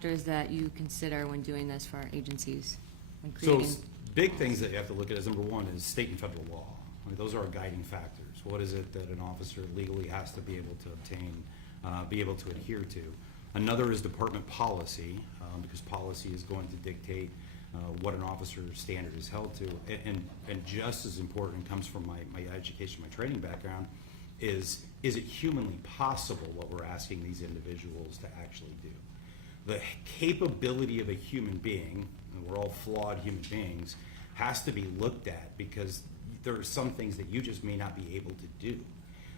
factors that you consider when doing this for agencies? When So creating? big things that you have to look at is, number one, is state and federal law. I mean, those are our guiding factors. What is it that an officer legally has to be able to obtain, be able to adhere to? Another is department policy, because policy is going to dictate what an officer's standard is held to. And just as important, comes from my education, my training background, is it humanly possible what we're asking these individuals to actually do? The capability of a human being, and we're all flawed human beings, has to be looked at, because there are some things that you just may not be able to do.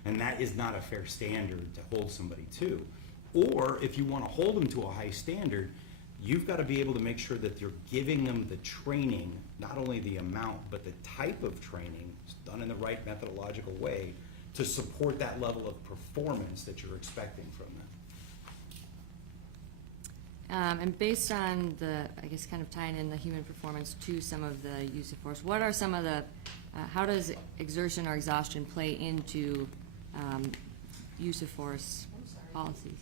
And that is not a fair standard to hold somebody to. Or if you want to hold them to a high standard, you've got to be able to make sure that you're giving them the training, not only the amount, but the type of training done in the right methodological way to support that level of performance that you're expecting from them. And based on the, I guess, kind of tying in the human performance to some of the use of force, what are some of the, how does exertion or exhaustion play into use of force policies?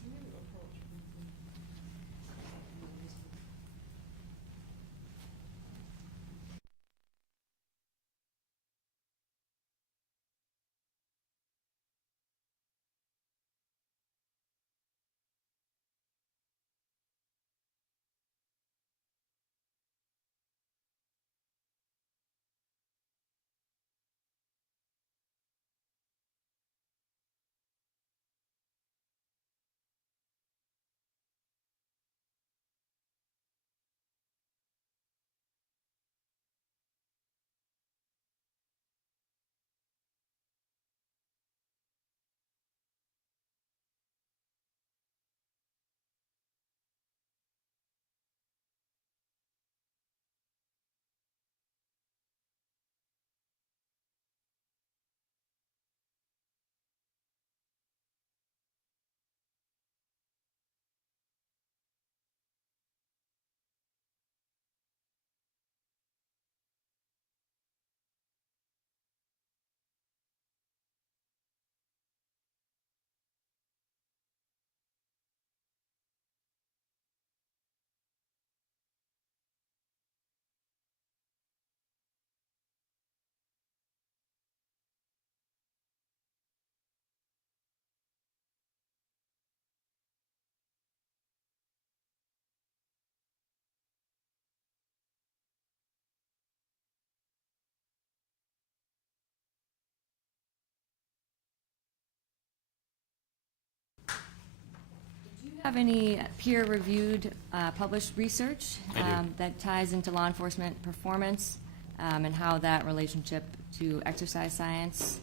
Have any peer-reviewed, published research I do. that ties into law enforcement performance and how that relationship to exercise science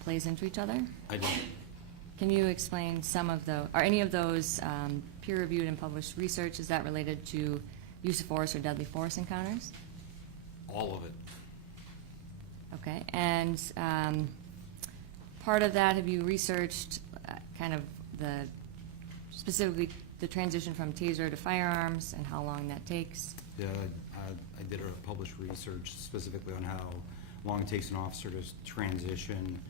plays into each other? I do. Can you explain some of the, are any of those peer-reviewed and published research, is that related to use of force or deadly force encounters? All of it. Okay, and part of that, have you researched kind of the, specifically the transition from taser to firearms and how long that takes? Yeah, I did a published research specifically on how long it takes an officer to transition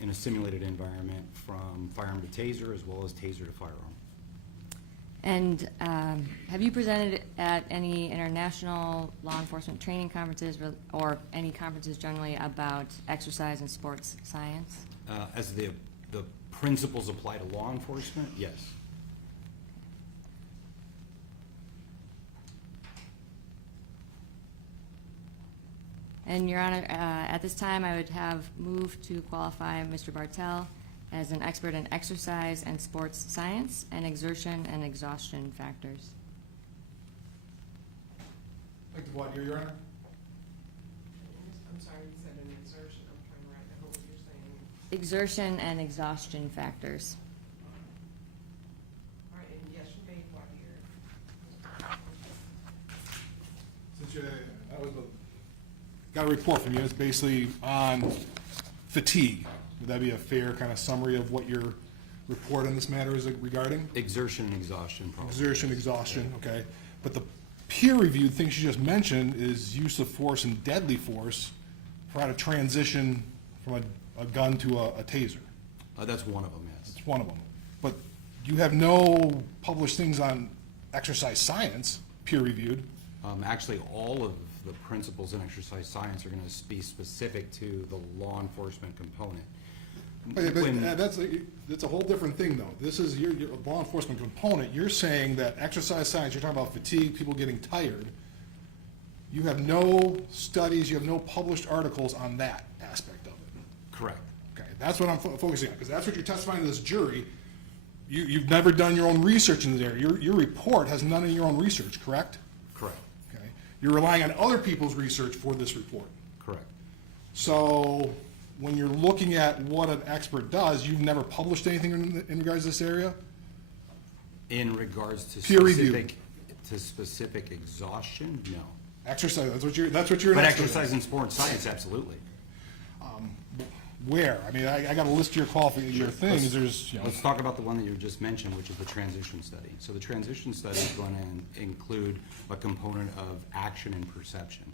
in a simulated environment from firearm to taser, as well as taser to firearm. And have you presented at any international law enforcement training conferences or any conferences generally about exercise and sports science? As the principles apply to law enforcement, yes. And Your Honor, at this time, I would have moved to qualify Mr. Bartell as an expert in exercise and sports science and exertion and exhaustion factors. Like to what, Your Honor? I'm sorry, you said an exertion, I'm trying to write down what you're saying. Exertion and exhaustion factors. All right, and yes, you may what here? Since got a report from you, it's basically on fatigue. Would that be a fair kind of summary of what your report on this matter is regarding? Exertion and exhaustion probably. Exertion, exhaustion, okay. But the peer-reviewed things you just mentioned is use of force and deadly force for how to transition from a gun to a taser. That's one of them, yes. It's one of them. But you have no published things on exercise science, peer-reviewed. Actually, all of the principles in exercise science are going to be specific to the law enforcement component. But When- that's a whole different thing, though. This is your law enforcement component. You're saying that exercise science, you're talking about fatigue, people getting tired. You have no studies, you have no published articles on that aspect of it. Correct. Okay, that's what I'm focusing on, because that's what you're testifying to this jury. You've never done your own research in this area. Your report has none of your own research, correct? Correct. Okay, you're relying on other people's research for this report. Correct. So when you're looking at what an expert does, you've never published anything in regards to this area? In regards to Peer review. specific exhaustion, no. Exercise, that's what you're an But expert in. exercise and sports science, absolutely. Where? I mean, I got a list of your qualifications, your things, there's, you know. Let's talk about the one that you just mentioned, which is the transition study. So the transition study is going to include a component of action and perception.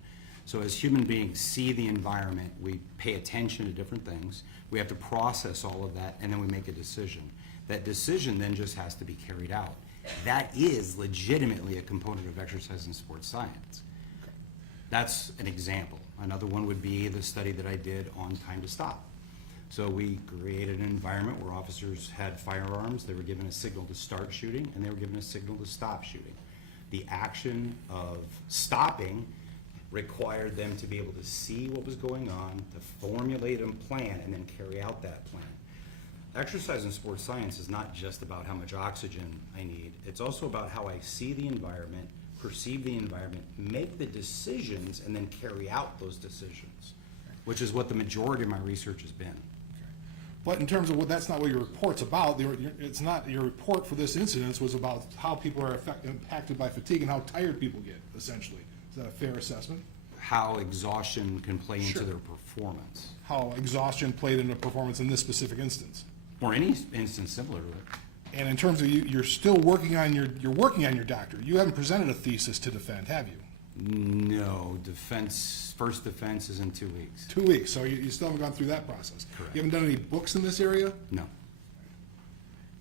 So as human beings see the environment, we pay attention to different things, we have to process all of that, and then we make a decision. That decision then just has to be carried out. That is legitimately a component of exercise and sports science. That's an example. Another one would be the study that I did on time to stop. So we created an environment where officers had firearms, they were given a signal to start shooting, and they were given a signal to stop shooting. The action of stopping required them to be able to see what was going on, to formulate a plan, and then carry out that plan. Exercise in sports science is not just about how much oxygen I need, it's also about how I see the environment, perceive the environment, make the decisions, and then carry out those decisions, which is what the majority of my research has been. But in terms of what, that's not what your report's about. It's not, your report for this incident was about how people are impacted by fatigue and how tired people get, essentially. Is that a fair assessment? How exhaustion can play into Sure. their performance, How exhaustion played into performance in this specific instance? or any instance similar to it. And in terms of you're still working on you're working on your doctorate. You haven't presented a thesis to defend, have you? No, first defense is in 2 weeks. 2 weeks, so you still haven't gone through that process. Correct. You haven't done any books in this area? No.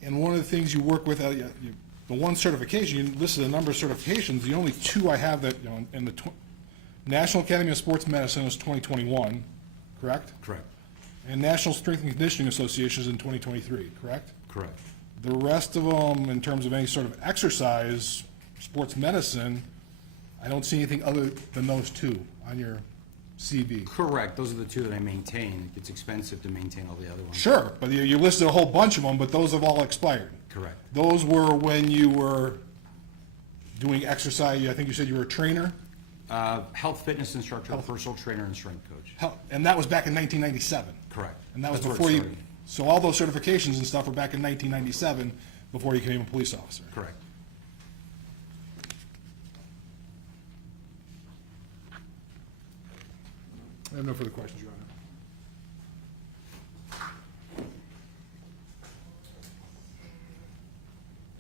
And one of the things you work with, the one certification, you listed a number of certifications, the only two I have that, you know, in the National Academy of Sports Medicine is 2021, correct? Correct. And National Strength and Conditioning Association is in 2023, correct? Correct. The rest of them, in terms of any sort of exercise, sports medicine, I don't see anything other than those two on your CV. Correct. Those are the two that I maintain. It gets expensive to maintain all the other ones. Sure, but you listed a whole bunch of them, but those have all expired. Correct. Those were when you were doing exercise, I think you said you were a trainer? Health fitness instructor, personal trainer, and strength coach. And that was back in 1997? Correct. And that was That's where it before you, started. so all those certifications and stuff were back in 1997, before you became a police officer? Correct. I have no further questions, Your Honor.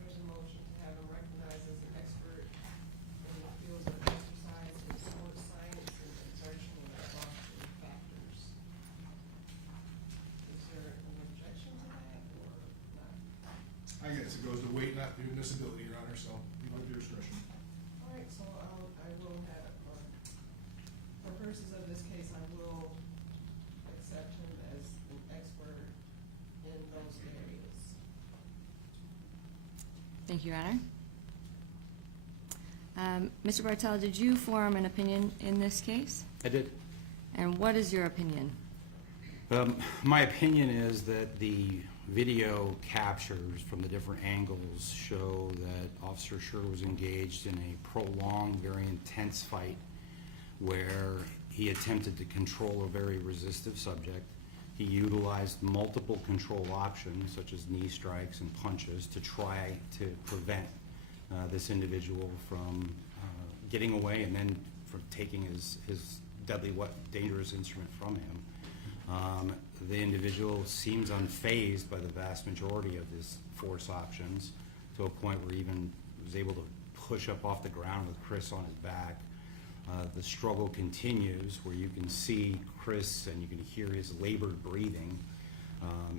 There's a motion to have him recognized as an expert in the fields of exercise and sports science and exertion and exhaustion factors. Is there an objection to that or not? I guess it goes to weight, not to disability, Your Honor, so you have your discretion. All right, so I will have, for purposes of this case, I will accept him as an expert in those areas. Thank you, Your Honor. Mr. Bartell, did you form an opinion in this case? I did. And what is your opinion? My opinion is that the video captures from the different angles show that Officer Schurr was engaged in a prolonged, very intense fight where he attempted to control a very resistive subject. He utilized multiple control options, such as knee strikes and punches, to try to prevent this individual from getting away and then from taking his deadly, dangerous instrument from him. The individual seems unfazed by the vast majority of his force options, to a point where he even was able to push up off the ground with Chris on his back. The struggle continues, where you can see Chris and you can hear his labored breathing,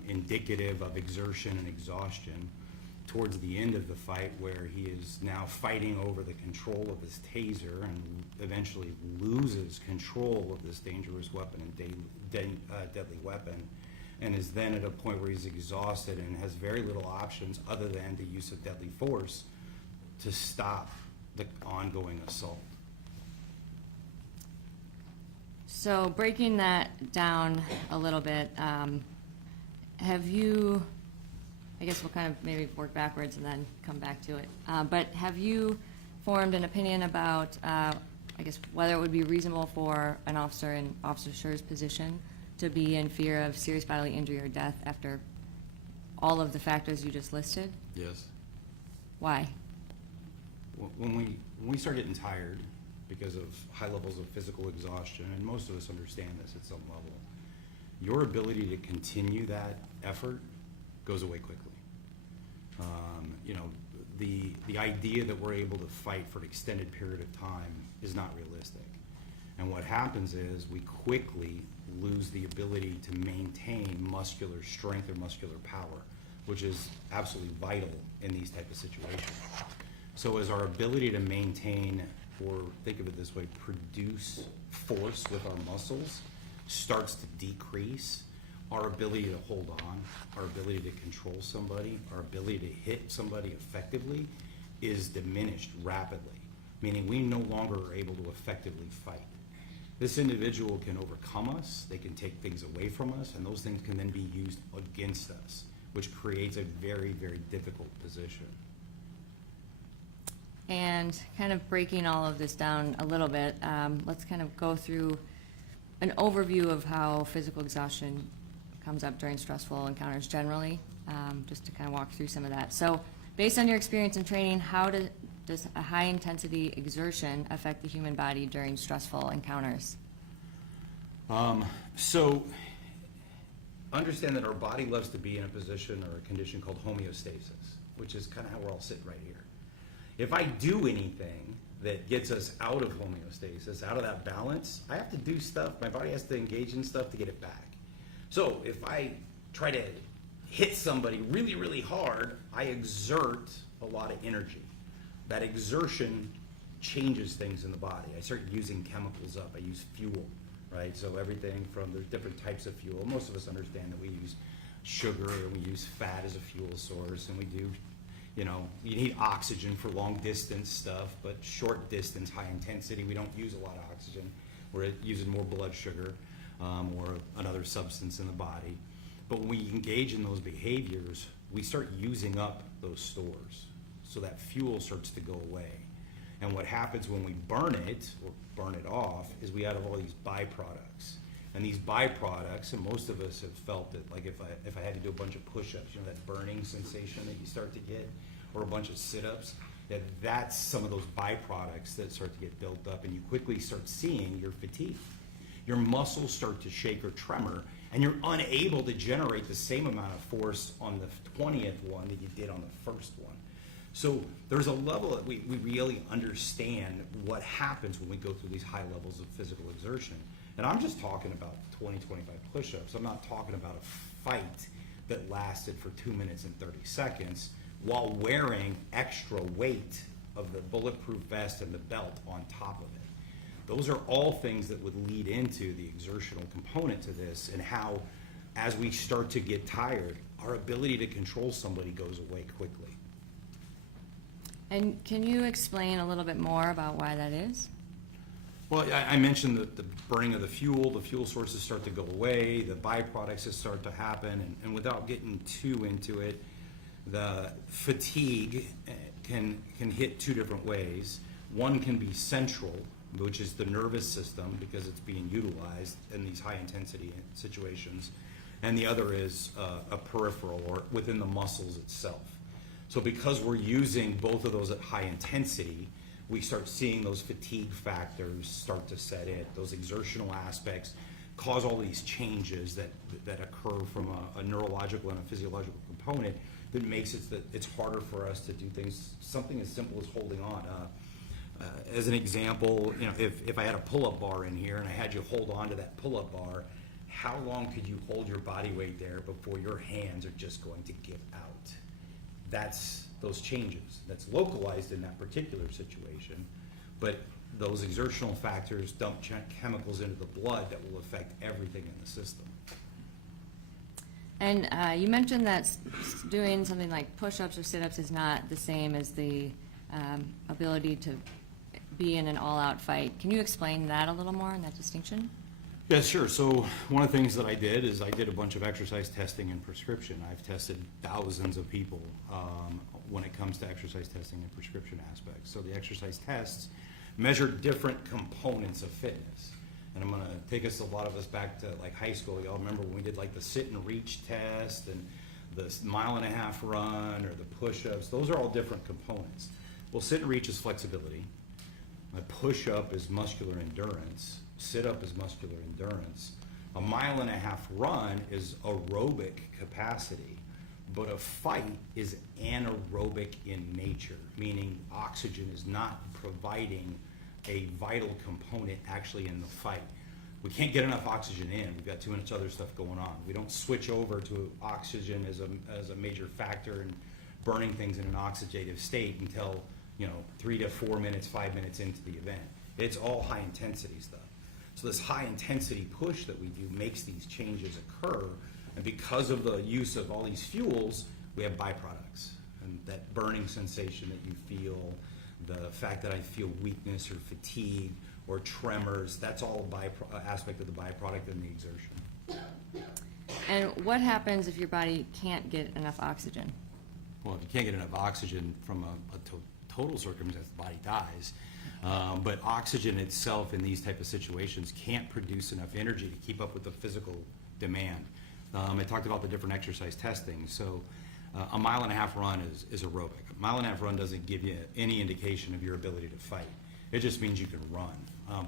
indicative of exertion and exhaustion, towards the end of the fight where he is now fighting over the control of his taser and eventually loses control of this dangerous weapon and deadly weapon, and is then at a point where he's exhausted and has very little options other than the use of deadly force to stop the ongoing assault. So breaking that down a little bit, have you, I guess we'll kind of maybe work backwards and then come back to it, but have you formed an opinion about, I guess, whether it would be reasonable for an officer in Officer Schurr's position to be in fear of serious bodily injury or death after all of the factors you just listed? Yes. Why? When we start getting tired because of high levels of physical exhaustion, and most of us understand this at some level, your ability to continue that effort goes away quickly. You know, the idea that we're able to fight for an extended period of time is not realistic. And what happens is we quickly lose the ability to maintain muscular strength or muscular power, which is absolutely vital in these type of situations. So as our ability to maintain, or think of it this way, produce force with our muscles starts to decrease, our ability to hold on, our ability to control somebody, our ability to hit somebody effectively is diminished rapidly, meaning we no longer are able to effectively fight. This individual can overcome us, they can take things away from us, and those things can then be used against us, which creates a very, very difficult position. And kind of breaking all of this down a little bit, let's kind of go through an overview of how physical exhaustion comes up during stressful encounters generally, just to kind of walk through some of that. So based on your experience and training, how does a high-intensity exertion affect the human body during stressful encounters? So understand that our body loves to be in a position or a condition called homeostasis, which is kind of how we're all sitting right here. If I do anything that gets us out of homeostasis, out of that balance, I have to do stuff, my body has to engage in stuff to get it back. So if I try to hit somebody really, really hard, I exert a lot of energy. That exertion changes things in the body. I start using chemicals up. I use fuel, right? So everything from, there's different types of fuel. Most of us understand that we use sugar and we use fat as a fuel source, and we do, you know, you need oxygen for long distance stuff, but short distance, high intensity, we don't use a lot of oxygen. We're using more blood sugar or another substance in the body. But when we engage in those behaviors, we start using up those stores. So that fuel starts to go away. And what happens when we burn it, or burn it off, is we have all these byproducts. And these byproducts, and most of us have felt it, like if I had to do a bunch of push-ups, you know, that burning sensation that you start to get, or a bunch of sit-ups, that's some of those byproducts that start to get built up, and you quickly start seeing your fatigue. Your muscles start to shake or tremor, and you're unable to generate the same amount of force on the 20th one that you did on the first one. So there's a level that we really understand what happens when we go through these high levels of physical exertion. And I'm just talking about 20, 25 push-ups. I'm not talking about a fight that lasted for 2 minutes and 30 seconds while wearing extra weight of the bulletproof vest and the belt on top of it. Those are all things that would lead into the exertional component to this, and how, as we start to get tired, our ability to control somebody goes away quickly. And can you explain a little bit more about why that is? Well, I mentioned that the burning of the fuel sources start to go away, the byproducts that start to happen, and without getting too into it, the fatigue can hit two different ways. One can be central, which is the nervous system, because it's being utilized in these high intensity situations, and the other is a peripheral, or within the muscles itself. So because we're using both of those at high intensity, we start seeing those fatigue factors start to set in. Those exertional aspects cause all these changes that occur from a neurological and a physiological component that makes it that it's harder for us to do things, something as simple as holding on. As an example, you know, if I had a pull-up bar in here and I had you hold on to that pull-up bar, how long could you hold your body weight there before your hands are just going to give out? that's those changes. That's localized in that particular situation, but those exertional factors dump chemicals into the blood that will affect everything in the system. And you mentioned that doing something like push-ups or sit-ups is not the same as the ability to be in an all-out fight. Can you explain that a little more, and that distinction? Yeah, sure. So one of the things that I did is I did a bunch of exercise testing and prescription. I've tested thousands of people when it comes to exercise testing and prescription aspects. So the exercise tests measure different components of fitness. And I'm gonna take us, a lot of us, back to like high school. Y'all remember when we did like the sit and reach test and the 1.5 mile run or the push-ups? Those are all different components. Well, sit and reach is flexibility. My push-up is muscular endurance. Sit-up is muscular endurance. A 1.5 mile run is aerobic capacity, but a fight is anaerobic in nature, meaning oxygen is not providing a vital component actually in the fight. We can't get enough oxygen in. We've got too much other stuff going on. We don't switch over to oxygen as a major factor in burning things in an oxidative state until 3 to 4 minutes, 5 minutes into the event. It's all high intensity stuff. So this high intensity push that we do makes these changes occur, and because of the use of all these fuels, we have byproducts. And that burning sensation that you feel, the fact that I feel weakness or fatigue or tremors, that's all a aspect of the byproduct in the exertion. And what happens if your body can't get enough oxygen? Well, if you can't get enough oxygen from a total circumstance, the body dies. But oxygen itself in these type of situations can't produce enough energy to keep up with the physical demand. I talked about the different exercise testing. So a 1.5 mile run is aerobic. A 1.5 mile run doesn't give you any indication of your ability to fight. It just means you can run.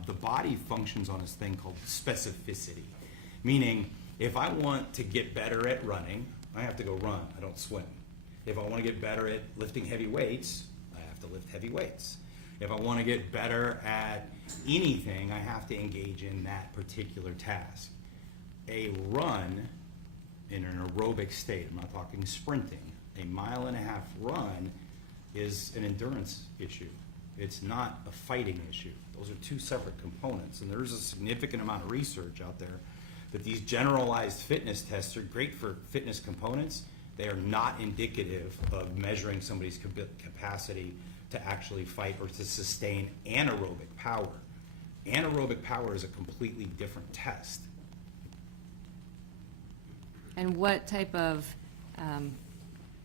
The body functions on this thing called specificity, meaning if I want to get better at running, I have to go run. I don't swim. If I want to get better at lifting heavy weights, I have to lift heavy weights. If I want to get better at anything, I have to engage in that particular task. A run in an aerobic state, I'm not talking sprinting, a 1.5 mile run is an endurance issue. It's not a fighting issue. Those are two separate components, and there's a significant amount of research out there that these generalized fitness tests are great for fitness components. They are not indicative of measuring somebody's capacity to actually fight or to sustain anaerobic power. Anaerobic power is a completely different test. And what type of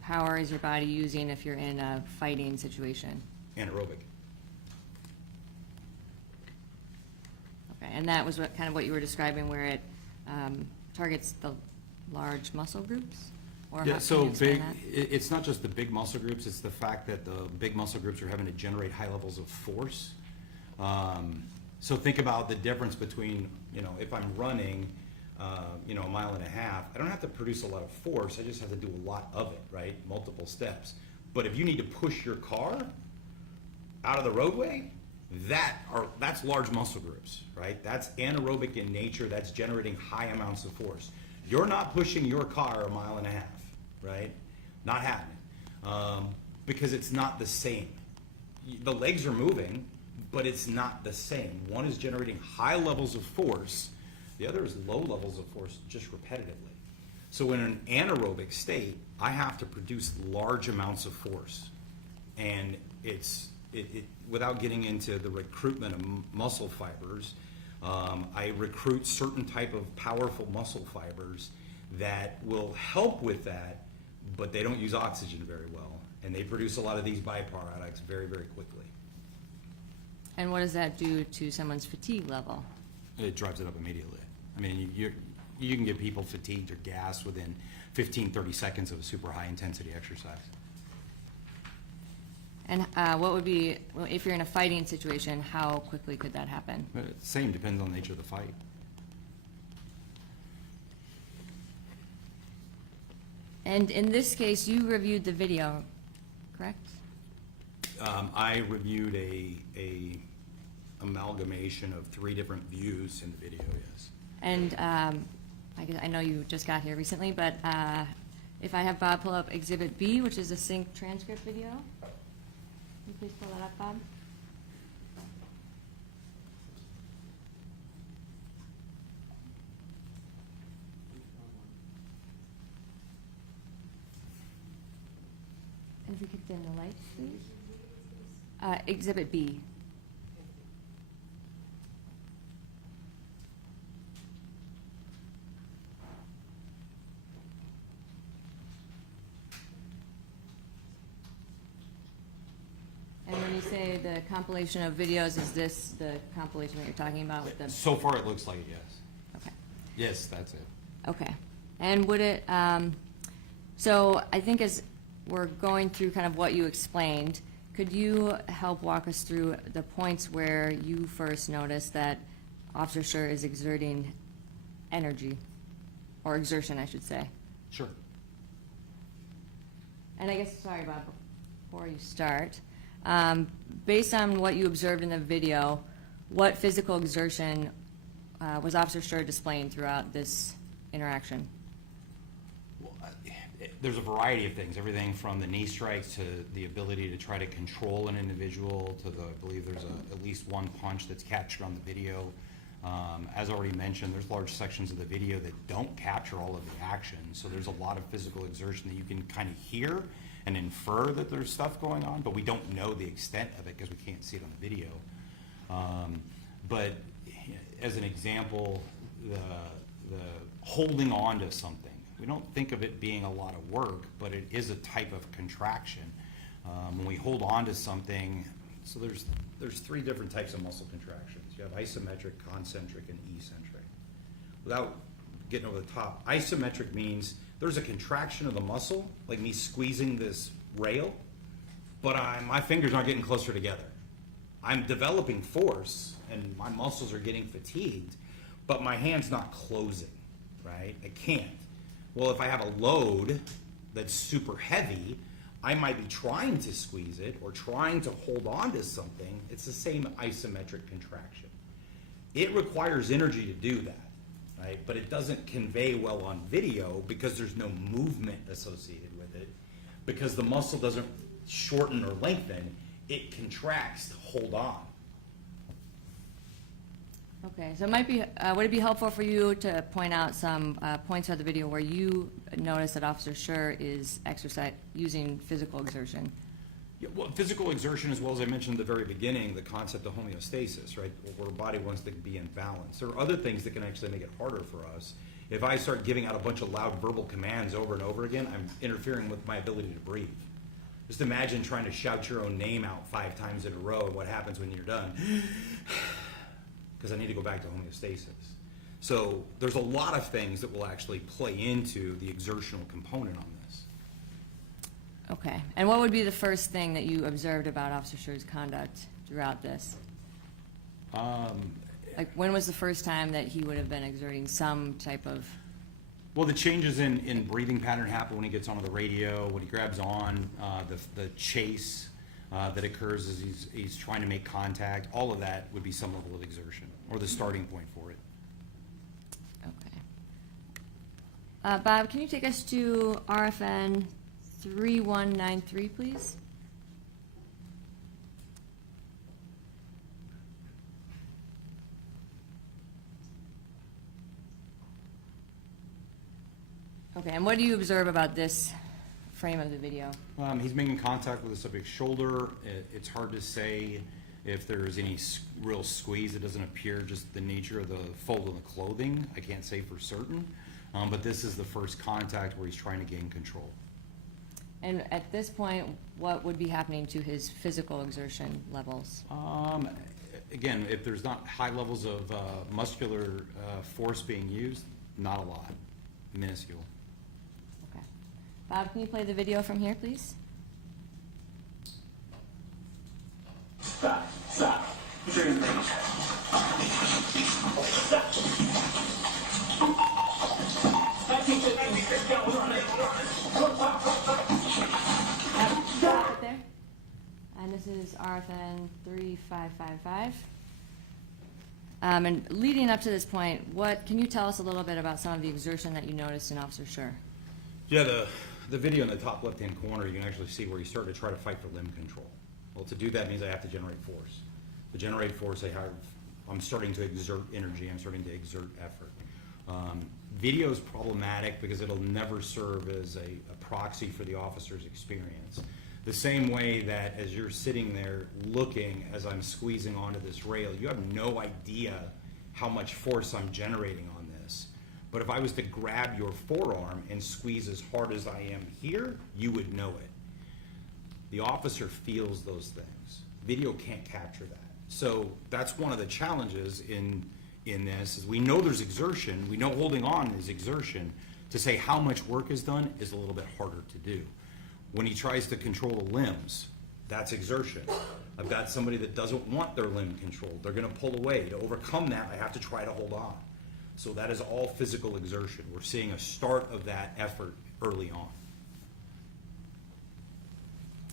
power is your body using if you're in a fighting situation? Anaerobic. Okay, and that was kind of what you were describing, where it targets the large muscle groups? Or Yeah, how so can you explain big, that? it's not just the big muscle groups, it's the fact that the big muscle groups are having to generate high levels of force. So think about the difference between, if I'm running, 1.5 miles, I don't have to produce a lot of force, I just have to do a lot of it, right? Multiple steps. But if you need to push your car out of the roadway, that's large muscle groups, right? That's anaerobic in nature, that's generating high amounts of force. You're not pushing your car 1.5 miles, right? Not happening, because it's not the same. The legs are moving, but it's not the same. One is generating high levels of force, the other is low levels of force just repetitively. So in an anaerobic state, I have to produce large amounts of force, and without getting into the recruitment of muscle fibers, I recruit certain type of powerful muscle fibers that will help with that, but they don't use oxygen very well, and they produce a lot of these byproducts very, very quickly. And what does that do to someone's fatigue level? It drives it up immediately. I mean, you can get people fatigued or gassed within 15, 30 seconds of a super high intensity exercise. And what would be, if you're in a fighting situation, how quickly could that happen? Same, depends on the nature of the fight. And in this case, you reviewed the video, correct? I reviewed a amalgamation of 3 different views in the video, yes. And I know you just got here recently, but if I have Bob pull up Exhibit B, which is a sync transcript video. Can you please pull that up, Bob? And if you could dim the lights, please. Exhibit B. And when you say the compilation of videos, is this the compilation that you're talking about with the? So far, it looks like it, yes. Okay. Yes, that's it. Okay. And would it, so I think as we're going through kind of what you explained, could you help walk us through the points where you first noticed that Officer Schurr is exerting energy, or exertion, I should say? Sure. And I guess, sorry, Bob, before you start, based on what you observed in the video, what physical exertion was Officer Schurr displaying throughout this interaction? Well, there's a variety of things, everything from the knee strikes to the ability to try to control an individual to the, I believe there's at least one punch that's captured on the video. As already mentioned, there's large sections of the video that don't capture all of the action, so there's a lot of physical exertion that you can kind of hear and infer that there's stuff going on, but we don't know the extent of it because we can't see it on the video. But as an example, the holding on to something, we don't think of it being a lot of work, but it is a type of contraction. When we hold on to something, so there's three different types of muscle contractions. You have isometric, concentric, and eccentric. Without getting over the top, isometric means there's a contraction of the muscle, like me squeezing this rail, but my fingers aren't getting closer together. I'm developing force, and my muscles are getting fatigued, but my hand's not closing, right? I can't. Well, if I have a load that's super heavy, I might be trying to squeeze it or trying to hold on to something. It's the same isometric contraction. It requires energy to do that, right? But it doesn't convey well on video because there's no movement associated with it, because the muscle doesn't shorten or lengthen, it contracts to hold on. Okay, so it might be, would it be helpful for you to point out some points of the video where you notice that Officer Schurr is using physical exertion? Yeah, well, physical exertion, as well as I mentioned at the very beginning, the concept of homeostasis, right? Where our body wants to be in balance. There are other things that can actually make it harder for us. If I start giving out a bunch of loud verbal commands over and over again, I'm interfering with my ability to breathe. Just imagine trying to shout your own name out 5 times in a row, and what happens when you're done? Because I need to go back to homeostasis. So there's a lot of things that will actually play into the exertional component on this. Okay, and what would be the first thing that you observed about Officer Schurr's conduct throughout this? Like, when was the first time that he would have been exerting some type of? Well, the changes in breathing pattern happen when he gets onto the radio, when he grabs on, the chase that occurs as he's trying to make contact. All of that would be some level of exertion, or the starting point for it. Okay. Bob, can you take us to RFN 3193, please? Okay, and what do you observe about this frame of the video? He's making contact with the subject's shoulder. It's hard to say if there's any real squeeze. It doesn't appear, just the nature of the fold of the clothing. I can't say for certain, but this is the first contact where he's trying to gain control. And at this point, what would be happening to his physical exertion levels? Again, if there's not high levels of muscular force being used, not a lot, minuscule. Okay. Bob, can you play the video from here, please? Stop. Put your hands down. Stop. Right there. And this is RFN 3555. And leading up to this point, can you tell us a little bit about some of the exertion that you noticed in Officer Schurr? Yeah, the video in the top left-hand corner, you can actually see where you start to try to fight for limb control. Well, to do that means I have to generate force. To generate force, I'm starting to exert energy, I'm starting to exert effort. Video is problematic because it'll never serve as a proxy for the officer's experience. The same way that as you're sitting there looking as I'm squeezing onto this rail, you have no idea how much force I'm generating on this. But if I was to grab your forearm and squeeze as hard as I am here, you would know it. The officer feels those things. Video can't capture that. So that's one of the challenges in this, is we know there's exertion, we know holding on is exertion. To say how much work is done is a little bit harder to do. When he tries to control the limbs, that's exertion. I've got somebody that doesn't want their limb controlled. They're gonna pull away. To overcome that, I have to try to hold on. So that is all physical exertion. We're seeing a start of that effort early on.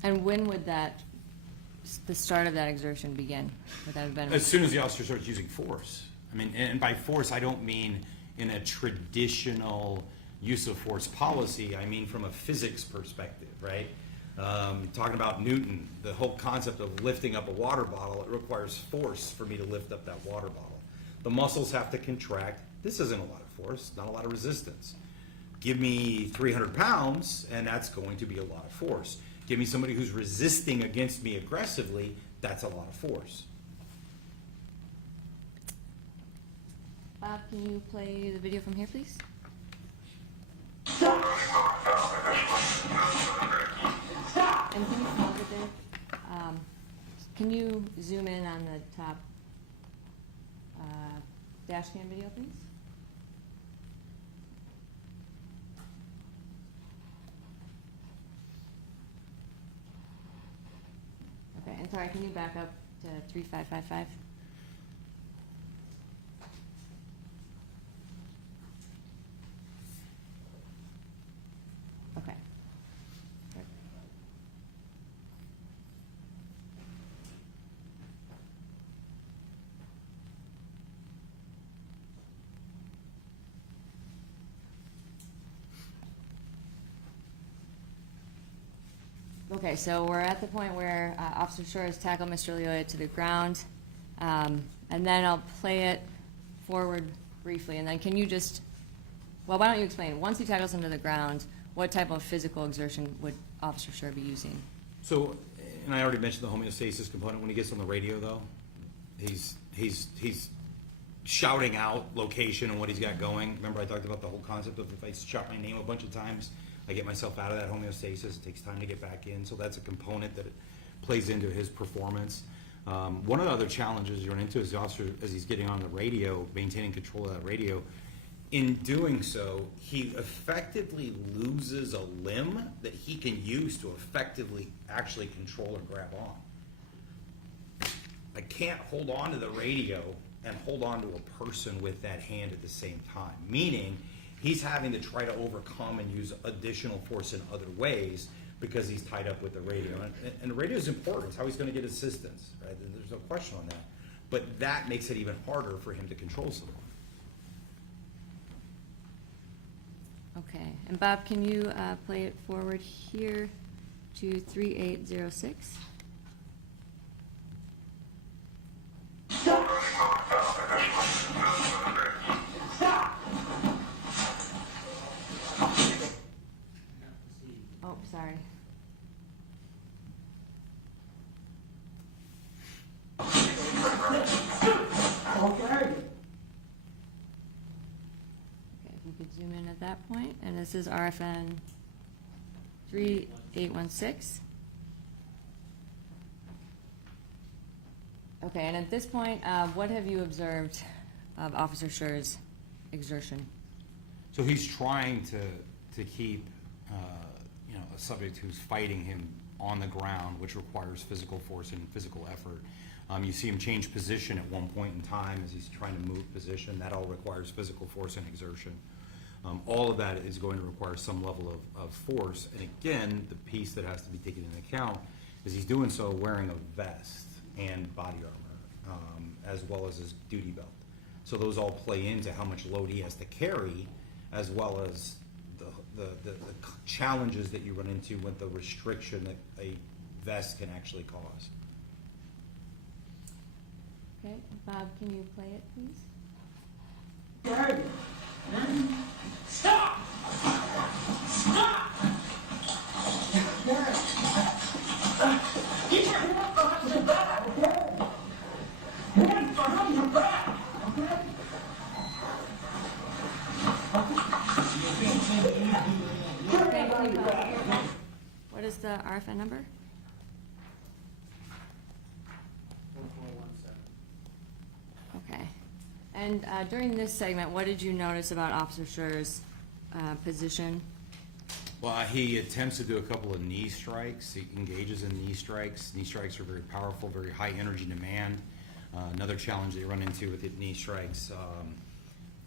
And when would the start of that exertion begin? Would that have been? As soon as the officer starts using force. I mean, and by force, I don't mean in a traditional use of force policy. I mean from a physics perspective, right? Talking about Newton, the whole concept of lifting up a water bottle, it requires force for me to lift up that water bottle. The muscles have to contract. This isn't a lot of force, not a lot of resistance. Give me 300 pounds, and that's going to be a lot of force. Give me somebody who's resisting against me aggressively, that's a lot of force. Bob, can you play the video from here, please? And can you pause it there? Can you zoom in on the top dash cam video, please? Okay, and sorry, can you back up to 3555? Okay. Okay, so we're at the point where Officer Schurr has tackled Mr. Lyoya to the ground, and then I'll play it forward briefly, and then can you just, well, why don't you explain, once he tackles him to the ground, what type of physical exertion would Officer Schurr be using? So, and I already mentioned the homeostasis component. When he gets on the radio, though, he's shouting out location and what he's got going. Remember I talked about the whole concept of if I shout my name a bunch of times, I get myself out of that homeostasis. It takes time to get back in. So that's a component that plays into his performance. One of the other challenges you run into is the officer, as he's getting on the radio, maintaining control of that radio. In doing so, he effectively loses a limb that he can use to effectively actually control or grab on. I can't hold on to the radio and hold on to a person with that hand at the same time, meaning he's having to try to overcome and use additional force in other ways because he's tied up with the radio. And the radio is important. It's how he's going to get assistance, right? There's no question on that. But that makes it even harder for him to control someone. Okay, and Bob, can you play it forward here to 3806? Oh, sorry. If you could zoom in at that point, and this is RFN 3816. Okay, and at this point, what have you observed of Officer Schurr's exertion? So he's trying to keep a subject who's fighting him on the ground, which requires physical force and physical effort. You see him change position at one point in time as he's trying to move position. That all requires physical force and exertion. All of that is going to require some level of force. And again, the piece that has to be taken into account is he's doing so wearing a vest and body armor, as well as his duty belt. So those all play into how much load he has to carry, as well as challenges that you run into with the restriction that a vest can actually cause. Okay, Bob, can you play it, please? Stop! Stop! Get your hands behind your back, okay? Hands behind your back, okay? What is the RFN number? 1417. Okay. And during this segment, what did you notice about Officer Schurr's position? Well, he attempts to do a couple of knee strikes. He engages in knee strikes. Knee strikes are very powerful, very high energy demand. Another challenge that you run into with the knee strikes,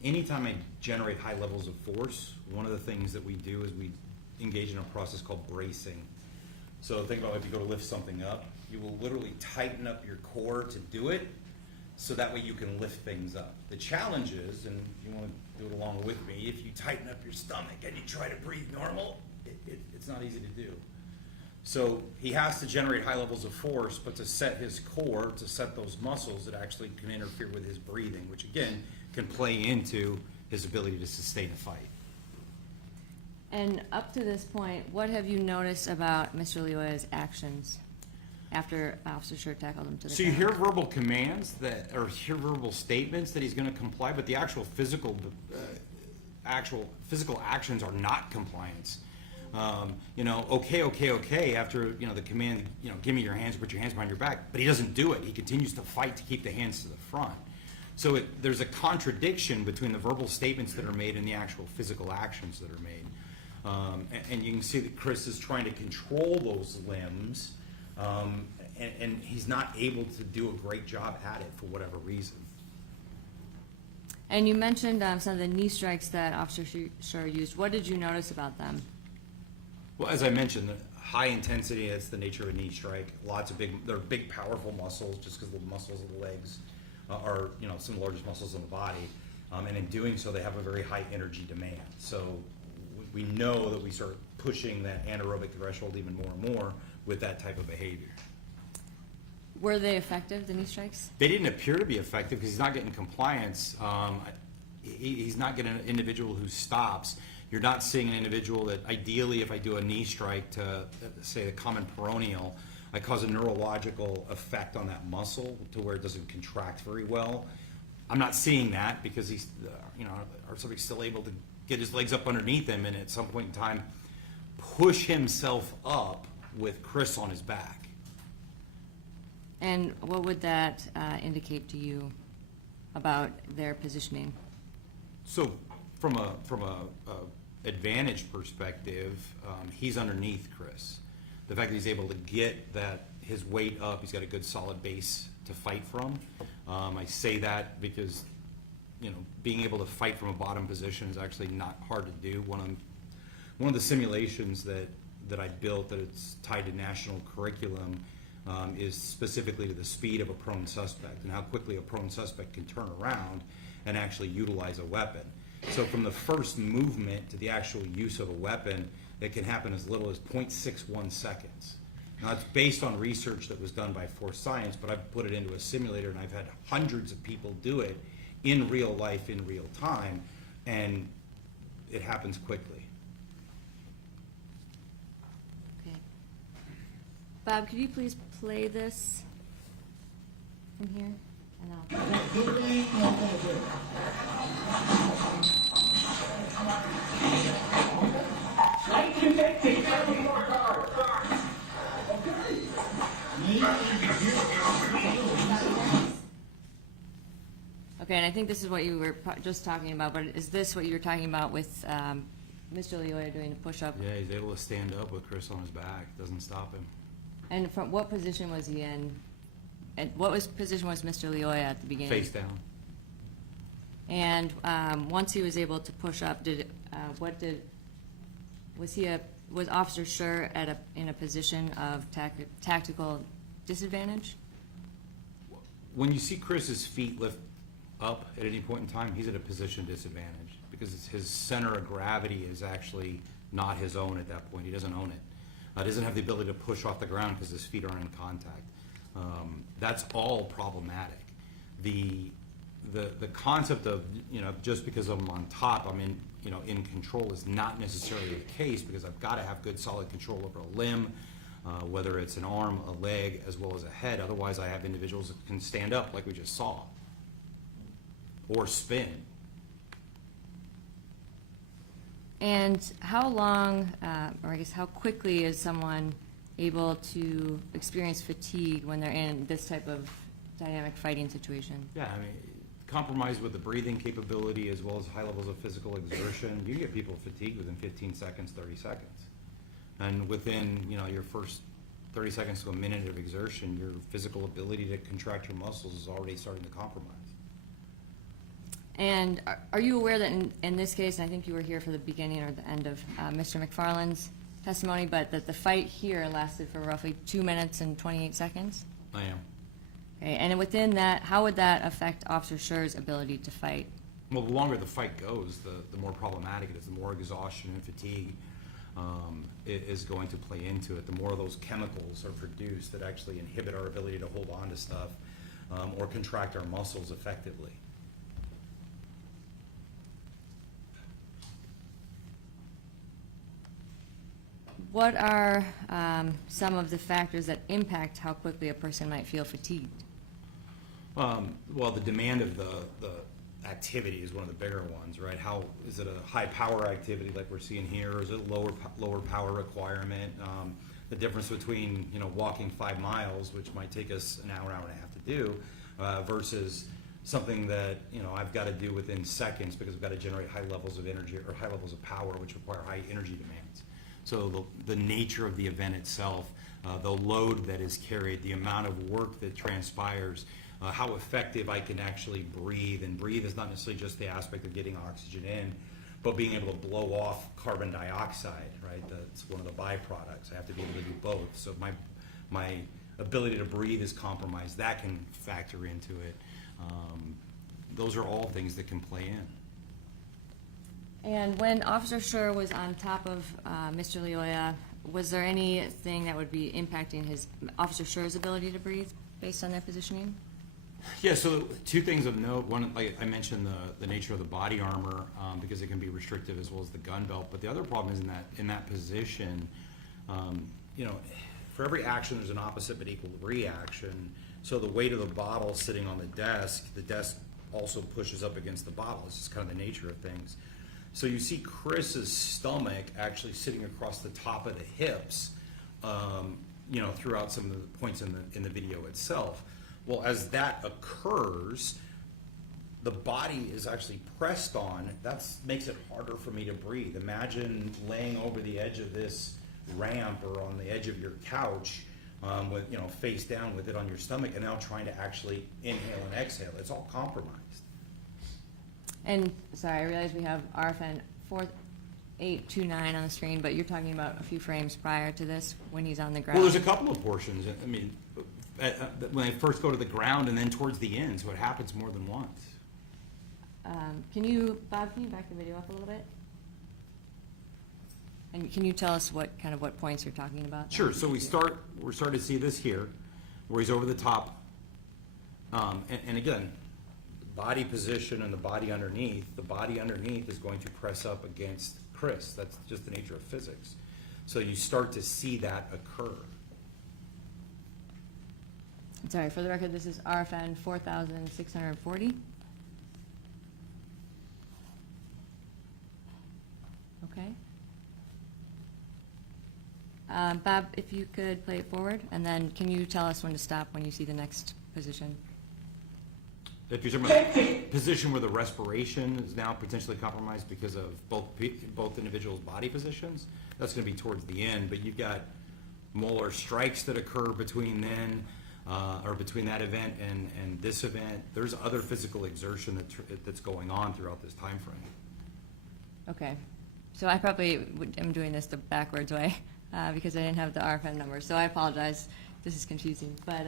anytime I generate high levels of force, one of the things that we do is we engage in a process called bracing. So think about if you go to lift something up, you will literally tighten up your core to do it, so that way you can lift things up. The challenge is, and you want to do it along with me, if you tighten up your stomach and you try to breathe normal, it's not easy to do. So he has to generate high levels of force, but to set his core, to set those muscles that actually can interfere with his breathing, which again can play into his ability to sustain a fight. And up to this point, what have you noticed about Mr. Lyoya's actions after Officer Schurr tackled him to the So you ground? hear verbal commands that, or hear verbal statements that he's going to comply, but the actual physical actions are not compliance. Okay, after, the command, give me your hands, put your hands behind your back, but he doesn't do it. He continues to fight to keep the hands to the front. So there's a contradiction between the verbal statements that are made and the actual physical actions that are made. And you can see that Chris is trying to control those limbs, and he's not able to do a great job at it for whatever reason. And you mentioned some of the knee strikes that Officer Schurr used. What did you notice about them? Well, as I mentioned, the high intensity, that's the nature of a knee strike. They're big, powerful muscles, just because the muscles of the legs are, some of the largest muscles in the body. And in doing so, they have a very high energy demand. So we know that we start pushing that anaerobic threshold even more and more with that type of behavior. Were they effective, the knee strikes? They didn't appear to be effective because he's not getting compliance. He's not getting an individual who stops. You're not seeing an individual that ideally, if I do a knee strike to, say, the common peroneal, I cause a neurological effect on that muscle to where it doesn't contract very well. I'm not seeing that because he's, our subject's still able to get his legs up underneath him and at some point in time push himself up with Chris on his back. And what would that indicate to you about their positioning? So from a advantage perspective, he's underneath Chris. The fact that he's able to get his weight up, he's got a good solid base to fight from. I say that because, being able to fight from a bottom position is actually not hard to do. One of the simulations that I built that it's tied to national curriculum is specifically to the speed of a prone suspect and how quickly a prone suspect can turn around and actually utilize a weapon. So from the first movement to the actual use of a weapon, it can happen as little as 0.61 seconds. Now, it's based on research that was done by Force Science, but I've put it into a simulator and I've had hundreds of people do it in real life, in real time, and it happens quickly. Okay. Bob, could you please play this from here? And I'll... Okay, and I think this is what you were just talking about, but is this what you were talking about with Mr. Lyoya doing a push-up? Yeah, he's able to stand up with Chris on his back. Doesn't stop him. And from what position was he in? And position was Mr. Lyoya at the beginning? Face down. And once he was able to push up, was Officer Schurr in a position of tactical disadvantage? When you see Chris's feet lift up at any point in time, he's at a position disadvantage because his center of gravity is actually not his own at that point. He doesn't own it. Doesn't have the ability to push off the ground because his feet aren't in contact. That's all problematic. The concept of, just because I'm on top, I'm in control is not necessarily the case, because I've got to have good solid control over a limb, whether it's an arm, a leg, as well as a head. Otherwise, I have individuals that can stand up like we just saw, or spin. And how long, or I guess how quickly is someone able to experience fatigue when they're in this type of dynamic fighting situation? Yeah, I mean, compromised with the breathing capability as well as high levels of physical exertion, you can get people fatigued within 15 seconds, 30 seconds. And within, your first 30 seconds to a minute of exertion, your physical ability to contract your muscles is already starting to compromise. And are you aware that in this case, and I think you were here for the beginning or the end of Mr. McFarland's testimony, but that the fight here lasted for roughly 2 minutes and 28 seconds? I am. Okay, and within that, how would that affect Officer Schurr's ability to fight? Well, the longer the fight goes, the more problematic it is, the more exhaustion and fatigue is going to play into it. The more of those chemicals are produced that actually inhibit our ability to hold on to stuff or contract our muscles effectively. What are some of the factors that impact how quickly a person might feel fatigued? Well, the demand of the activity is one of the bigger ones, right? How is it a high power activity like we're seeing here, or is it lower power requirement? The difference between walking 5 miles, which might take us an hour and a half to do, versus something that I've got to do within seconds because I've got to generate high levels of energy or high levels of power, which require high energy demands. So the nature of the event itself, the load that is carried, the amount of work that transpires, how effective I can actually breathe. And breathe is not necessarily just the aspect of getting oxygen in, but being able to blow off carbon dioxide, right? That's one of the byproducts. I have to be able to do both. So my ability to breathe is compromised. That can factor into it. Those are all things that can play in. And when Officer Schurr was on top of Mr. Lyoya, was there anything that would be impacting Officer Schurr's ability to breathe based on their positioning? Yeah, so 2 things of note. One, like I mentioned, the nature of the body armor, because it can be restrictive, as well as the gun belt. But the other problem is in that position, for every action there's an opposite but equal reaction. So the weight of the bottle sitting on the desk also pushes up against the bottle. It's just kind of the nature of things. So you see Chris's stomach actually sitting across the top of the hips, throughout some of the points in the video itself. Well, as that occurs, the body is actually pressed on. That makes it harder for me to breathe. Imagine laying over the edge of this ramp or on the edge of your couch with face down with it on your stomach, and now trying to actually inhale and exhale. It's all compromised. And, sorry, I realize we have RFN 4829 on the screen, but you're talking about a few frames prior to this when he's on the ground. Well, there's a couple of portions. I mean, when they first go to the ground and then towards the end, so it happens more than once. Bob, can you back the video up a little bit? And can you tell us what points you're talking about? Sure. So we're starting to see this here, where he's over the top, and again, body position and the body underneath. The body underneath is going to press up against Chris. That's just the nature of physics. So you start to see that occur. Sorry, for the record, this is RFN 4640. Okay. Bob, if you could play it forward, and then can you tell us when to stop when you see the next position? If you're talking about a position where the respiration is now potentially compromised because of both individuals' body positions, that's going to be towards the end. But you've got molar strikes that occur between then, or between that event and this event. There's other physical exertion that's going on throughout this time frame. Okay. So I probably am doing this the backwards way because I didn't have the RFN number. So I apologize. This is confusing. But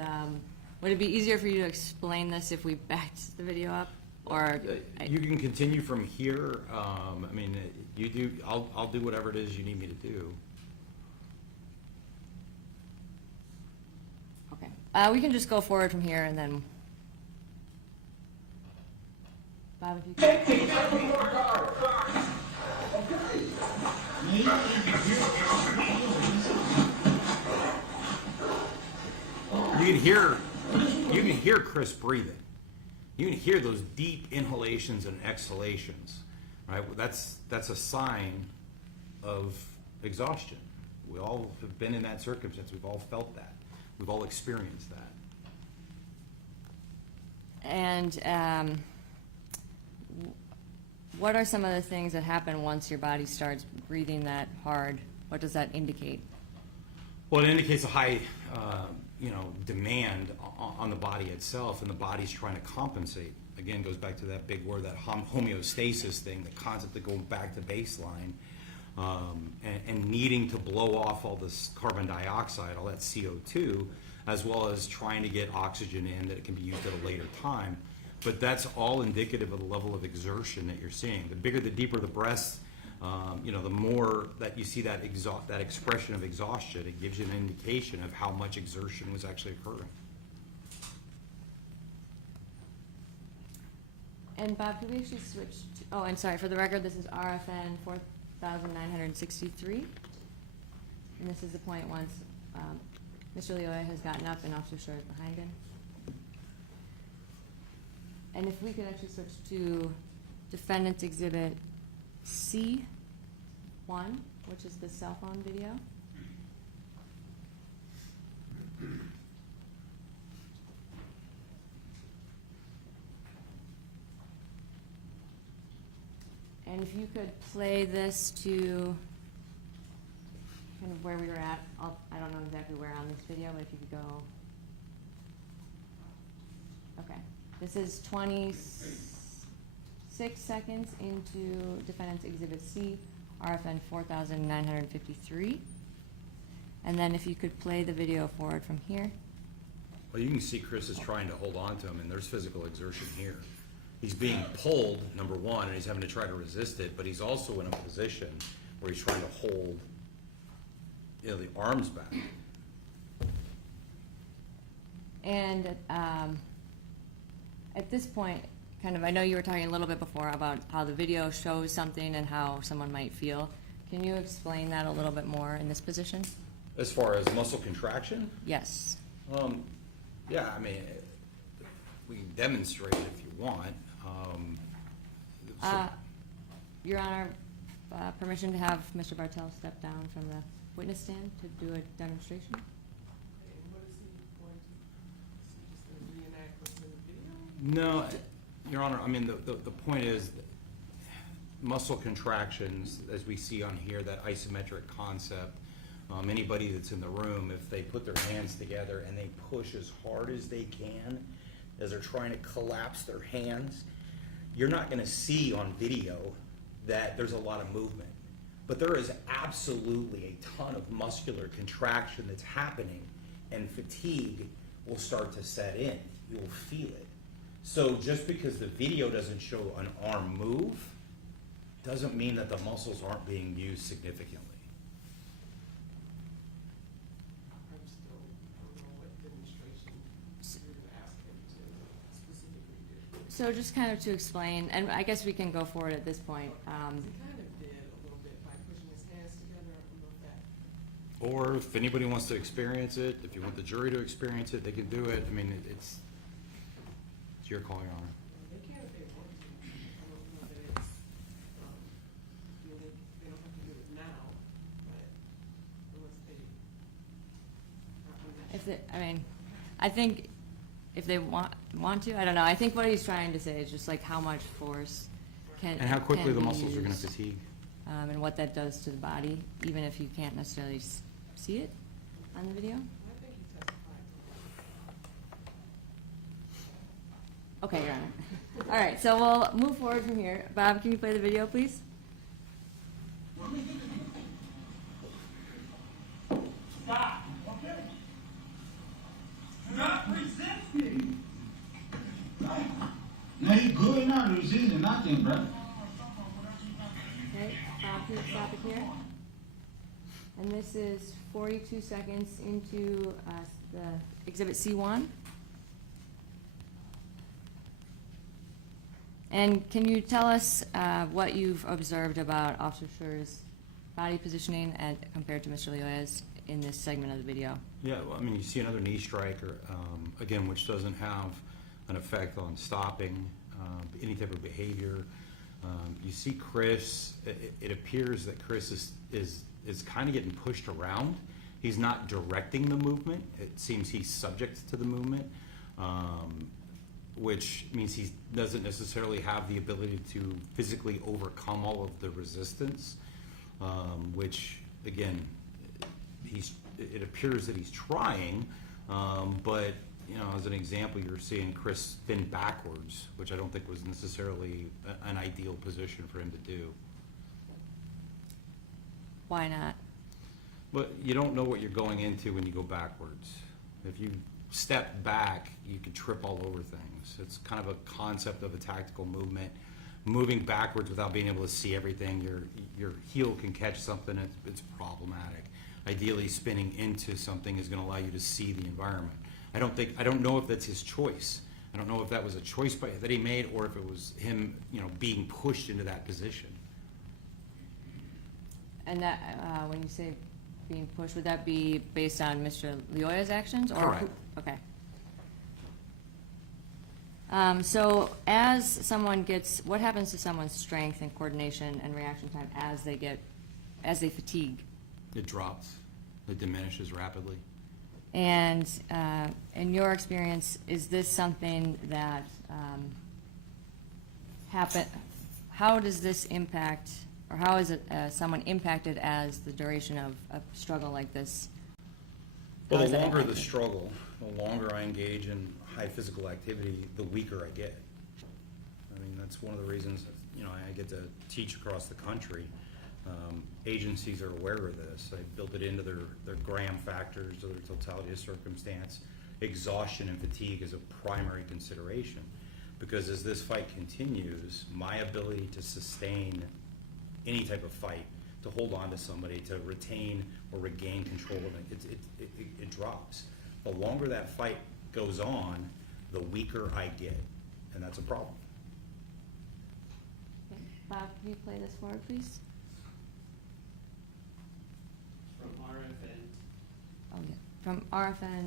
would it be easier for you to explain this if we backed the video up? Or, You can continue from here. I mean, you do, I'll do whatever it is you need me to do. okay. We can just go forward from here and then. Bob, if you could. Take every more guard. Okay. You can hear Chris breathing. You can hear those deep inhalations and exhalations, right? That's a sign of exhaustion. We all have been in that circumstance. We've all felt that. We've all experienced that. And what are some of the things that happen once your body starts breathing that hard? What does that indicate? Well, it indicates a high, demand on the body itself, and the body's trying to compensate. Again, goes back to that big word, that homeostasis thing, the concept of going back to baseline, and needing to blow off all this carbon dioxide, all that CO2, as well as trying to get oxygen in that it can be used at a later time. But that's all indicative of the level of exertion that you're seeing. The bigger, the deeper the breaths, the more that you see that that expression of exhaustion, it gives you an indication of how much exertion was actually occurring. And Bob, could we actually switch to, oh, and sorry, for the record, this is RFN 4,963. And this is the point once Mr. Lyoya has gotten up and Officer Schurr is behind him. And if we could actually switch to Defendant's Exhibit C1, which is the cell phone video. And if you could play this to kind of where we were at, I don't know exactly where on this video, but if you could go. Okay, this is 26 seconds into Defendant's Exhibit C, RFN 4,953. And then if you could play the video forward from here. Well, you can see Chris is trying to hold on to him, and there's physical exertion here. He's being pulled, number one, and he's having to try to resist it, but he's also in a position where he's trying to hold, the arms back. And at this point, kind of, I know you were talking a little bit before about how the video shows something and how someone might feel. Can you explain that a little bit more in this position? As far as muscle contraction? Yes. Yeah, I mean, we can demonstrate it if you want. Your Honor, permission to have Mr. Bartel step down from the witness stand to do a demonstration? And what is he going to, is he just gonna reenact what's in the video? No, Your Honor, I mean, the point is, muscle contractions, as we see on here, that isometric concept, anybody that's in the room, if they put their hands together and they push as hard as they can, as they're trying to collapse their hands, you're not gonna see on video that there's a lot of movement. But there is absolutely a ton of muscular contraction that's happening, and fatigue will start to set in. You'll feel it. So just because the video doesn't show an arm move, doesn't mean that the muscles aren't being used significantly. I'm still, I don't know what demonstration you're gonna ask him to specifically do. So just kind of to explain, and I guess we can go forward at this point. He kind of did a little bit by pushing his hands together, I don't know if that. Or if anybody wants to experience it, if you want the jury to experience it, they can do it. I mean, it's your call, Your Honor. They can if they want to. I don't know that it's, they don't have to do it now, but unless they. If they, I mean, I think if they want to, I don't know. I think what he's trying to say is just like how much force can And how quickly can the be muscles are gonna used, fatigue. and what that does to the body, even if you can't necessarily see it on the video. I think he testified. Okay, Your Honor. All right, so we'll move forward from here. Bob, can you play the video, please? Stop, okay? Do not resist me. Now he good now, you see, nothing, bro. Okay, can you stop it here? And this is 42 seconds into the Exhibit C1. And can you tell us what you've observed about Officer Schurr's body positioning compared to Mr. Lyoya's in this segment of the video? Yeah, well, I mean, you see another knee strike, or, again, which doesn't have an effect on stopping any type of behavior. You see Chris, it appears that Chris is kind of getting pushed around. He's not directing the movement. It seems he's subject to the movement, which means he doesn't necessarily have the ability to physically overcome all of the resistance, which, again, it appears that he's trying, but, you know, as an example, you're seeing Chris spin backwards, which I don't think was necessarily an ideal position for him to do. Why not? But you don't know what you're going into when you go backwards. If you step back, you can trip all over things. It's kind of a concept of a tactical movement. Moving backwards without being able to see everything, your heel can catch something, it's problematic. Ideally, spinning into something is going to allow you to see the environment. I don't know if that's his choice. I don't know if that was a choice that he made, or if it was him, you know, being pushed into that position. And that, when you say being pushed, would that be based on Mr. Lyoya's actions? Or Correct. Okay. So as someone gets, what happens to someone's strength and coordination and reaction time as they fatigue? It drops. It diminishes rapidly. And in your experience, is this something that how does this impact, or how is it someone impacted as the duration of a struggle like this? Well, How is the that longer the impacted? struggle, the longer I engage in high physical activity, the weaker I get. I mean, that's one of the reasons, you know, I get to teach across the country. Agencies are aware of this. They built it into their Graham factors, or their totality of circumstance. Exhaustion and fatigue is a primary consideration, because as this fight continues, my ability to sustain any type of fight, to hold on to somebody, to retain or regain control of it, it drops. The longer that fight goes on, the weaker I get, and that's a problem. Okay. Bob, can you play this forward, please? From RFN. Oh, yeah. From RFN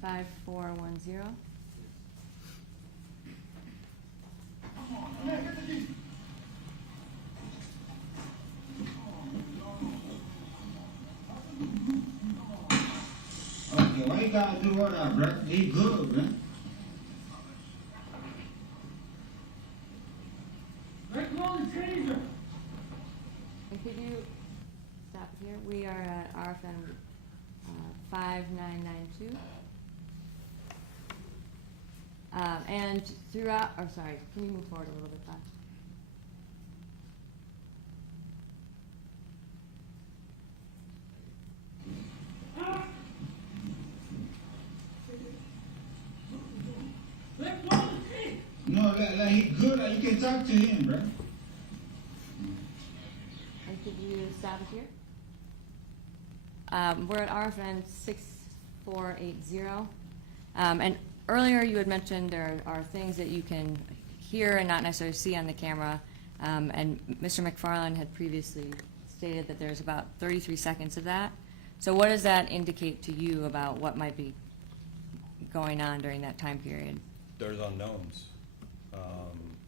5410. Okay, why you gotta do all that, bro? He good, man. Let go of the taser. And could you stop it here? We are at RFN 5992. And throughout, or sorry, can you move forward a little bit, Bob? Let go of the taser. No, like he good, like you can talk to him, bro. And could you stop it here? We're at RFN 6480. And earlier you had mentioned there are things that you can hear and not necessarily see on the camera. And Mr. McFarland had previously stated that there's about 33 seconds of that. So what does that indicate to you about what might be going on during that time period? There's unknowns.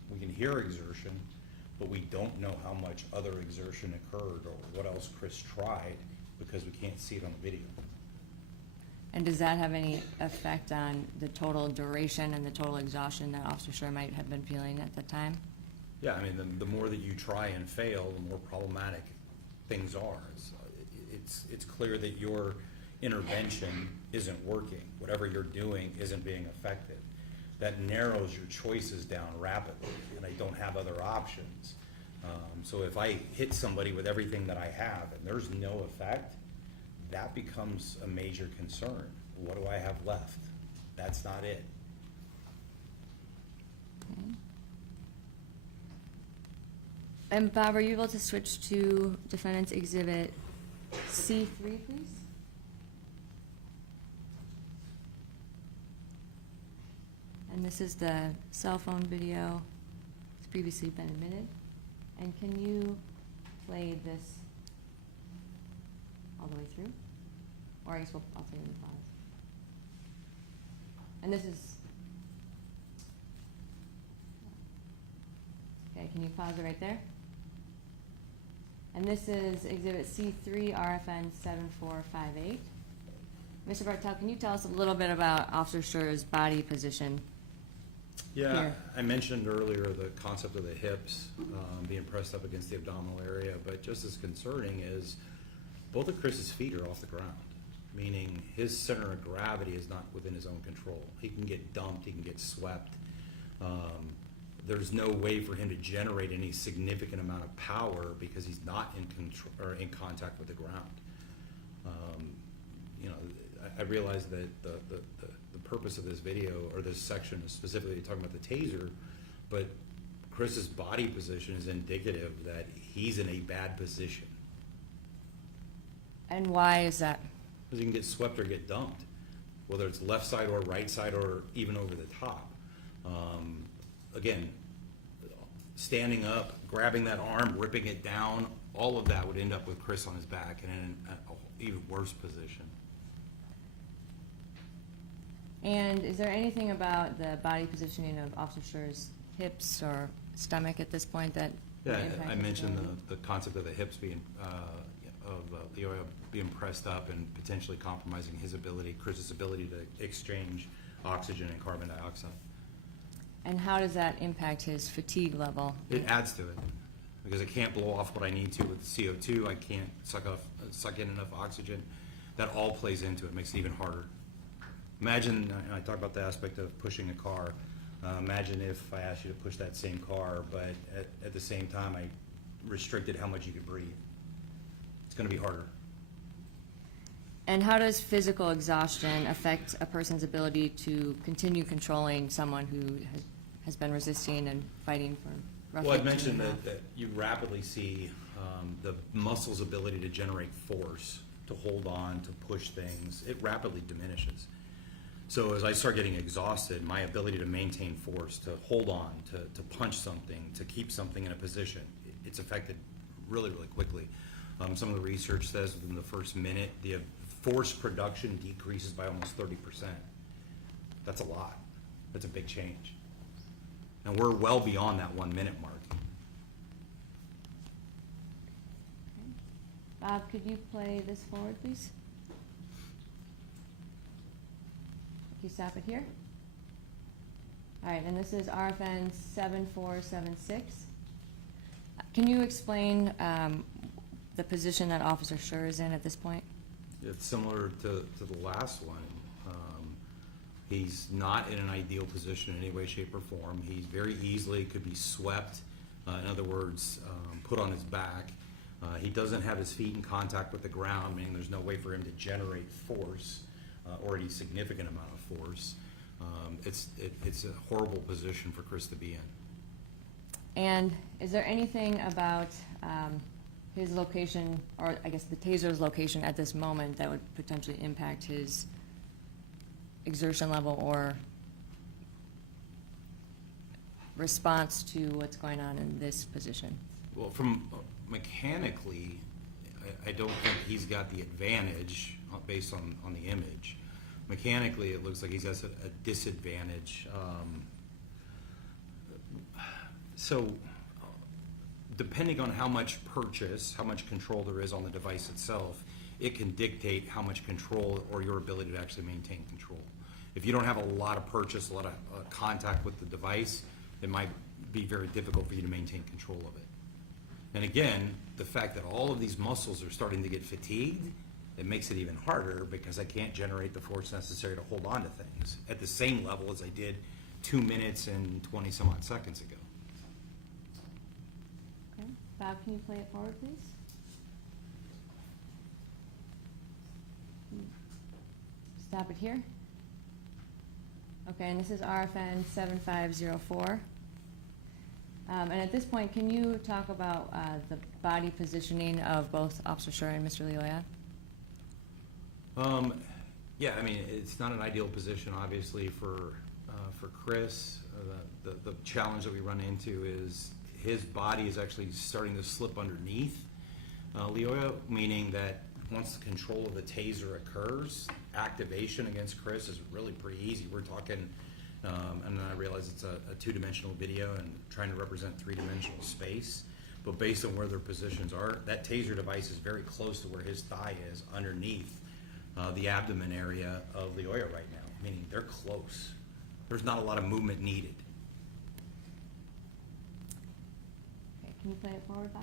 We can hear exertion, but we don't know how much other exertion occurred or what else Chris tried, because we can't see it on the video. And does that have any effect on the total duration and the total exhaustion that Officer Schurr might have been feeling at the time? Yeah, I mean, the more that you try and fail, the more problematic things are. It's clear that your intervention isn't working. Whatever you're doing isn't being effective. That narrows your choices down rapidly, and I don't have other options. So if I hit somebody with everything that I have and there's no effect, that becomes a major concern. What do I have left? That's not it. Okay. And Bob, are you able to switch to defendant's exhibit C3, please? And this is the cell phone video. It's previously been admitted. And can you play this all the way through? Or I guess I'll take it in pause. And this is, okay, can you pause it right there? And this is exhibit C3, RFN 7458. Mr. Bartel, can you tell us a little bit about Officer Schurr's body position? Yeah, Here. I mentioned earlier the concept of the hips being pressed up against the abdominal area, but just as concerning is both of Chris's feet are off the ground, meaning his center of gravity is not within his own control. He can get dumped, he can get swept. There's no way for him to generate any significant amount of power because he's not in control or in contact with the ground. You know, I realize that the purpose of this video or this section is specifically talking about the taser, but Chris's body position is indicative that he's in a bad position. And why is that? Because he can get swept or get dumped, whether it's left side or right side or even over the top. Again, standing up, grabbing that arm, ripping it down, all of that would end up with Chris on his back and in an even worse position. And is there anything about the body positioning of Officer Schurr's hips or stomach at this point that would Yeah, impact I his mentioned ability? the concept of the hips being, Lyoya being pressed up and potentially compromising his ability, Chris's ability to exchange oxygen and carbon dioxide. And how does that impact his fatigue level? It adds to it, because I can't blow off what I need to with CO2, I can't suck in enough oxygen. That all plays into it, makes it even harder. Imagine, I talk about the aspect of pushing a car. Imagine if I asked you to push that same car, but at the same time, I restricted how much you could breathe. It's gonna be harder. And how does physical exhaustion affect a person's ability to continue controlling someone who has been resisting and fighting for roughly Well, I mentioned 2.5? that you rapidly see the muscle's ability to generate force, to hold on, to push things, it rapidly diminishes. So as I start getting exhausted, my ability to maintain force, to hold on, to punch something, to keep something in a position, it's affected really, really quickly. Some of the research says within the first minute, the force production decreases by almost 30%. That's a lot. That's a big change. And we're well beyond that 1 minute mark. Bob, could you play this forward, please? Can you stop it here? All right, and this is RFN 7476. Can you explain the position that Officer Schurr is in at this point? It's similar to the last one. He's not in an ideal position in any way, shape, or form. He's very easily could be swept, in other words, put on his back. He doesn't have his feet in contact with the ground, meaning there's no way for him to generate force or any significant amount of force. It's a horrible position for Chris to be in. And is there anything about his location, or I guess the taser's location at this moment, that would potentially impact his exertion level or response to what's going on in this position? Well, from mechanically, I don't think he's got the advantage based on the image. Mechanically, it looks like he's at a disadvantage. So, depending on how much purchase, how much control there is on the device itself, it can dictate how much control or your ability to actually maintain control. If you don't have a lot of purchase, a lot of contact with the device, it might be very difficult for you to maintain control of it. And again, the fact that all of these muscles are starting to get fatigued, it makes it even harder because I can't generate the force necessary to hold on to things at the same level as I did 2 minutes and 20 some odd seconds ago. Okay. Bob, can you play it forward, please? Stop it here. Okay, and this is RFN 7504. And at this point, can you talk about the body positioning of both Officer Schurr and Mr. Lyoya? Yeah, I mean, it's not an ideal position, obviously, for Chris. The challenge that we run into is his body is actually starting to slip underneath Lyoya, meaning that once the control of the taser occurs, activation against Chris is really pretty easy. We're talking, and I realize it's a two-dimensional video and trying to represent three-dimensional space, but based on where their positions are, that taser device is very close to where his thigh is underneath the abdomen area of Lyoya right now, meaning they're close. There's not a lot of movement needed. Okay, can you play it forward, Bob?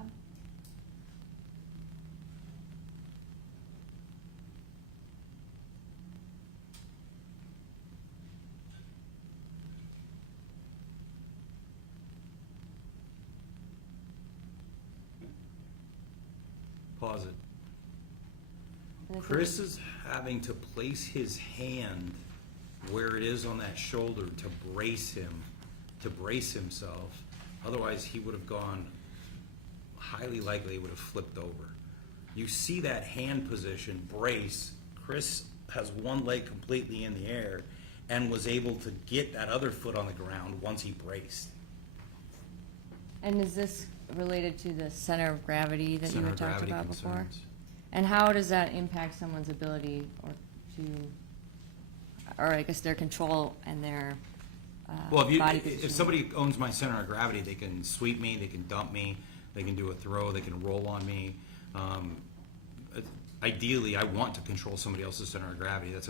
Pause it. And if Chris is having to place his hand where it is on that shoulder to brace himself. Otherwise, he would have gone, highly likely would have flipped over. You see that hand position, brace. Chris has one leg completely in the air and was able to get that other foot on the ground once he braced. And is this related to the center of gravity that you Center had of talked gravity about before? concerns. And how does that impact someone's ability or I guess their control and their Well, body if positioning? somebody owns my center of gravity, they can sweep me, they can dump me, they can do a throw, they can roll on me. Ideally, I want to control somebody else's center of gravity. That's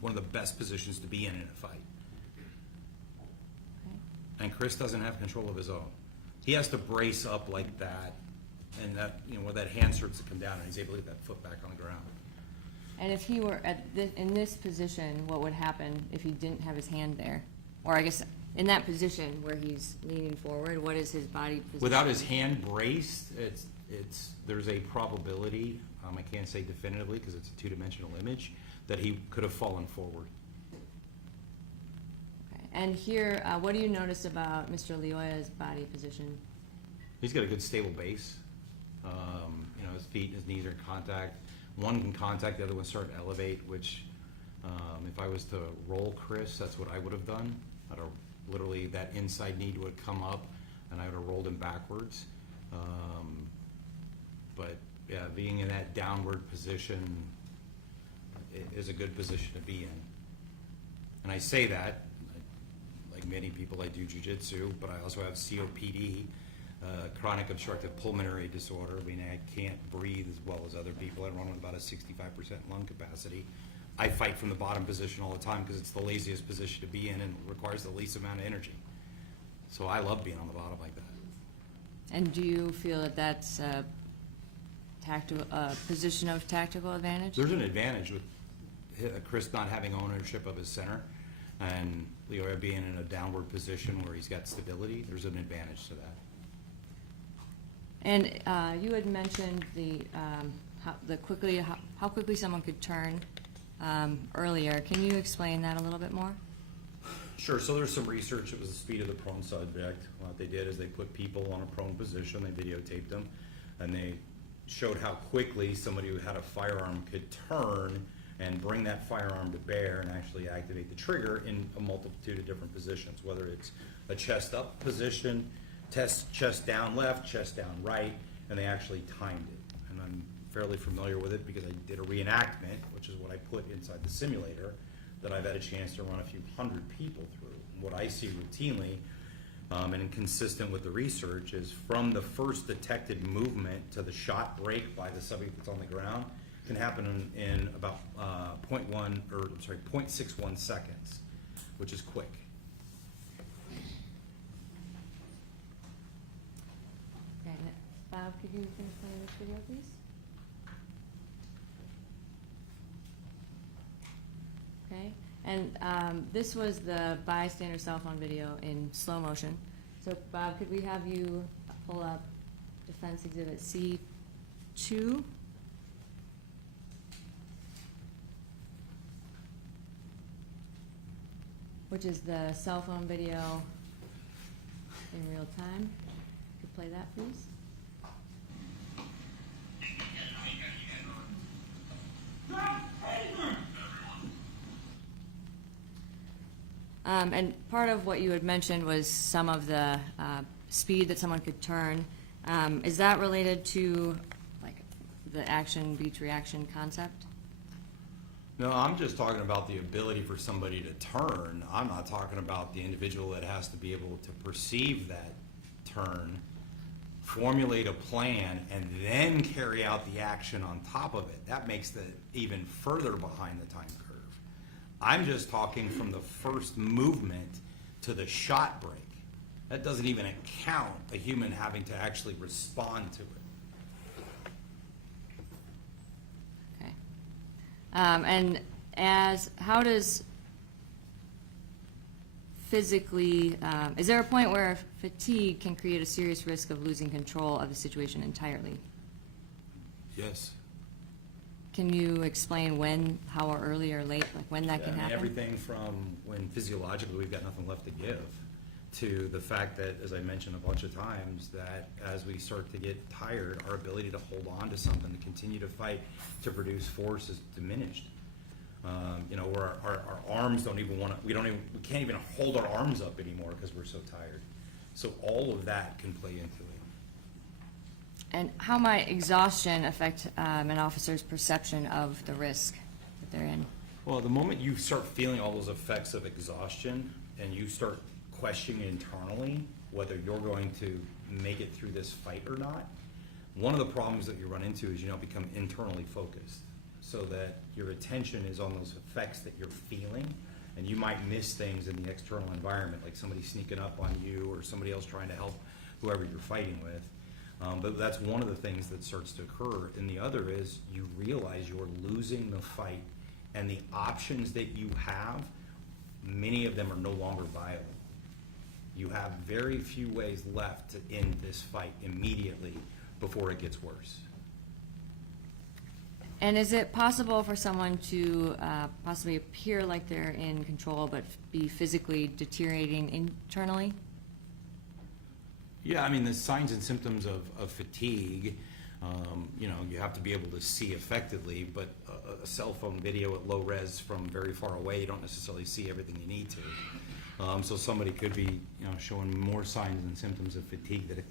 one of the best positions to be in a fight. Okay. And Chris doesn't have control of his own. He has to brace up like that, and that, where that hand starts to come down, and he's able to get that foot back on the ground. And if he were in this position, what would happen if he didn't have his hand there? Or I guess in that position where he's leaning forward, what is his body position? Without his hand braced, there's a probability, I can't say definitively because it's a two-dimensional image, that he could have fallen forward. Okay. And here, what do you notice about Mr. Lyoya's body position? He's got a good stable base. His feet and his knees are in contact. One can contact, the other one start to elevate, which if I was to roll Chris, that's what I would have done. I'd have literally, that inside knee would come up and I would have rolled him backwards. But yeah, being in that downward position is a good position to be in. And I say that, like many people, I do jujitsu, but I also have COPD, chronic obstructive pulmonary disorder, meaning I can't breathe as well as other people. I run with about a 65% lung capacity. I fight from the bottom position all the time because it's the laziest position to be in and requires the least amount of energy. So I love being on the bottom like that. And do you feel that that's a position of tactical advantage? There's an advantage with Chris not having ownership of his center and Lyoya being in a downward position where he's got stability. There's an advantage to that. And you had mentioned how quickly someone could turn earlier. Can you explain that a little bit more? Sure. So there's some research. It was the speed of the prone subject. What they did is they put people on a prone position, they videotaped them, and they showed how quickly somebody who had a firearm could turn and bring that firearm to bear and actually activate the trigger in a multitude of different positions, whether it's a chest up position, chest down left, chest down right, and they actually timed it. And I'm fairly familiar with it because I did a reenactment, which is what I put inside the simulator, that I've had a chance to run a few hundred people through. And what I see routinely, and consistent with the research, is from the first detected movement to the shot break by the subject that's on the ground can happen in about 0.61 seconds, which is quick. Okay, Bob, could you finish playing this video, please? Okay, and this was the bystander cell phone video in slow motion. So Bob, could we have you pull up Defense Exhibit C2? Which is the cell phone video in real time. Could play that, please. And part of what you had mentioned was some of the speed that someone could turn. Is that related to like the action beats reaction concept? No, I'm just talking about the ability for somebody to turn. I'm not talking about the individual that has to be able to perceive that turn, formulate a plan, and then carry out the action on top of it. That makes it even further behind the time curve. I'm just talking from the first movement to the shot break. That doesn't even account a human having to actually respond to it. Okay. And how does physically, is there a point where fatigue can create a serious risk of losing control of the situation entirely? Yes. Can you explain when, how early or late, like when that can happen? Everything from when physiologically we've got nothing left to give, to the fact that, as I mentioned a bunch of times, that as we start to get tired, our ability to hold on to something, to continue to fight, to produce force is diminished. Where our arms don't even want to, we can't even hold our arms up anymore because we're so tired. So all of that can play into it. And how might exhaustion affect an officer's perception of the risk that they're in? Well, the moment you start feeling all those effects of exhaustion and you start questioning internally whether you're going to make it through this fight or not, one of the problems that you run into is you don't become internally focused, so that your attention is on those effects that you're feeling, and you might miss things in the external environment, like somebody sneaking up on you or somebody else trying to help whoever you're fighting with. But that's one of the things that starts to occur. And the other is you realize you're losing the fight, and the options that you have, many of them are no longer viable. You have very few ways left to end this fight immediately before it gets worse. And is it possible for someone to possibly appear like they're in control but be physically deteriorating internally? Yeah, I mean, the signs and symptoms of fatigue, you have to be able to see effectively, but a cell phone video at low res from very far away, you don't necessarily see everything you need to. So somebody could be, showing more signs and symptoms of fatigue that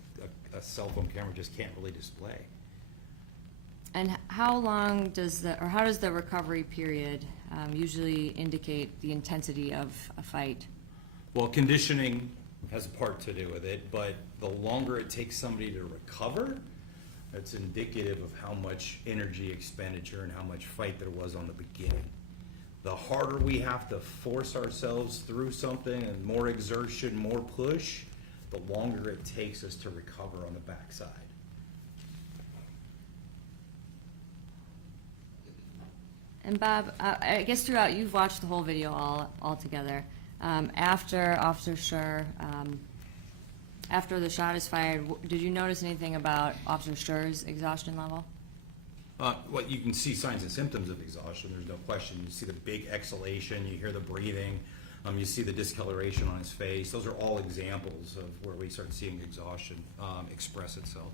a cell phone camera just can't really display. And how long how does the recovery period usually indicate the intensity of a fight? Well, conditioning has a part to do with it, but the longer it takes somebody to recover, that's indicative of how much energy expenditure and how much fight there was on the beginning. The harder we have to force ourselves through something, and more exertion, more push, the longer it takes us to recover on the backside. And Bob, I guess throughout, you've watched the whole video all together. After Officer Schurr, after the shot is fired, did you notice anything about Officer Schurr's exhaustion level? Well, you can see signs and symptoms of exhaustion, there's no question. You see the big exhalation, you hear the breathing, you see the discoloration on his face. Those are all examples of where we start seeing exhaustion express itself.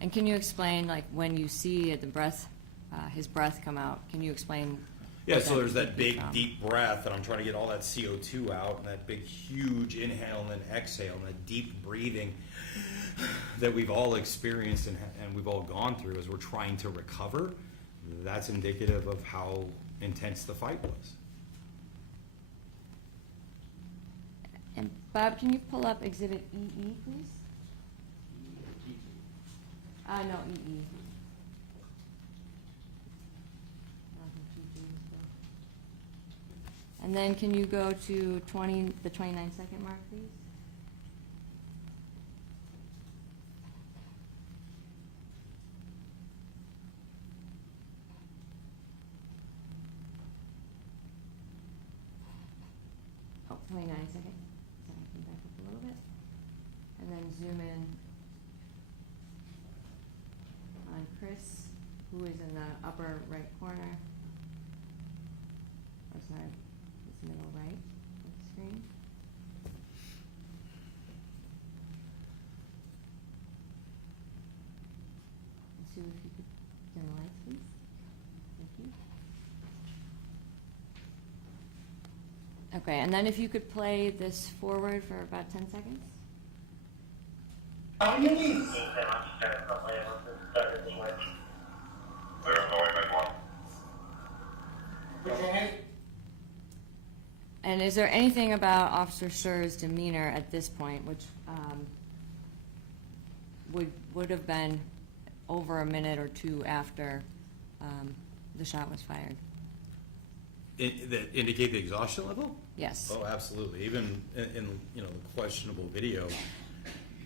And can you explain, like, when you see the breath, his breath come out, can you explain? Yeah, what so there's that could be big, from? deep breath, and I'm trying to get all that CO2 out, and that big, huge inhale and then exhale, and that deep breathing that we've all experienced and we've all gone through as we're trying to recover. That's indicative of how intense the fight was. And Bob, can you pull up Exhibit EE, please? No, EE. And then can you go to the 29-second mark, please? Oh, 29 seconds. So I can back up a little bit. And then zoom in on Chris, who is in the upper right corner. Or sorry, it's middle right of the screen. Sue, if you could dim the lights, please. Thank you. Okay, and then if you could play this forward for about 10 seconds. How you need? Okay. And is there anything about Officer Schurr's demeanor at this point, which would have been over a minute or two after the shot was fired? That indicate the exhaustion level? Yes. Oh, absolutely. Even in the questionable video.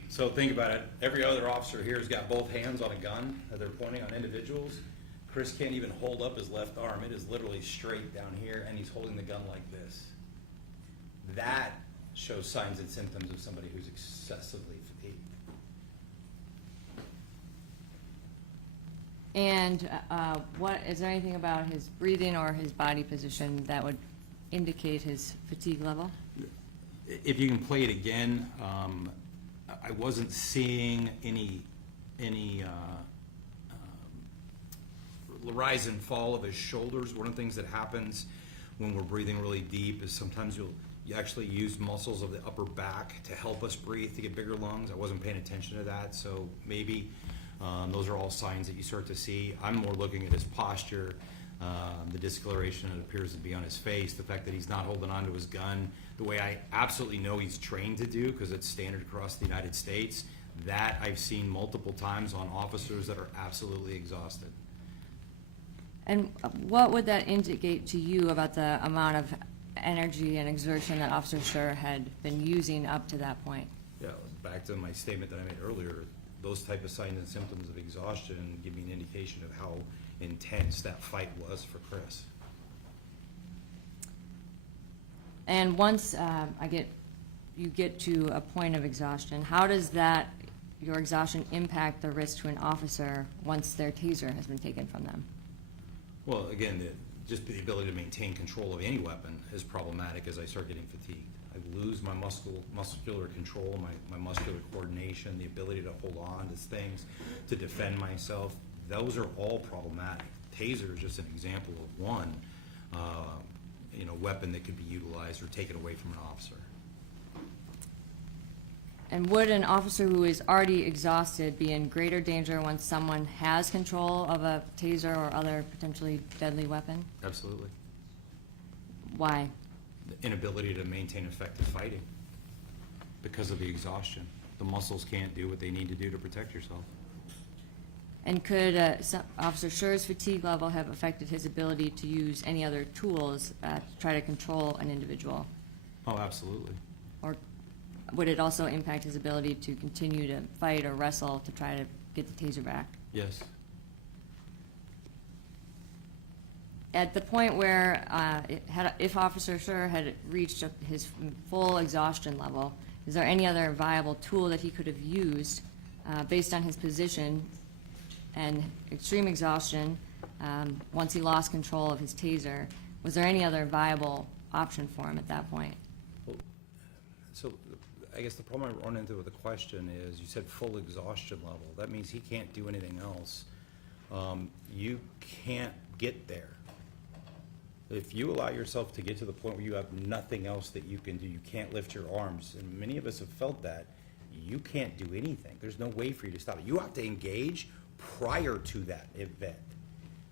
So think about it. Every other officer here has got both hands on a gun that they're pointing on individuals. Chris can't even hold up his left arm. It is literally straight down here, and he's holding the gun like this. That shows signs and symptoms of somebody who's excessively fatigued. And what is there anything about his breathing or his body position that would indicate his fatigue level? If you can play it again, I wasn't seeing any rise and fall of his shoulders. One of the things that happens when we're breathing really deep is sometimes you actually use muscles of the upper back to help us breathe, to get bigger lungs. I wasn't paying attention to that, so maybe those are all signs that you start to see. I'm more looking at his posture, the discoloration that appears to be on his face, the fact that he's not holding on to his gun the way I absolutely know he's trained to do, because it's standard across the United States. That I've seen multiple times on officers that are absolutely exhausted. And what would that indicate to you about the amount of energy and exertion that Officer Schurr had been using up to that point? Yeah, back to my statement that I made earlier, those type of signs and symptoms of exhaustion give me an indication of how intense that fight was for Chris. And once you get to a point of exhaustion, how does your exhaustion impact the risk to an officer once their taser has been taken from them? Well, again, just the ability to maintain control of any weapon is problematic as I start getting fatigued. I lose my muscular control, my muscular coordination, the ability to hold on to things, to defend myself. Those are all problematic. Taser is just an example of one weapon that could be utilized or taken away from an officer. And would an officer who is already exhausted be in greater danger once someone has control of a taser or other potentially deadly weapon? Absolutely. Why? The inability to maintain effective fighting because of the exhaustion. The muscles can't do what they need to do to protect yourself. And could Officer Schurr's fatigue level have affected his ability to use any other tools to try to control an individual? Oh, absolutely. Or would it also impact his ability to continue to fight or wrestle to try to get the taser back? Yes. At the point where, if Officer Schurr had reached his full exhaustion level, is there any other viable tool that he could have used based on his position and extreme exhaustion once he lost control of his taser? Was there any other viable option for him at that point? Well, so I guess the problem I run into with the question is you said full exhaustion level. That means he can't do anything else. You can't get there. If you allow yourself to get to the point where you have nothing else that you can do, you can't lift your arms, and many of us have felt that, you can't do anything. There's no way for you to stop it. You have to engage prior to that event.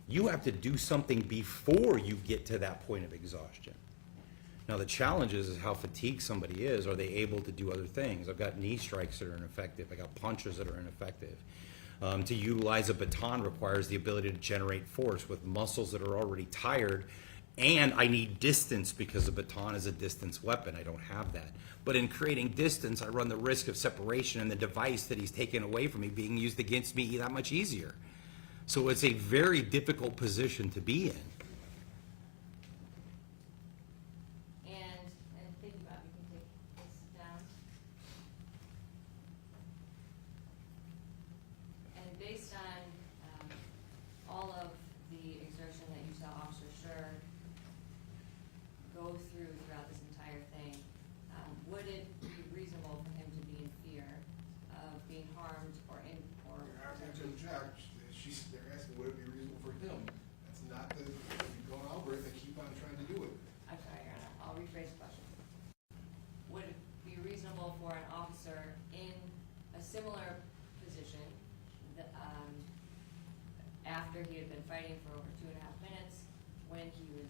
You have to do something before you get to that point of exhaustion. Now the challenge is how fatigued somebody is. Are they able to do other things? I've got knee strikes that are ineffective. I got punches that are ineffective. To utilize a baton requires the ability to generate force with muscles that are already tired, and I need distance because a baton is a distance weapon. I don't have that. But in creating distance, I run the risk of separation and the device that he's taken away from me being used against me that much easier. So it's a very difficult position to be in. And think about it, you can take this down. And based on all of the exertion that you saw Officer Schurr go through throughout this entire thing, would it be reasonable for him to be in fear of being harmed or You're asking to object. She similar position, after he had been fighting for over 2.5 minutes, when he was,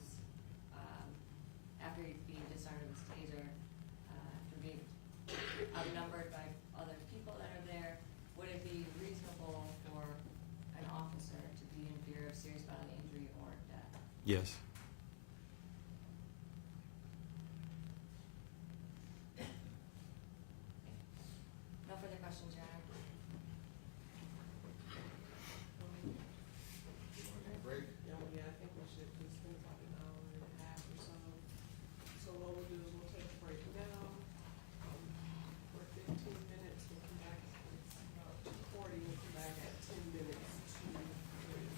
after he'd being disarmed with his taser, after being outnumbered by other people that are there, would it be reasonable for an officer to be in fear of serious bodily injury or death? Yes. No further questions, Your Honor? Break? Yeah, I think we should, we spend about an hour and a half or so. So what we'll do is we'll take a break now, for 15 minutes, we'll come back, it's about 2:40, we'll come back at 10 minutes to 3.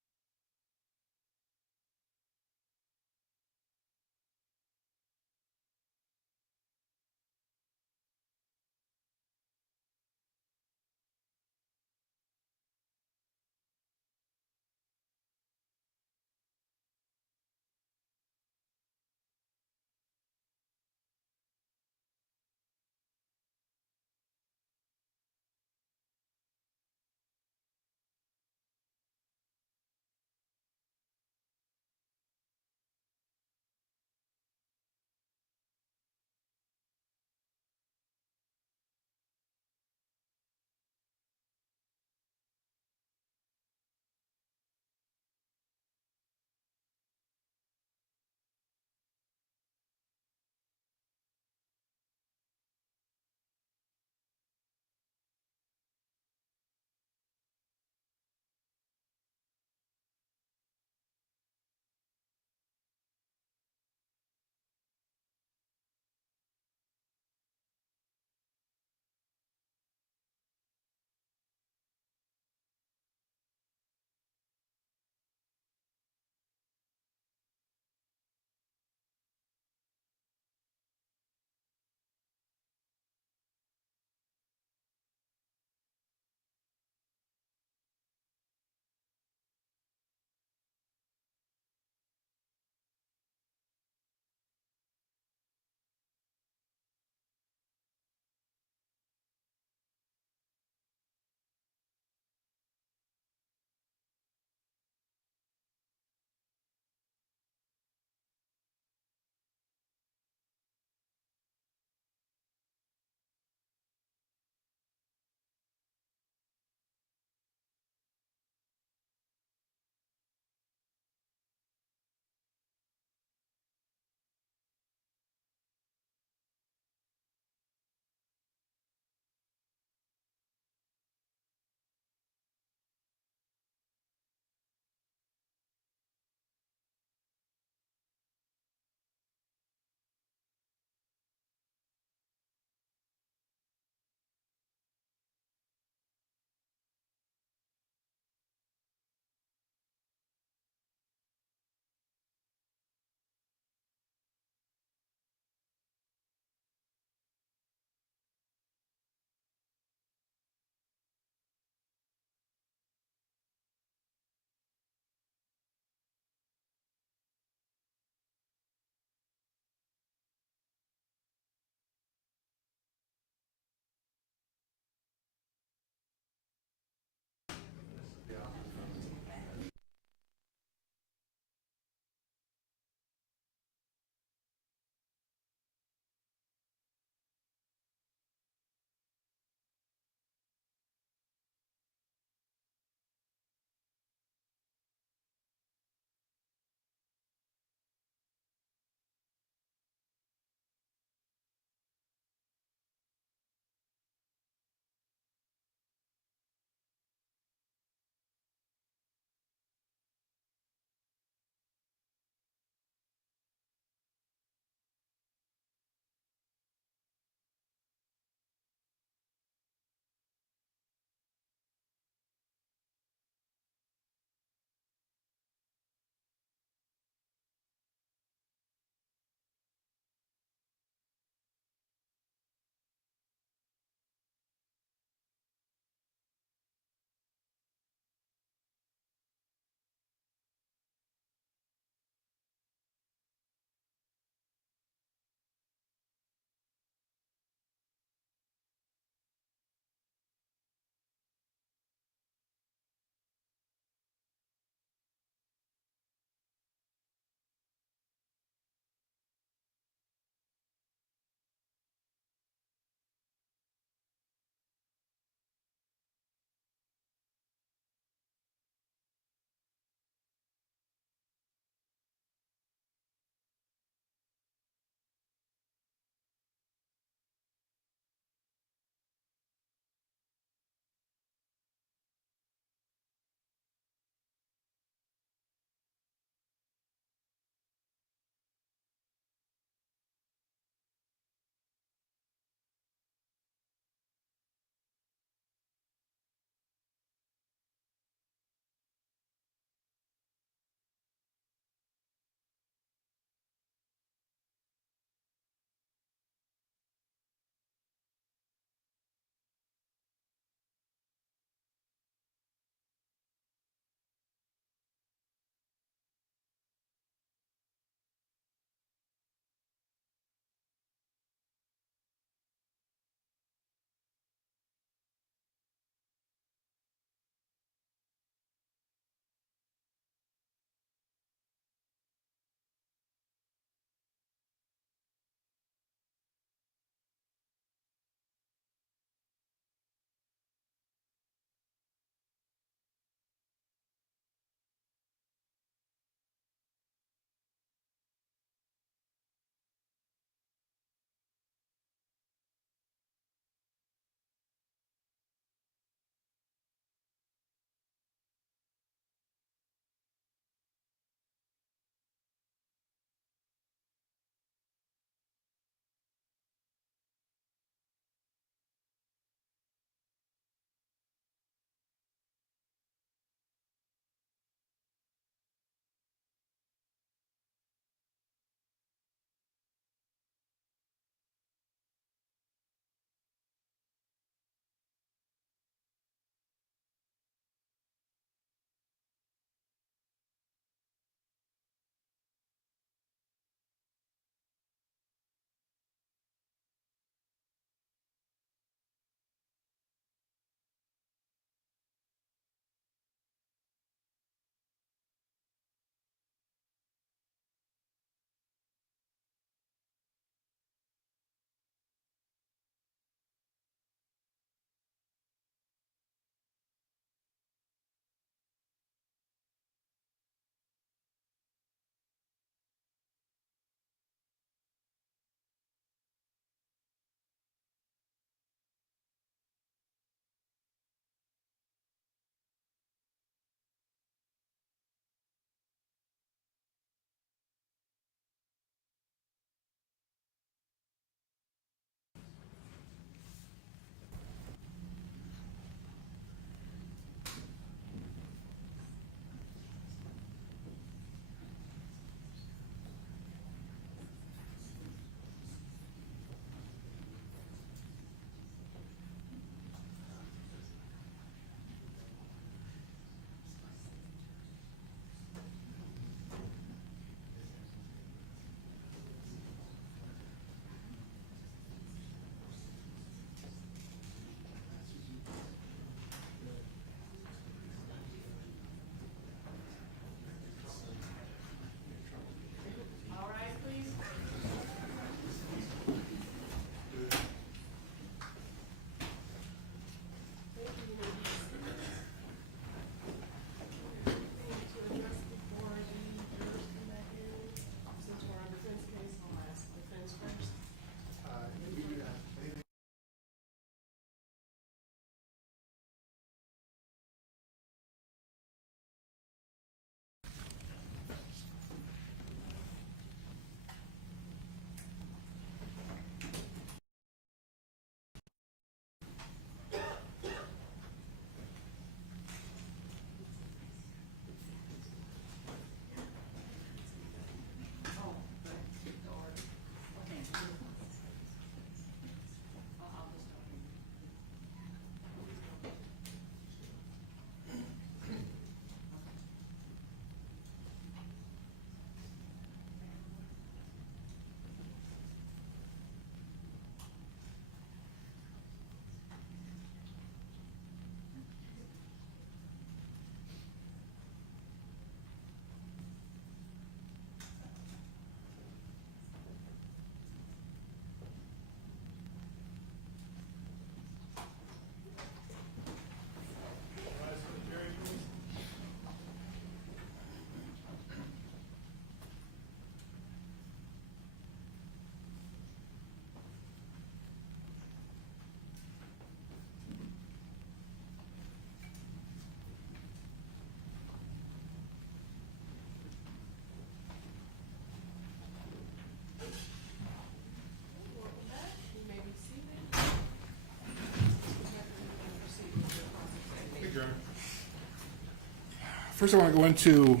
First I want to go into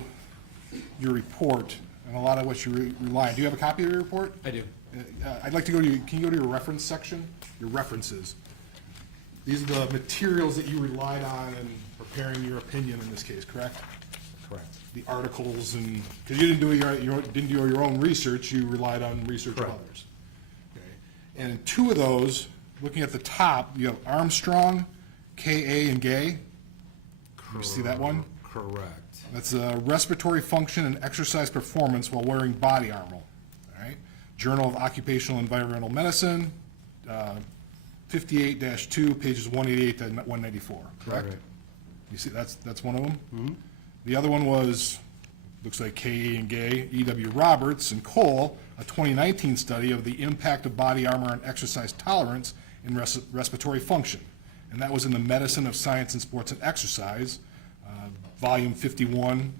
your report and a lot of what you rely on. Do you have a copy of your report? I do. I'd like to go to, can you go to your reference section? Your references. These are the materials that you relied on in preparing your opinion in this case, correct? Correct. The articles and, because you didn't do your own research, you relied on research of Correct. others. Okay. And in two of those, looking at the top, you have Armstrong, K.A. and Gay. You see that one? Correct. That's respiratory function and exercise performance while wearing body armor. All right. Journal of Occupational and Environmental Medicine, 58-2, pages 188 to 194. Correct? Right. You see, that's one of them. Mm-hmm. The other one was, looks like K.A. and Gay, E.W. Roberts and Cole, a 2019 study of the impact of body armor on exercise tolerance and respiratory function. And that was in the Medicine of Science and Sports and Exercise, volume 51,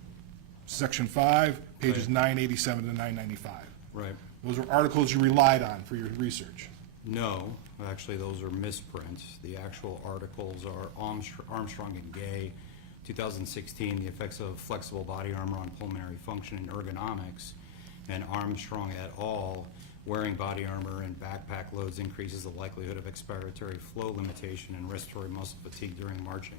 section 5, pages Right. 987 to 995. Right. Those are articles you relied on for your research. No, actually, those are misprints. The actual articles are Armstrong and Gay, 2016, the effects of flexible body armor on pulmonary function and ergonomics, and Armstrong et al., wearing body armor and backpack loads increases the likelihood of expiratory flow limitation and respiratory muscle fatigue during marching.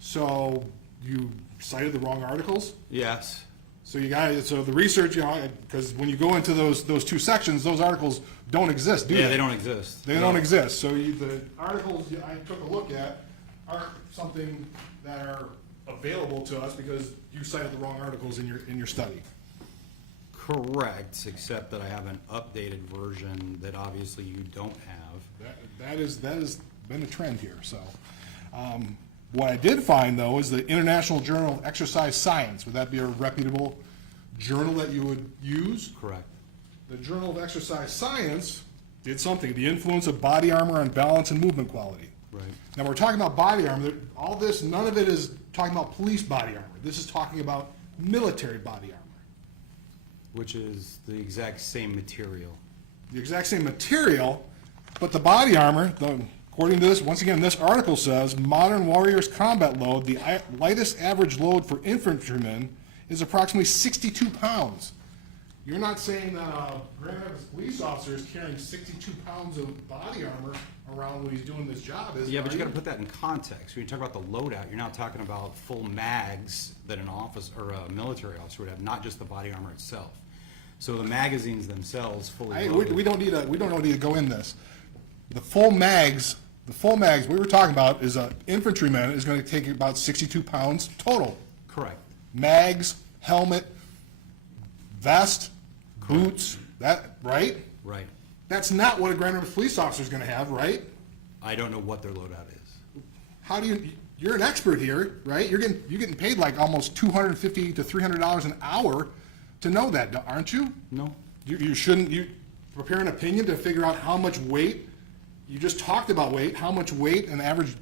So you cited the wrong articles? Yes. So you got, so the research, because when you go into those two sections, those articles don't exist, do they? Yeah, they don't exist. They don't exist. So the articles I took a look at aren't something that are available to us because you cited the wrong articles in your study. Correct, except that I have an updated version that obviously you don't have. That has been a trend here. So what I did find though is the International Journal of Exercise Science. Would that be a reputable journal that you would use? Correct. The Journal of Exercise Science did something, the influence of body armor on balance and movement quality. Right. Now, we're talking about body armor. All this, none of it is talking about police body armor. This is talking about military body armor. Which is the exact same material. The exact same material, but the body armor, according to this, once again, this article says, modern warriors combat load, the lightest average load for infantrymen is approximately 62 pounds. You're not saying that a Grand Rapids police officer is carrying 62 pounds of body armor around when he's doing this job, is Yeah, but you gotta put that in context. When you talk about the loadout, you're not talking about full mags that an officer or a military officer would have, not just the body armor itself. So the magazines themselves fully loaded. We don't need to go in this. The full mags we were talking about is an infantryman is going to take about 62 pounds total. Correct. Mags, helmet, vest, boots, that, right? Right. That's not what a Grand Rapids police officer is going to have, right? I don't know what their loadout is. How do you're an expert here, right? You're getting paid like almost $250 to $300 an hour to know that, aren't you? No. You shouldn't, you prepare an opinion to figure out how much weight, you just talked about weight, how much weight an average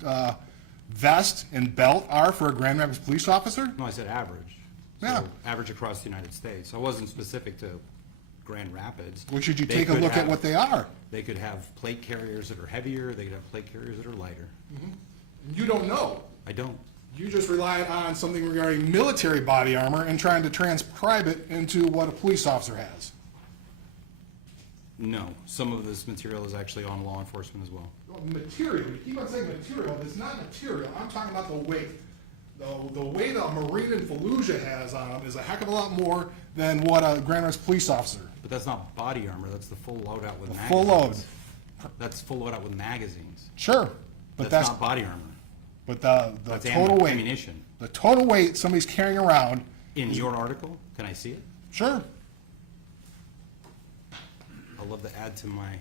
vest and belt are for a Grand Rapids police officer? No, I said average. Yeah. So average across the United States. I wasn't specific to Grand Rapids. Well, should you They take a could look at have- what they are? They could have plate carriers that are heavier, they could have plate carriers that are lighter. You don't know. I don't. You just rely on something regarding military body armor and trying to transcribe it into what a police officer has. No, some of this material is actually on law enforcement as well. Well, material, you keep on saying material, it's not material, I'm talking about the weight. The weight a Marine in Fallujah has on him is a heck of a lot more than what a Grand Rapids police officer. But that's not body armor, that's the full loadout with magazines. Full load. That's full loadout with magazines. Sure, but That's not body armor. but the That's total weight, ammunition. the total weight somebody's carrying around, In your article, can I see it? sure. I'd love to add to my,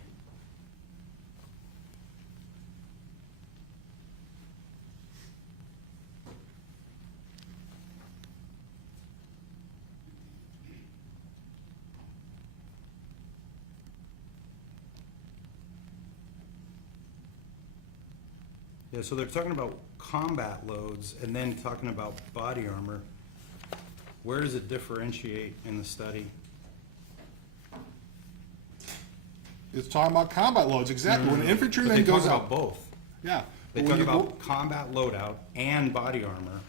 yeah, so they're talking about combat loads and then talking about body armor. Where does it differentiate in the study? It's talking about combat loads, exactly. When an But they infantryman talk goes about out, both. yeah, They But talk when you about combat loadout and body armor,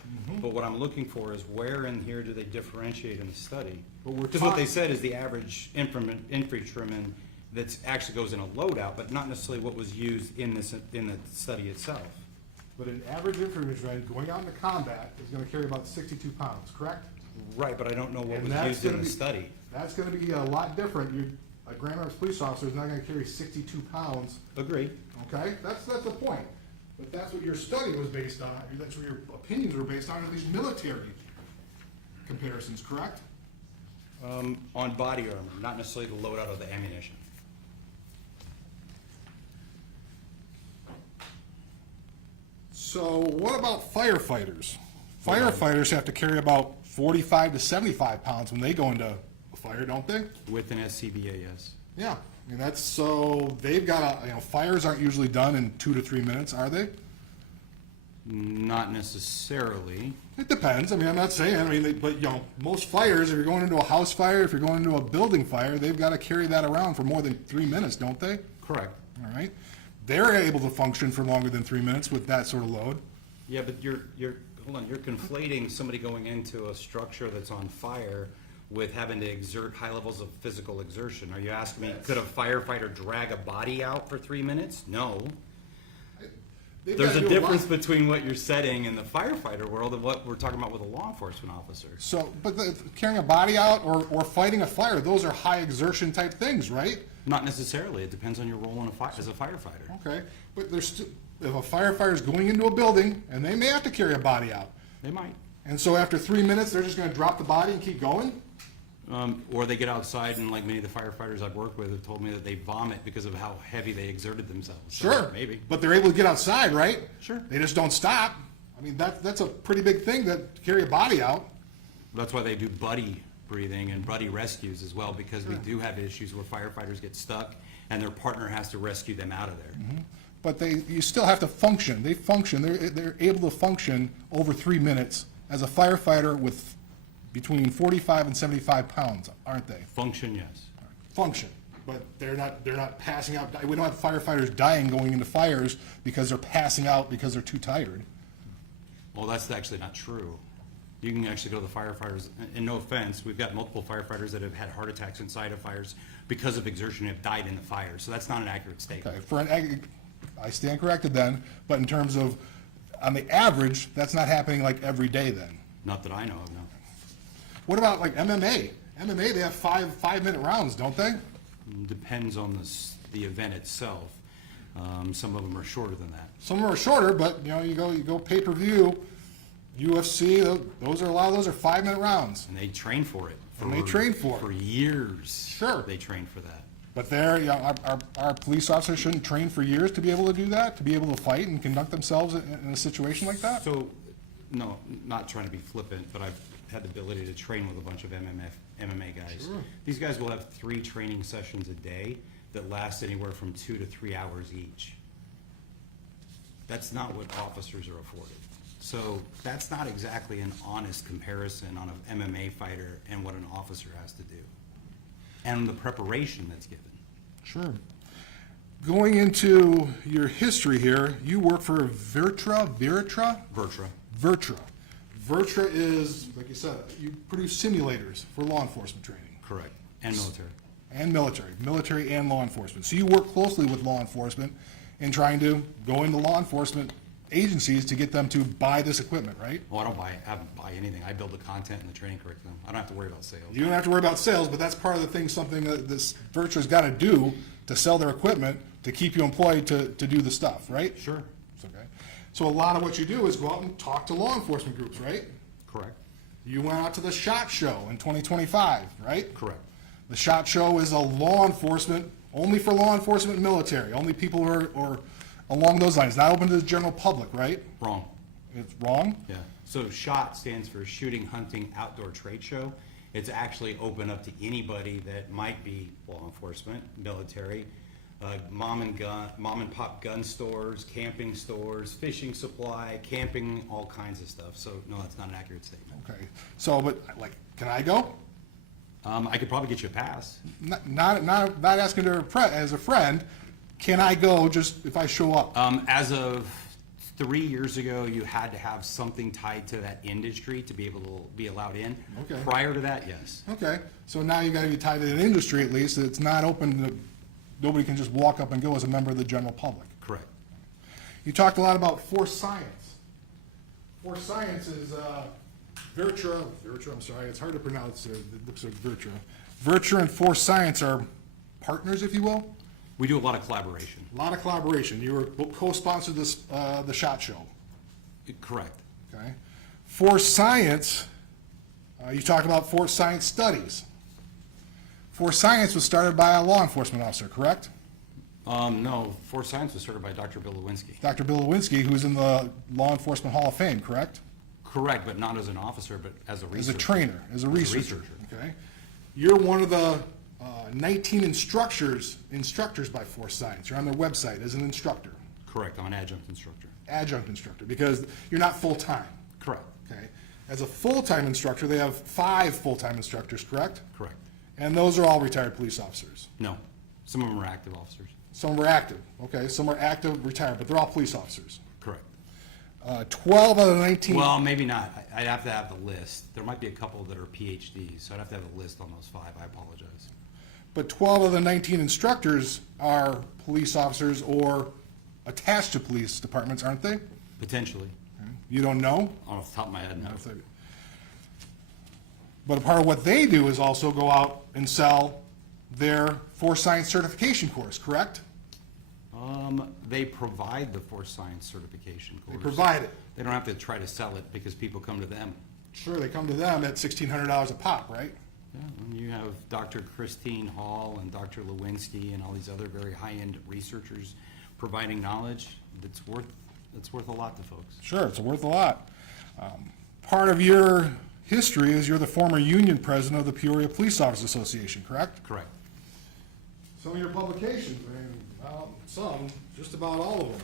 but what I'm looking for is where in here do they differentiate in the study? But we're Because what they talk- said is the average infantryman that actually goes in a loadout, but not necessarily what was used in the study itself. But an average infantryman going out into combat is gonna carry about 62 pounds, correct? Right, but I don't know what And was that's used in gonna the be- study. That's gonna be a lot different. A Grand Rapids police officer is not gonna carry 62 pounds, Agreed. okay? That's the point. But that's what your study was based on, that's what your opinions were based on, are these military comparisons, correct? On body armor, not necessarily the loadout of the ammunition. So what about firefighters? Firefighters have to carry about 45 to 75 pounds when they go into a fire, don't they? With an SCBA, yes. Yeah, I mean, that's, so they've got fires aren't usually done in 2 to 3 minutes, are they? Not necessarily. It depends, I mean, I'm not saying, but, most fires, if you're going into a house fire, if you're going into a building fire, they've gotta carry that around for more than 3 minutes, don't they? Correct. All right? They're able to function for longer than 3 minutes with that sort of load. Yeah, but you're, hold on, you're conflating somebody going into a structure that's on fire with having to exert high levels of physical exertion. Are you asking me, could a firefighter drag a body out for 3 minutes? No. They've There's gotta a do lot. difference between what you're setting in the firefighter world and what we're talking about with a law enforcement officer. So, but carrying a body out or fighting a fire, those are high exertion type things, right? Not necessarily. It depends on your role in as a firefighter. Okay, but there's still, if a firefighter's going into a building, and they may have to carry a body out, They might. and so after 3 minutes, they're just gonna drop the body and keep going? Or they get outside, and like many of the firefighters I've worked with have told me that they vomit because of how heavy they exerted themselves. So, Sure. Maybe. But they're able to get outside, right? Sure. They just don't stop. I mean, that's a pretty big thing, to carry a body out. That's why they do buddy breathing and buddy rescues as well, because we do have issues where firefighters get stuck and their partner has to rescue them out of there. But you still have to function. They function, they're able to function over 3 minutes as a firefighter with between 45 and 75 pounds, aren't they? Function, yes. Function, but they're not passing out. We don't have firefighters dying going into fires because they're passing out because they're too tired. Well, that's actually not true. You can actually go to the firefighters, and no offense, we've got multiple firefighters that have had heart attacks inside of fires because of exertion and have died in the fire, so that's not an accurate statement. Okay, I stand corrected then, but in terms of, on the average, that's not happening like every day then. Not that I know of, no. What about like MMA? MMA, they have 5-minute rounds, don't they? Depends on the event itself. Some of them are shorter than that. Some of them are shorter, but you go pay-per-view, UFC, a lot of those are 5-minute rounds. And they train for it. And they train for it. For years. Sure. They train for that. But our police officers shouldn't train for years to be able to do that, to be able to fight and conduct themselves in a situation like that? So, no, not trying to be flippant, but I've had the ability to train with a bunch of MMA guys. Sure. These guys will have 3 training sessions a day that last anywhere from 2 to 3 hours each. That's not what officers are afforded. So that's not exactly an honest comparison on an MMA fighter and what an officer has to do. And the preparation that's given. Sure. Going into your history here, you work for Virtra? Virtra. Virtra is, like you said, you produce simulators for law enforcement training. Correct. And military. And military and law enforcement. So you work closely with law enforcement in trying to go into law enforcement agencies to get them to buy this equipment, right? Well, I don't buy anything. I build the content and the training curriculum. I don't have to worry about sales. You don't have to worry about sales, but that's part of the thing, something that this Virtra's got to do to sell their equipment, to keep you employed to do the stuff, right? Sure. Okay. So a lot of what you do is go out and talk to law enforcement groups, right? Correct. You went out to the SHOT Show in 2025, right? Correct. The SHOT Show is a law enforcement, only for law enforcement and military, only people who are along those lines, not open to the general public, right? Wrong. It's wrong? Yeah. So SHOT stands for Shooting, Hunting, Outdoor Trade Show. It's actually open up to anybody that might be law enforcement, military, mom and pop gun stores, camping stores, fishing supply, camping, all kinds of stuff. So no, that's not an accurate statement. Okay. So, but like, can I go? I could probably get you a pass. Not asking to as a friend. Can I go just if I show up? As of 3 years ago, you had to have something tied to that industry to be able to be allowed in. Okay. Prior to that, yes. Okay, so now you gotta be tied to an industry at least, that it's not open to, nobody can just walk up and go as a member of the general public. Correct. You talked a lot about force science. Force science is, Virtua, I'm sorry, it's hard to pronounce, it looks like Virtua. Virtua and force science are partners, if you will? We do a lot of collaboration. A lot of collaboration. You were co-sponsored this, the SHOT Show, Correct. okay? Force science, you talked about force science studies. Force science was started by a law enforcement officer, correct? No, Force Science was started by Dr. Bill Lewinsky. Dr. Bill Lewinsky, who's in the Law Enforcement Hall of Fame, correct? Correct, but not as an officer, but as a As researcher. a trainer, as a researcher, researcher. okay? You're one of the 19 instructors by Force Science. You're on their website as an instructor, Correct, I'm an adjunct instructor. adjunct instructor, because you're not full-time, Correct, okay? As a full-time instructor, they have 5 full-time instructors, correct? correct. And those are all retired police officers. No, some of them are active officers. Some are active, okay? Some are active, retired, but they're all police officers. Correct. 12 out of the 19. Well, maybe not. I'd have to have the list. There might be a couple that are PhDs, so I'd have to have a list on those 5. I apologize. But 12 of the 19 instructors are police officers or attached to police departments, aren't they? Potentially. You don't know? Off the top of my head, no. But a part of what they do is also go out and sell their Force Science certification course, correct? They provide the Force Science certification They course. provide it. They don't have to try to sell it because people come to them. Sure, they come to them at $1,600 a pop, right? Yeah, and you have Dr. Christine Hall and Dr. Lewinsky and all these other very high-end researchers providing knowledge that's worth a lot to folks. Sure, it's worth a lot. Part of your history is you're the former union president of the Peoria Police Officers Association, correct? Correct. Some of your publications, well, some, just about all of them.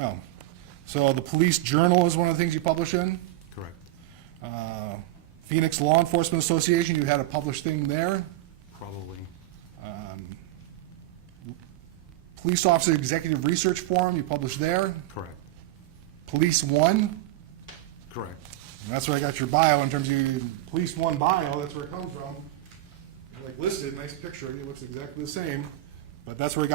Oh, so the Police Journal is one of the things you publish in? Correct. Phoenix Law Enforcement Association, you had a published thing there? Probably. Police Officer Executive Research Forum, you published there? Correct. Police One, Correct. and that's where I got your bio in terms of your Police One bio, that's where it comes from. Like listed, nice picture, it looks exactly the same, but that's where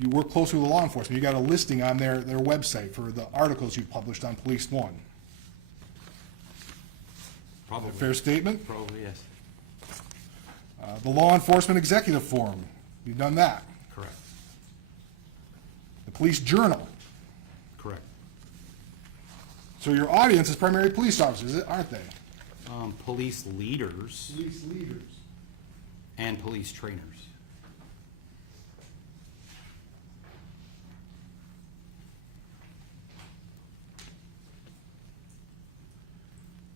you work closely with law enforcement. You got a listing on their website for the articles you published on Police One. Probably. Fair statement? Probably, yes. The Law Enforcement Executive Forum, you've done that. Correct. The Police Journal. Correct. So your audience is primarily police officers, aren't they? Police leaders Police leaders. and police trainers.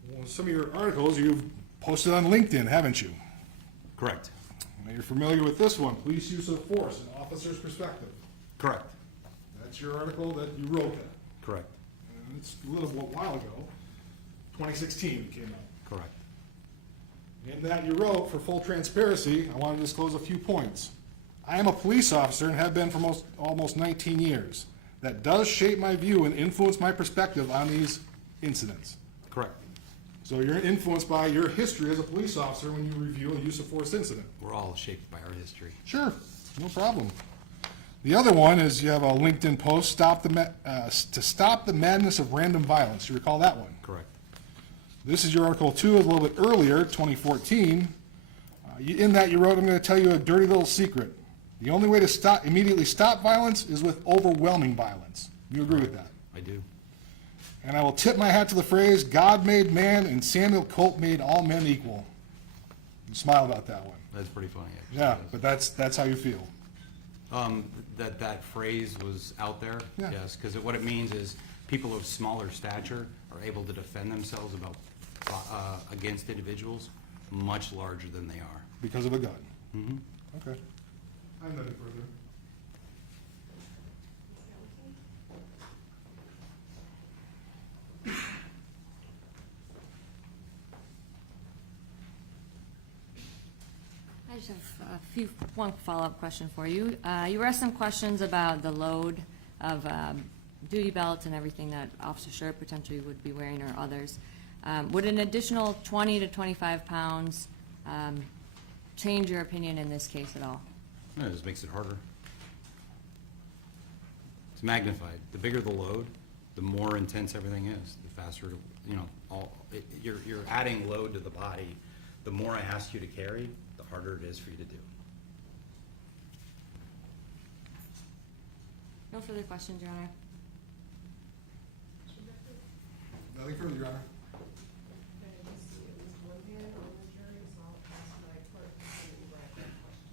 Well, some of your articles you've posted on LinkedIn, haven't you? Correct. Now you're familiar with this one, Police Use of Force, an Officer's Perspective. Correct. That's your article that you wrote that. Correct. And it's a little while ago, 2016 it came out. Correct. In that you wrote, for full transparency, I want to disclose a few points. I am a police officer and have been for almost 19 years. That does shape my view and influence my perspective on these incidents. Correct. So you're influenced by your history as a police officer when you review a use of force incident. We're all shaped by our history. Sure, no problem. The other one is you have a LinkedIn post, to stop the madness of random violence. You recall that one? Correct. This is your article 2, a little bit earlier, 2014. In that you wrote, I'm going to tell you a dirty little secret. The only way to immediately stop violence is with overwhelming violence. You agree with that? I do. And I will tip my hat to the phrase, God made man and Samuel Colt made all men equal. You smile about that one. That's pretty funny, actually. Yeah, but that's how you feel. That phrase was out there, Yeah. yes, because what it means is people of smaller stature are able to defend themselves against individuals much larger than they are. Because of a gun. Mm-hmm. Okay. I'm nothing further. just have one follow-up question for you. You were asked some questions about the load of duty belts and everything that Officer Schurr potentially would be wearing or others. Would an additional 20 to 25 pounds change your opinion in this case at all? No, it just makes it harder. It's magnified. The bigger the load, the more intense everything is, the faster, you're adding load to the body. The more I ask you to carry, the harder it is for you to do. No further questions, Your Honor. Nothing further, Your Honor. Okay, let's see, it was one hand on the jury, so I'll ask my clerk to send me back that question.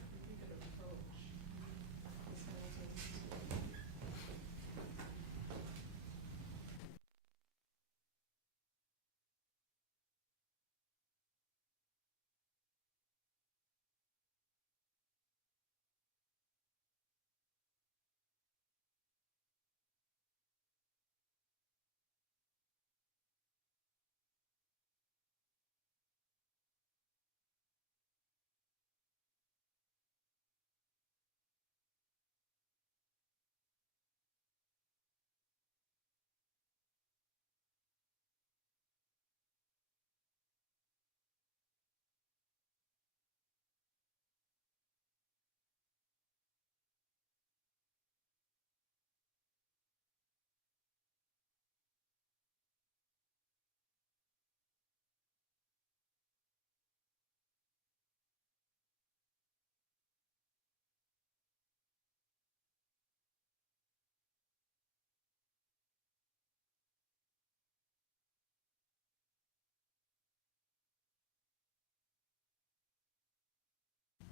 If you could approach Ms. Hamilton.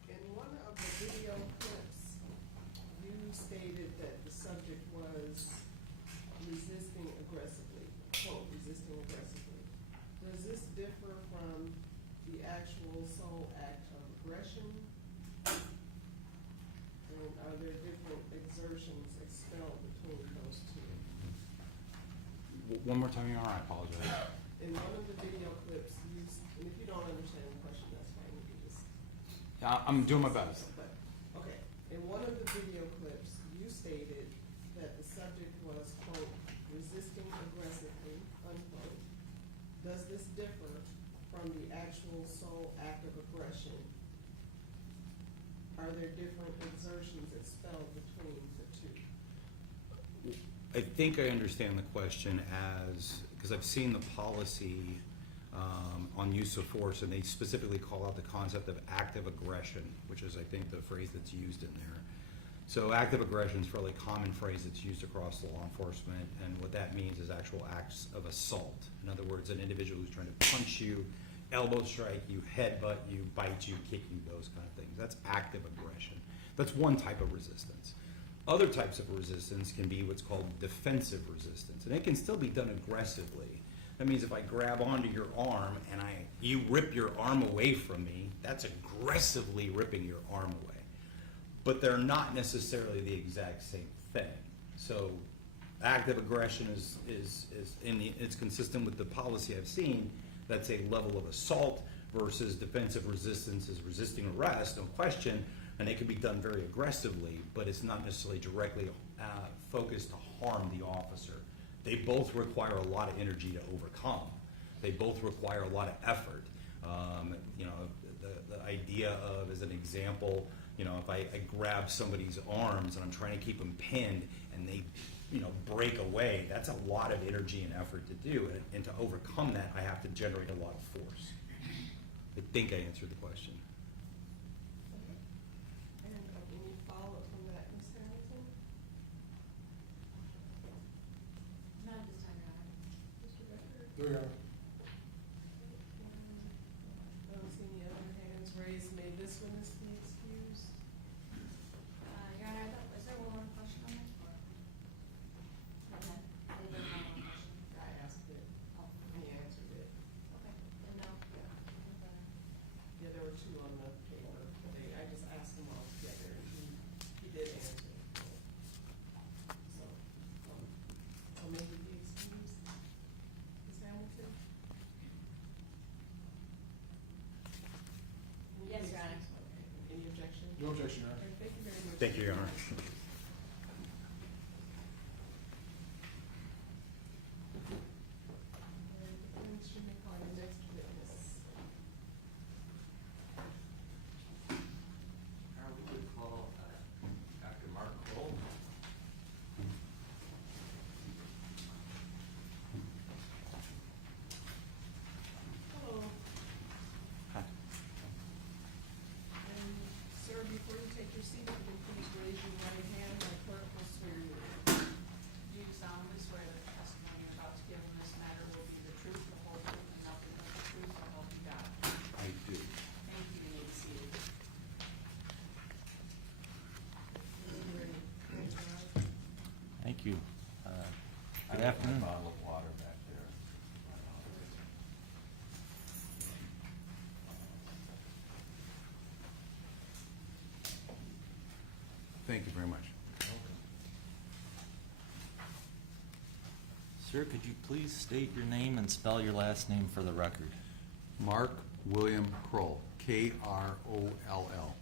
In one of the video clips, you stated that the subject was resisting aggressively, quote, resisting aggressively. Does this differ from the actual sole act of aggression? And are there different exertions expelled between those two? One more time, Your Honor, I apologize. In one of the video clips, and if you don't understand the question, that's fine, you can just. I'm doing my best. But, okay, in one of the video clips, you stated that the subject was, quote, resisting aggressively, unquote. Does this differ from the actual sole act of aggression? Are there different exertions expelled between the two? I think I understand the question as, because I've seen the policy on use of force, and they specifically call out the concept of active aggression, which is, I think, the phrase that's used in there. So active aggression is a fairly common phrase that's used across law enforcement, and what that means is actual acts of assault. In other words, an individual who's trying to punch you, elbow strike you, headbutt you, bite you, kick you, those kind of things. That's active aggression. That's one type of resistance. Other types of resistance can be what's called defensive resistance, and it can still be done aggressively. That means if I grab onto your arm and you rip your arm away from me, that's aggressively ripping your arm away. But they're not necessarily the exact same thing. So active aggression it's consistent with the policy I've seen. That's a level of assault versus defensive resistance is resisting arrest, no question, and it can be done very aggressively, but it's not necessarily directly focused to harm the officer. They both require a lot of energy to overcome. They both require a lot of effort. The idea of, as an example, if I grab somebody's arms and I'm trying to keep them pinned and they, break away, that's a lot of energy and effort to do. And to overcome that, I have to generate a lot of force. I think I answered the question. And any follow-up from that, Ms. Hamilton? Not at this time, Your Honor. Mr. Becker? There you are. I don't see any other Thank you, Your Honor. And should we call your next witness? I would call Dr. Mark Cole. Hello. Hi. And sir, before you take your seat, if you can please raise your right hand, my clerk will swear you in. Do you solemnly swear that the testimony you're about to give in this matter will be the truth, the whole truth, and nothing but the truth, so help you God? I do. Thank you, you may be seated. Thank you. Good afternoon. Bottle of water back there. Thank you very much. Sir, could you please state your name and spell your last name for the record? Mark William Kroll, K-R-O-L-L.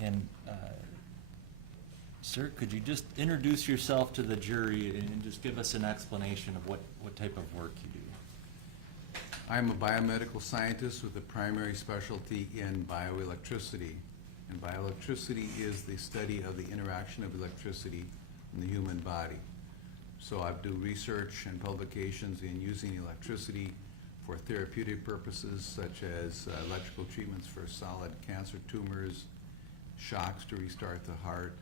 And, sir, could you just introduce yourself to the jury and just give us an explanation of what type of work you do? I'm a biomedical scientist with a primary specialty in bioelectricity. And bioelectricity is the study of the interaction of electricity in the human body. So I do research and publications in using electricity for therapeutic purposes such as electrical treatments for solid cancer tumors, shocks to restart the heart,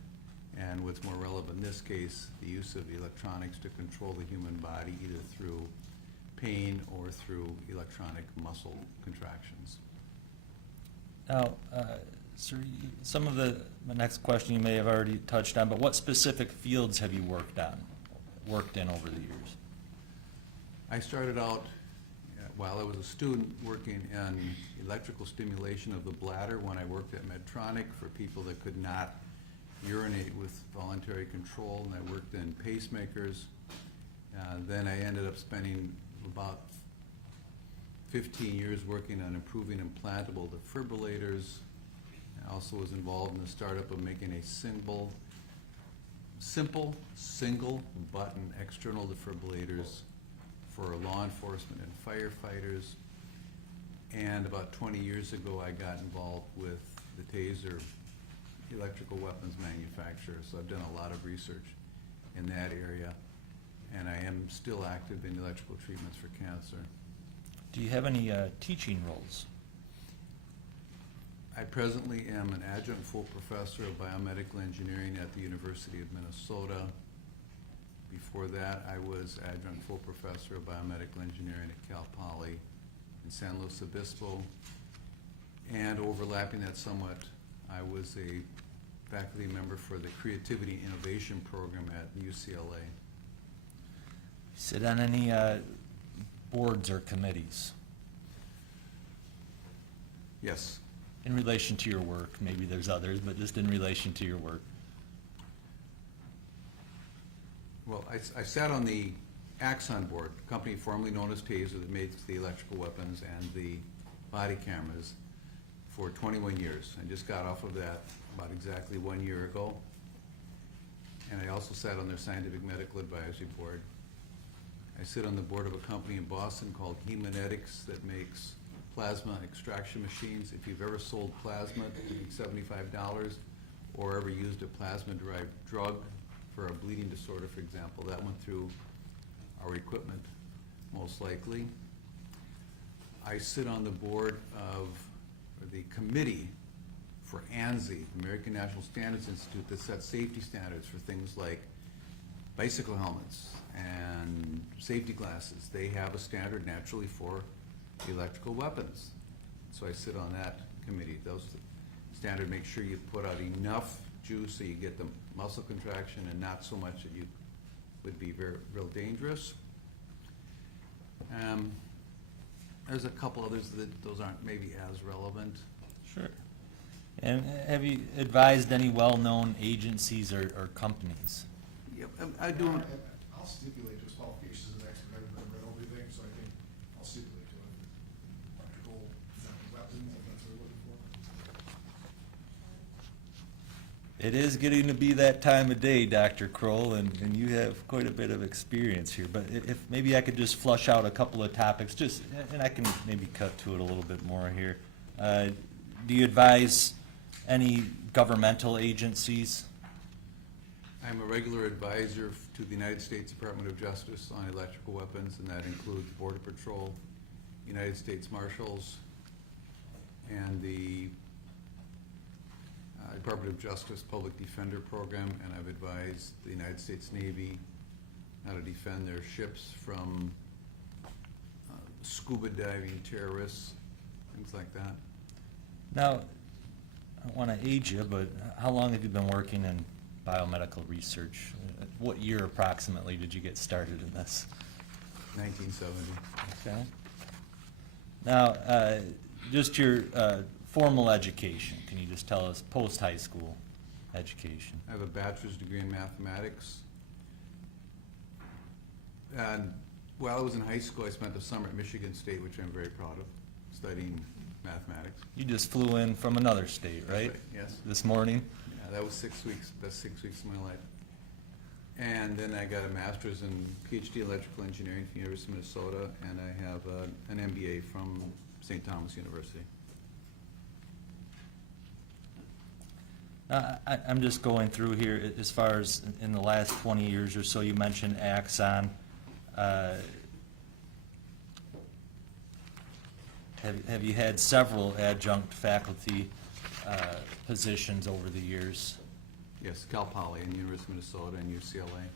and what's more relevant in this case, the use of electronics to control the human body either through pain or through electronic muscle contractions. Now, sir, some of the next question you may have already touched on, but what specific fields have you worked in over the years? I started out while I was a student working in electrical stimulation of the bladder when I worked at Medtronic for people that could not urinate with voluntary control, and I worked in pacemakers. Then I ended up spending about 15 years working on improving implantable defibrillators. I also was involved in the startup of making a simple single button external defibrillators for law enforcement and firefighters. And about 20 years ago, I got involved with the TASER electrical weapons manufacturer. So I've done a lot of research in that area. And I am still active in electrical treatments for cancer. Do you have any teaching roles? I presently am an adjunct full professor of biomedical engineering at the University of Minnesota. Before that, I was adjunct full professor of biomedical engineering at Cal Poly in San Luis Obispo. And overlapping that somewhat, I was a faculty member for the Creativity Innovation Program at UCLA. Sit on any boards or committees Yes. in relation to your work? Maybe there's others, but just in relation to your work. Well, I sat on the Axon board, a company formerly known as TASER that makes the electrical weapons and the body cameras, for 21 years. I just got off of that about exactly 1 year ago. And I also sat on their scientific medical advisory board. I sit on the board of a company in Boston called Hemonetics that makes plasma extraction machines. If you've ever sold plasma, $75, or ever used a plasma-derived drug for a bleeding disorder, for example, that went through our equipment, most likely. I sit on the board of the committee for ANSI, American National Standards Institute, that sets safety standards for things like bicycle helmets and safety glasses. They have a standard naturally for electrical weapons. So I sit on that committee. Those standard make sure you put out enough juice so you get the muscle contraction and not so much that you would be real dangerous. There's a couple others that those aren't maybe as relevant. Sure. And have you advised any well-known agencies or companies? Yep, I do. I'll stipulate those qualifications as an expert. I haven't read over everything, so I think I'll stipulate to it. Electrical weapons, if that's what we're looking for. It is getting to be that time of day, Dr. Kroll, and you have quite a bit of experience here. But if maybe I could just flush out a couple of topics, just, and I can maybe cut to it a little bit more here. Do you advise any governmental agencies? I'm a regular advisor to the United States Department of Justice on electrical weapons, and that includes Border Patrol, United States Marshals, and the Department of Justice Public Defender Program, and I've advised the United States Navy how to defend their ships from scuba diving terrorists, things like that. Now, I don't want to age you, but how long have you been working in biomedical research? What year approximately did you get started in this? 1970. Okay. Now, just your formal education, can you just tell us post-high school education? I have a bachelor's degree in mathematics. And while I was in high school, I spent the summer at Michigan State, which I'm very proud of, studying mathematics. You just flew in from another state, right? Yes. This morning? Yeah, that was 6 weeks, best 6 weeks of my life. And then I got a master's in PhD in electrical engineering from the University of Minnesota, and I have an MBA from St. Thomas University. I'm just going through here, as far as in the last 20 years or so, you mentioned Axon. Have you had several adjunct faculty positions over the years? Yes, Cal Poly and University of Minnesota and UCLA.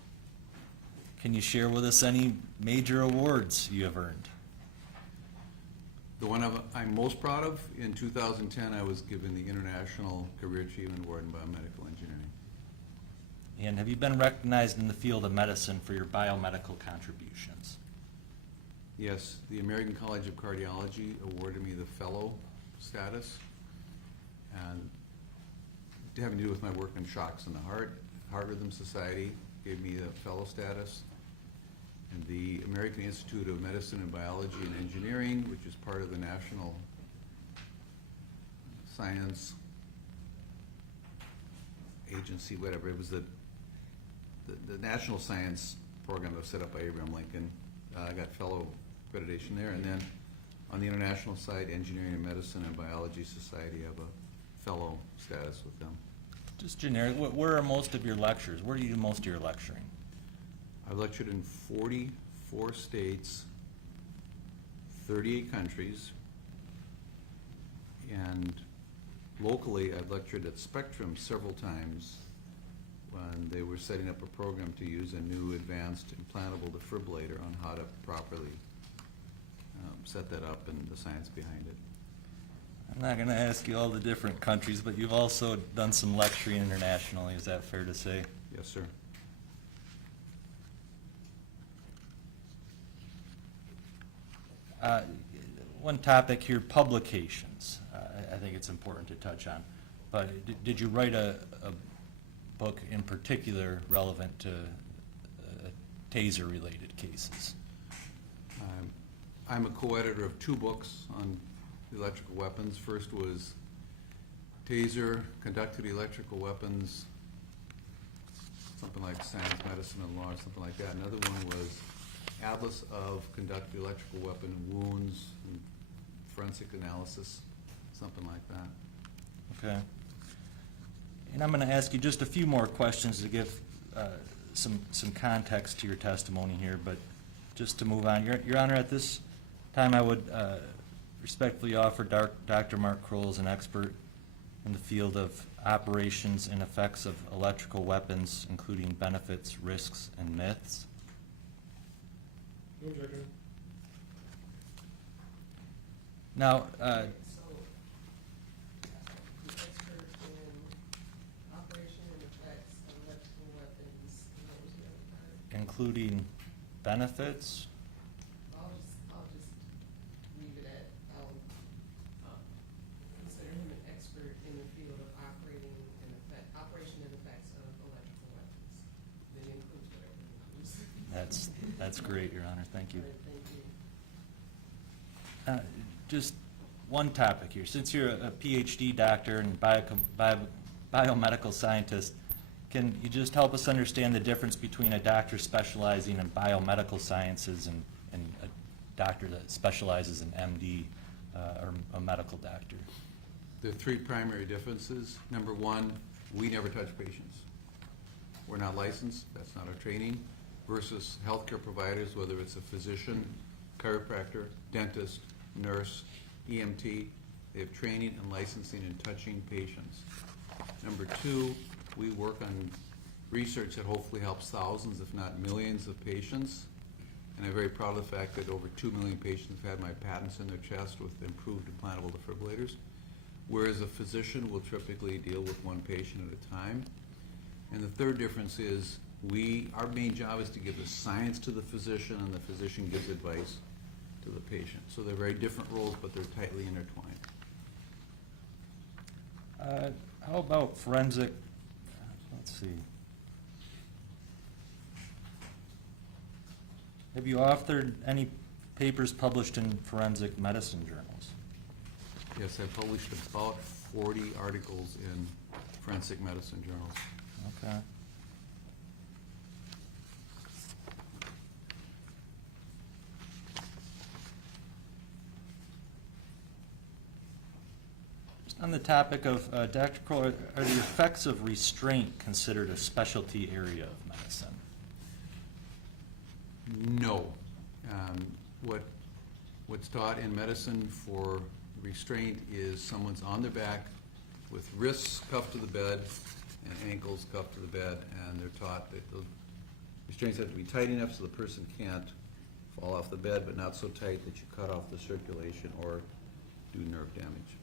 Can you share with us any major awards you have earned? The one I'm most proud of, in 2010, I was given the International Career Achievement Award in Biomedical Engineering. And have you been recognized in the field of medicine for your biomedical contributions? Yes, the American College of Cardiology awarded me the fellow status, and having to do with my work in shocks in the heart, Heart Rhythm Society gave me the fellow status, and the American Institute of Medicine and Biology and Engineering, which is part of the National Science Agency, whatever, it was the National Science Program that was set up by Abraham Lincoln. I got fellow accreditation there, and then on the international side, Engineering and Medicine and Biology Society, I have a fellow status with them. Just generic, where are most of your lectures? Where do you do most of your lecturing? I've lectured in 44 states, 38 countries, and locally I've lectured at Spectrum several times when they were setting up a program to use a new advanced implantable defibrillator on how to properly set that up and the science behind it. I'm not going to ask you all the different countries, but you've also done some lecturing internationally, is that fair to say? Yes, sir. One topic here, publications. I think it's important to touch on. But did you write a book in particular relevant to taser-related cases? I'm a co-editor of 2 books on electrical weapons. First was Taser, Conducted Electrical Weapons, something like Science, Medicine, and Law, or something like that. Another one was Atlas of Conducted Electrical Weapon Wounds and Forensic Analysis, something like that. Okay. And I'm going to ask you just a few more questions to give some context to your testimony here, but just to move on. Your Honor, at this time I would respectfully offer Dr. Mark Kroll as an expert in the field of operations and effects of electrical weapons, including benefits, risks, and myths. No objection. Now, So, the expert in operation and effects of electrical weapons, and what was the other part? including benefits, I'll just leave it at, consider him an expert in the field of operation and effects of electrical weapons. Then it includes whatever it includes. that's great, Your Honor, thank you. All right, thank you. Just one topic here. Since you're a PhD doctor in biomedical scientist. Can you just help us understand the difference between a doctor specializing in biomedical sciences and a doctor that specializes in MD or a medical doctor? There are three primary differences. Number one, we never touch patients. We're not licensed, that's not our training, versus healthcare providers, whether it's a physician, chiropractor, dentist, nurse, EMT, they have training and licensing in touching patients. Number two, we work on research that hopefully helps thousands, if not millions, of patients. And I'm very proud of the fact that over 2 million patients have had my patents in their chest with improved implantable defibrillators. Whereas a physician will typically deal with one patient at a time. And the third difference is our main job is to give the science to the physician, and the physician gives advice to the patient. So they're very different roles, but they're tightly intertwined. How about forensic, let's see. Have you authored any papers published in forensic medicine journals? Yes, I published about 40 articles in forensic medicine journals. Okay. Just on the topic of, Dr. Kroll, are the effects of restraint considered a specialty area of medicine? No. What's taught in medicine for restraint is someone's on their back with wrists cuffed to the bed and ankles cuffed to the bed, and they're taught that the restraints have to be tight enough so the person can't fall off the bed, but not so tight that you cut off the circulation or do nerve damage.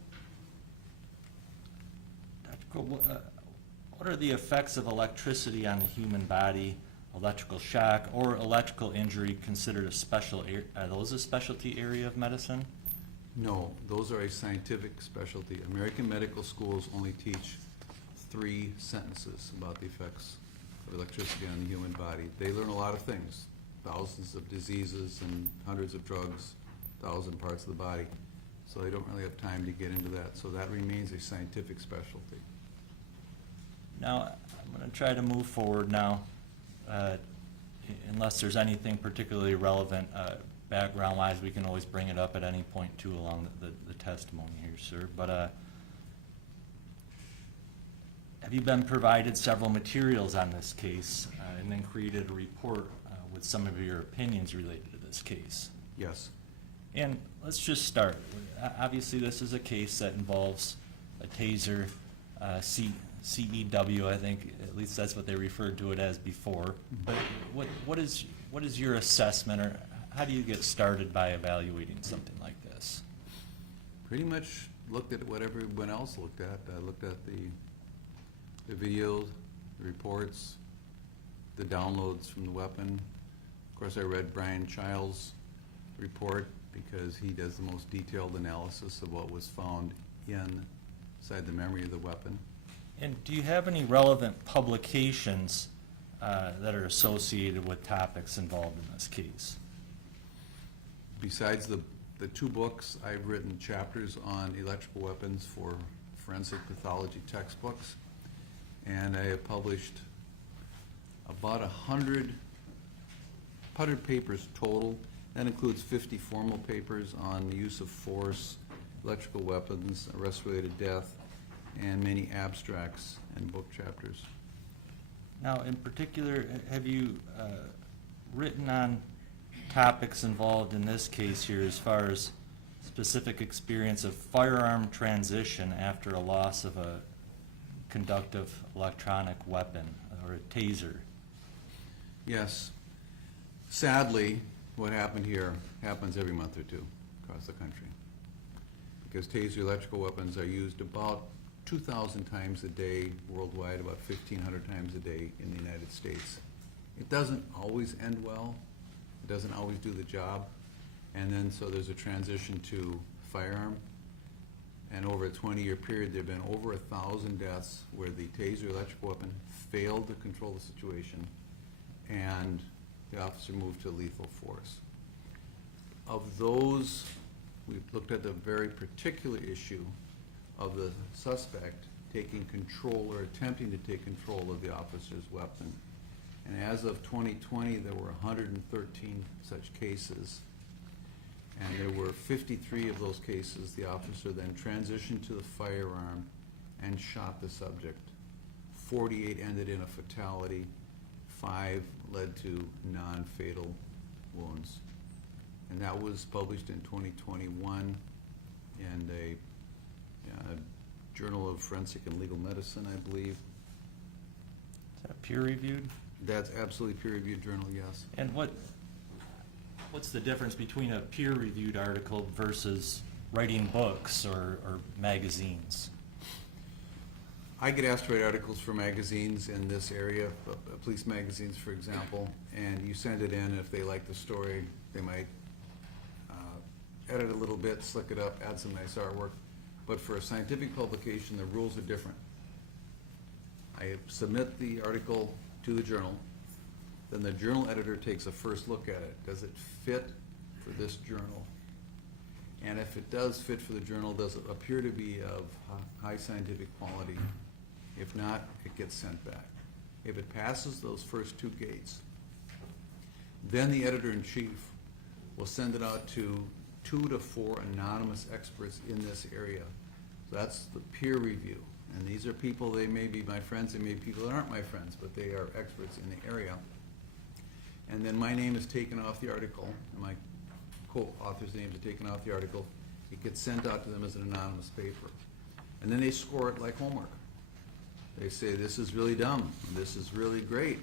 Dr. Kroll, what are the effects of electricity on the human body, electrical shock, or electrical injury considered a are those a specialty area of medicine? No, those are a scientific specialty. American medical schools only teach 3 sentences about the effects of electricity on the human body. They learn a lot of things, thousands of diseases and hundreds of drugs, 1,000 parts of the body. So they don't really have time to get into that. So that remains a scientific specialty. Now, I'm going to try to move forward now, unless there's anything particularly relevant background-wise. We can always bring it up at any point, too, along the testimony here, sir. But have you been provided several materials on this case and then created a report with some of your opinions related to this case? Yes. And let's just start. Obviously, this is a case that involves a taser, CEW, I think, at least that's what they referred to it as before. But what is your assessment, or how do you get started by evaluating something like this? Pretty much looked at what everyone else looked at. I looked at the videos, the reports, the downloads from the weapon. Of course, I read Brian Child's report because he does the most detailed analysis of what was found inside the memory of the weapon. And do you have any relevant publications that are associated with topics involved in this case? Besides the 2 books, I've written chapters on electrical weapons for forensic pathology textbooks, and I have published about 100 papers total. That includes 50 formal papers on the use of force, electrical weapons, arrest-related death, and many abstracts and book chapters. Now, in particular, have you written on topics involved in this case here as far as specific experience of firearm transition after a loss of a conductive electronic weapon or a taser? Yes. Sadly, what happened here happens every month or 2 across the country, because taser electrical weapons are used about 2,000 times a day worldwide, about 1,500 times a day in the United States. It doesn't always end well. It doesn't always do the job. And then so there's a transition to firearm. And over a 20-year period, there have been over 1,000 deaths where the taser electrical weapon failed to control the situation and the officer moved to lethal force. Of those, we've looked at the very particular issue of the suspect taking control or attempting to take control of the officer's weapon. And as of 2020, there were 113 such cases. And there were 53 of those cases, the officer then transitioned to the firearm and shot the subject. 48 ended in a fatality, 5 led to non-fatal wounds. And that was published in 2021 in a Journal of Forensic and Legal Medicine, I believe. Is that peer reviewed? That's absolutely peer-reviewed journal, yes. And what's the difference between a peer-reviewed article versus writing books or magazines? I get asked to write articles for magazines in this area, police magazines, for example, and you send it in. If they like the story, they might edit a little bit, slick it up, add some nice artwork. But for a scientific publication, the rules are different. I submit the article to the journal, then the journal editor takes a first look at it. Does it fit for this journal? And if it does fit for the journal, does it appear to be of high scientific quality? If not, it gets sent back. If it passes those first 2 gates, then the editor-in-chief will send it out to 2 to 4 anonymous experts in this area. So that's the peer review. And these are people, they may be my friends, they may be people that aren't my friends, but they are experts in the area. And then my name is taken off the article, and my co-author's names are taken off the article. It gets sent out to them as an anonymous paper. And then they score it like homework. They say, this is really dumb, this is really great,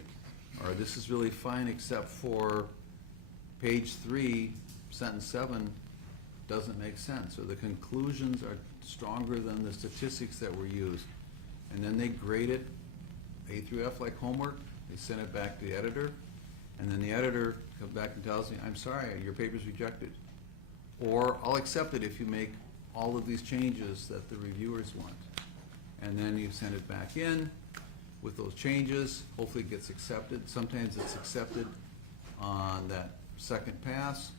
or this is really fine except for page 3, sentence 7, doesn't make sense, or the conclusions are stronger than the statistics that were used. And then they grade it A through F like homework, they send it back to the editor, and then the editor comes back and tells me, I'm sorry, your paper's rejected. Or I'll accept it if you make all of these changes that the reviewers want. And then you send it back in with those changes, hopefully it gets accepted. Sometimes it's accepted on that second pass.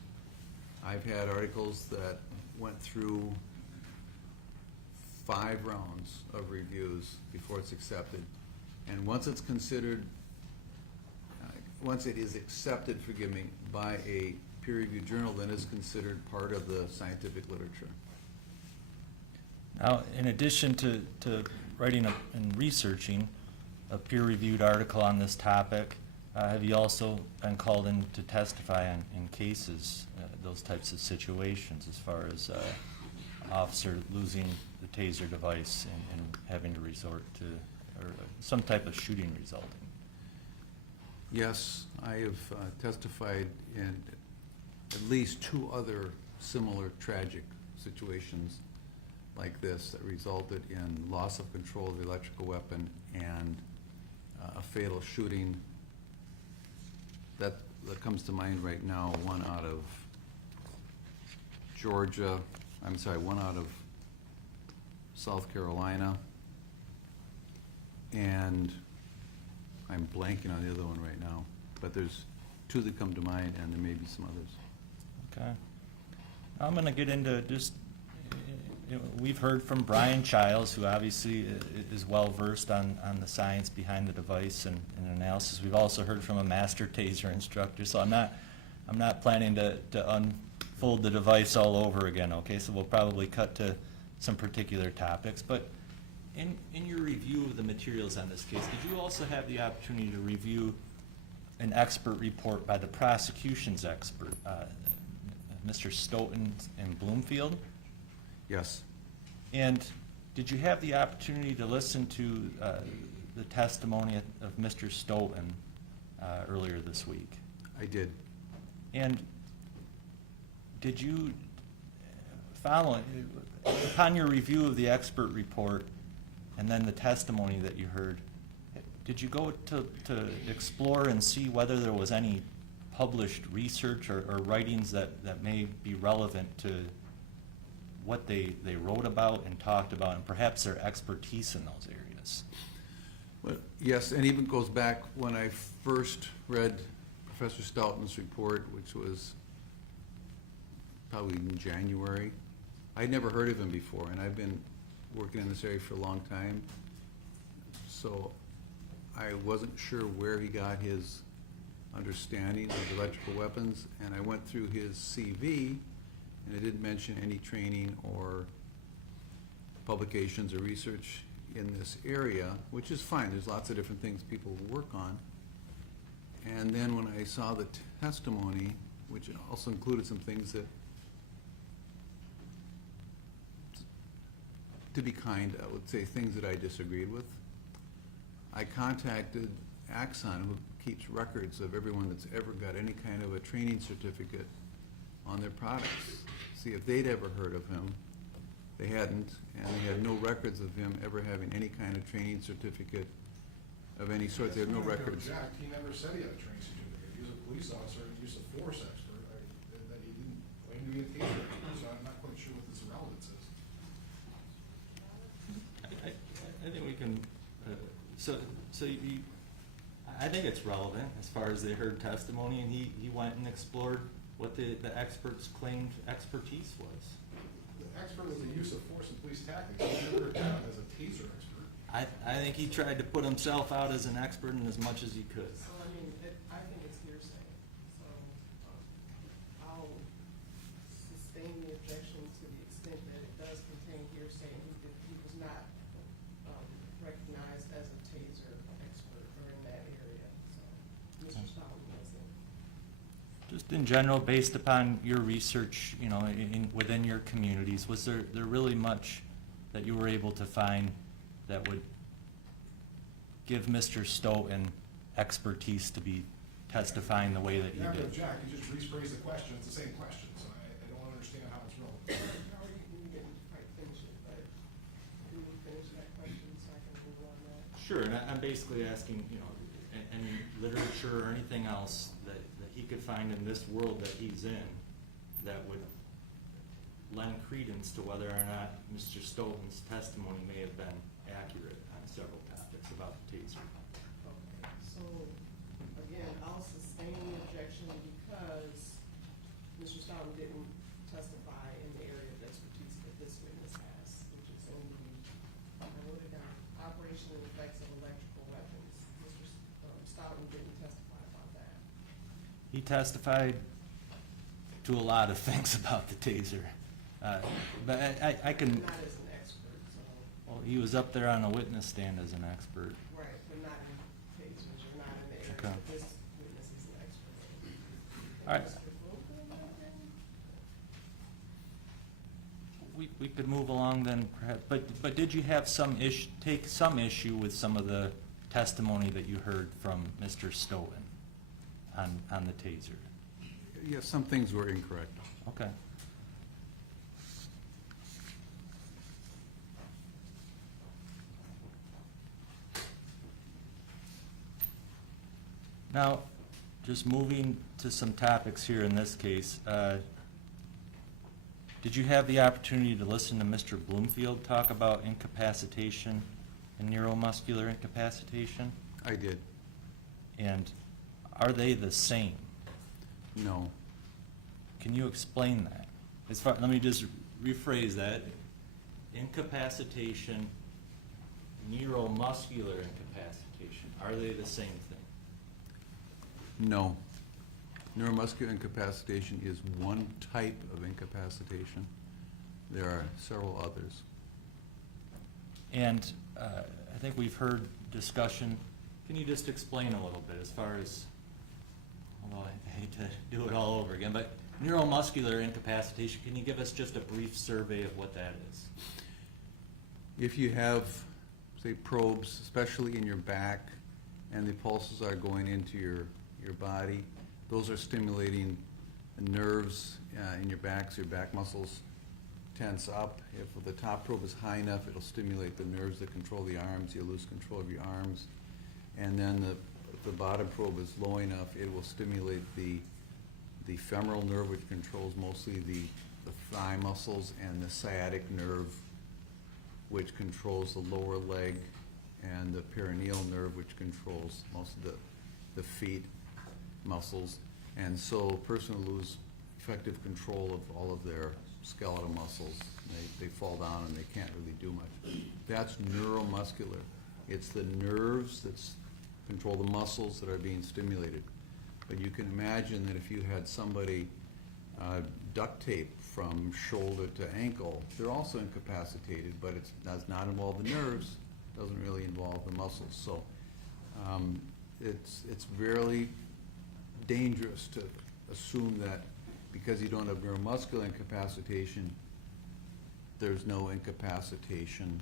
I've had articles that went through 5 rounds of reviews before it's accepted. And once it's considered, once it is accepted, forgive me, by a peer-reviewed journal, then it's considered part of the scientific literature. Now, in addition to writing and researching a peer-reviewed article on this topic, have you also been called in to testify in cases, those types of situations, as far as officer losing the taser device and having to resort to, or some type of shooting resulting? Yes, I have testified in at least 2 other similar tragic situations like this that resulted in loss of control of the electrical weapon and a fatal shooting. That comes to mind right now, one out of Georgia, one out of South Carolina, and I'm blanking on the other one right now, but there's 2 that come to mind, and there may be some others. Okay. I'm going to get into just, we've heard from Brian Childs, who obviously is well-versed on the science behind the device and analysis. We've also heard from a master taser instructor, so I'm not planning to unfold the device all over again, okay? So we'll probably cut to some particular topics. But in your review of the materials on this case, did you also have the opportunity to review an expert report by the prosecution's expert, Mr. Stoughton and Bloomfield? Yes. And did you have the opportunity to listen to the testimony of Mr. Stoughton earlier this week? I did. And did you follow, upon your review of the expert report and then the testimony that you heard, did you go to explore and see whether there was any published research or writings that may be relevant to what they wrote about and talked about, and perhaps their expertise in those areas? Well, yes, and even goes back when I first read Professor Stoughton's report, which was probably in January. I'd never heard of him before, and I've been working in this area for a long time, so I wasn't sure where he got his understanding of electrical weapons, and I went through his CV, and it didn't mention any training or publications or research in this area, which is fine. There's lots of different things people work on. And then when I saw the testimony, which also included some things that, to be kind, I would say things that I disagreed with, I contacted Axon, who keeps records of everyone that's ever got any kind of a training certificate on their products, see if they'd ever heard of him. They hadn't, and they had no records of him ever having any kind of training certificate of any sort. They have no records. Jack, he never said he had a training certificate. He was a police officer, and use of force expert, that he didn't claim to be a taser expert, so I'm not quite sure what this relevance is. I think we can, I think it's relevant as far as they heard testimony, and he went and explored what the experts claimed expertise was. The expert was the use of force and police tactics. He never got him as a taser expert. I think he tried to put himself out as an expert in as much as he could. So, I mean, I think it's hearsay, so, I'll sustain the objection to the extent that it does contain hearsay, and he was not, recognized as a taser expert or in that area, so, Mr. Stoughton wasn't. Just in general, based upon your research, you know, within your communities, was there really much that you were able to find that would give Mr. Stoughton expertise to be testifying the way that he You have to did? object, you just rephrase the question, it's the same question, so I don't understand how it's relevant. No, you didn't quite finish it, but can you finish that question so I can move on that? Sure, and I'm basically asking, you know, any literature or anything else that he could find in this world that he's in that would lend credence to whether or not Mr. Stoughton's testimony may have been accurate on several topics about the taser. Okay, so, again, I'll sustain the objection because Mr. Stoughton didn't testify in the area of expertise that this witness has, which is in the, I wrote it down, operation and effects of electrical weapons. Mr. Stoughton didn't testify about that. He testified to a lot of things about the taser. But I can, Not as an expert, so, well, he was up there on a witness stand as an expert. right, but not in tasers, or not in the area Okay. that this witness is an expert in. All right. Mr. Fulton, then? We could move along then, perhaps, but did you have take some issue with some of the testimony that you heard from Mr. Stoughton on the taser? Yes, some things were incorrect. Okay. Now, just moving to some topics here in this case, did you have the opportunity to listen to Mr. Bloomfield talk about incapacitation and neuromuscular incapacitation? I did. And are they the same? No. Can you explain that? Let me just rephrase that. Incapacitation, neuromuscular incapacitation, are they the same thing? No. Neuromuscular incapacitation is one type of incapacitation. There are several others. And I think we've heard discussion. Can you just explain a little bit as far as, although I hate to do it all over again, but neuromuscular incapacitation, can you give us just a brief survey of what that is? If you have, say, probes, especially in your back, and the pulses are going into your body, those are stimulating nerves in your back, so your back muscles tense up. If the top probe is high enough, it'll stimulate the nerves that control the arms. You'll lose control of your arms. And then if the bottom probe is low enough, it will stimulate the femoral nerve, which controls mostly the thigh muscles, and the sciatic nerve, which controls the lower leg, and the perineal nerve, which controls most of the feet muscles. And so a person will lose effective control of all of their skeletal muscles. They fall down and they can't really do much. That's neuromuscular. It's the nerves that control the muscles that are being stimulated. But you can imagine that if you had somebody duct tape from shoulder to ankle, they're also incapacitated, but it does not involve the nerves, doesn't really involve the muscles. So it's really dangerous to assume that because you don't have neuromuscular incapacitation, there's no incapacitation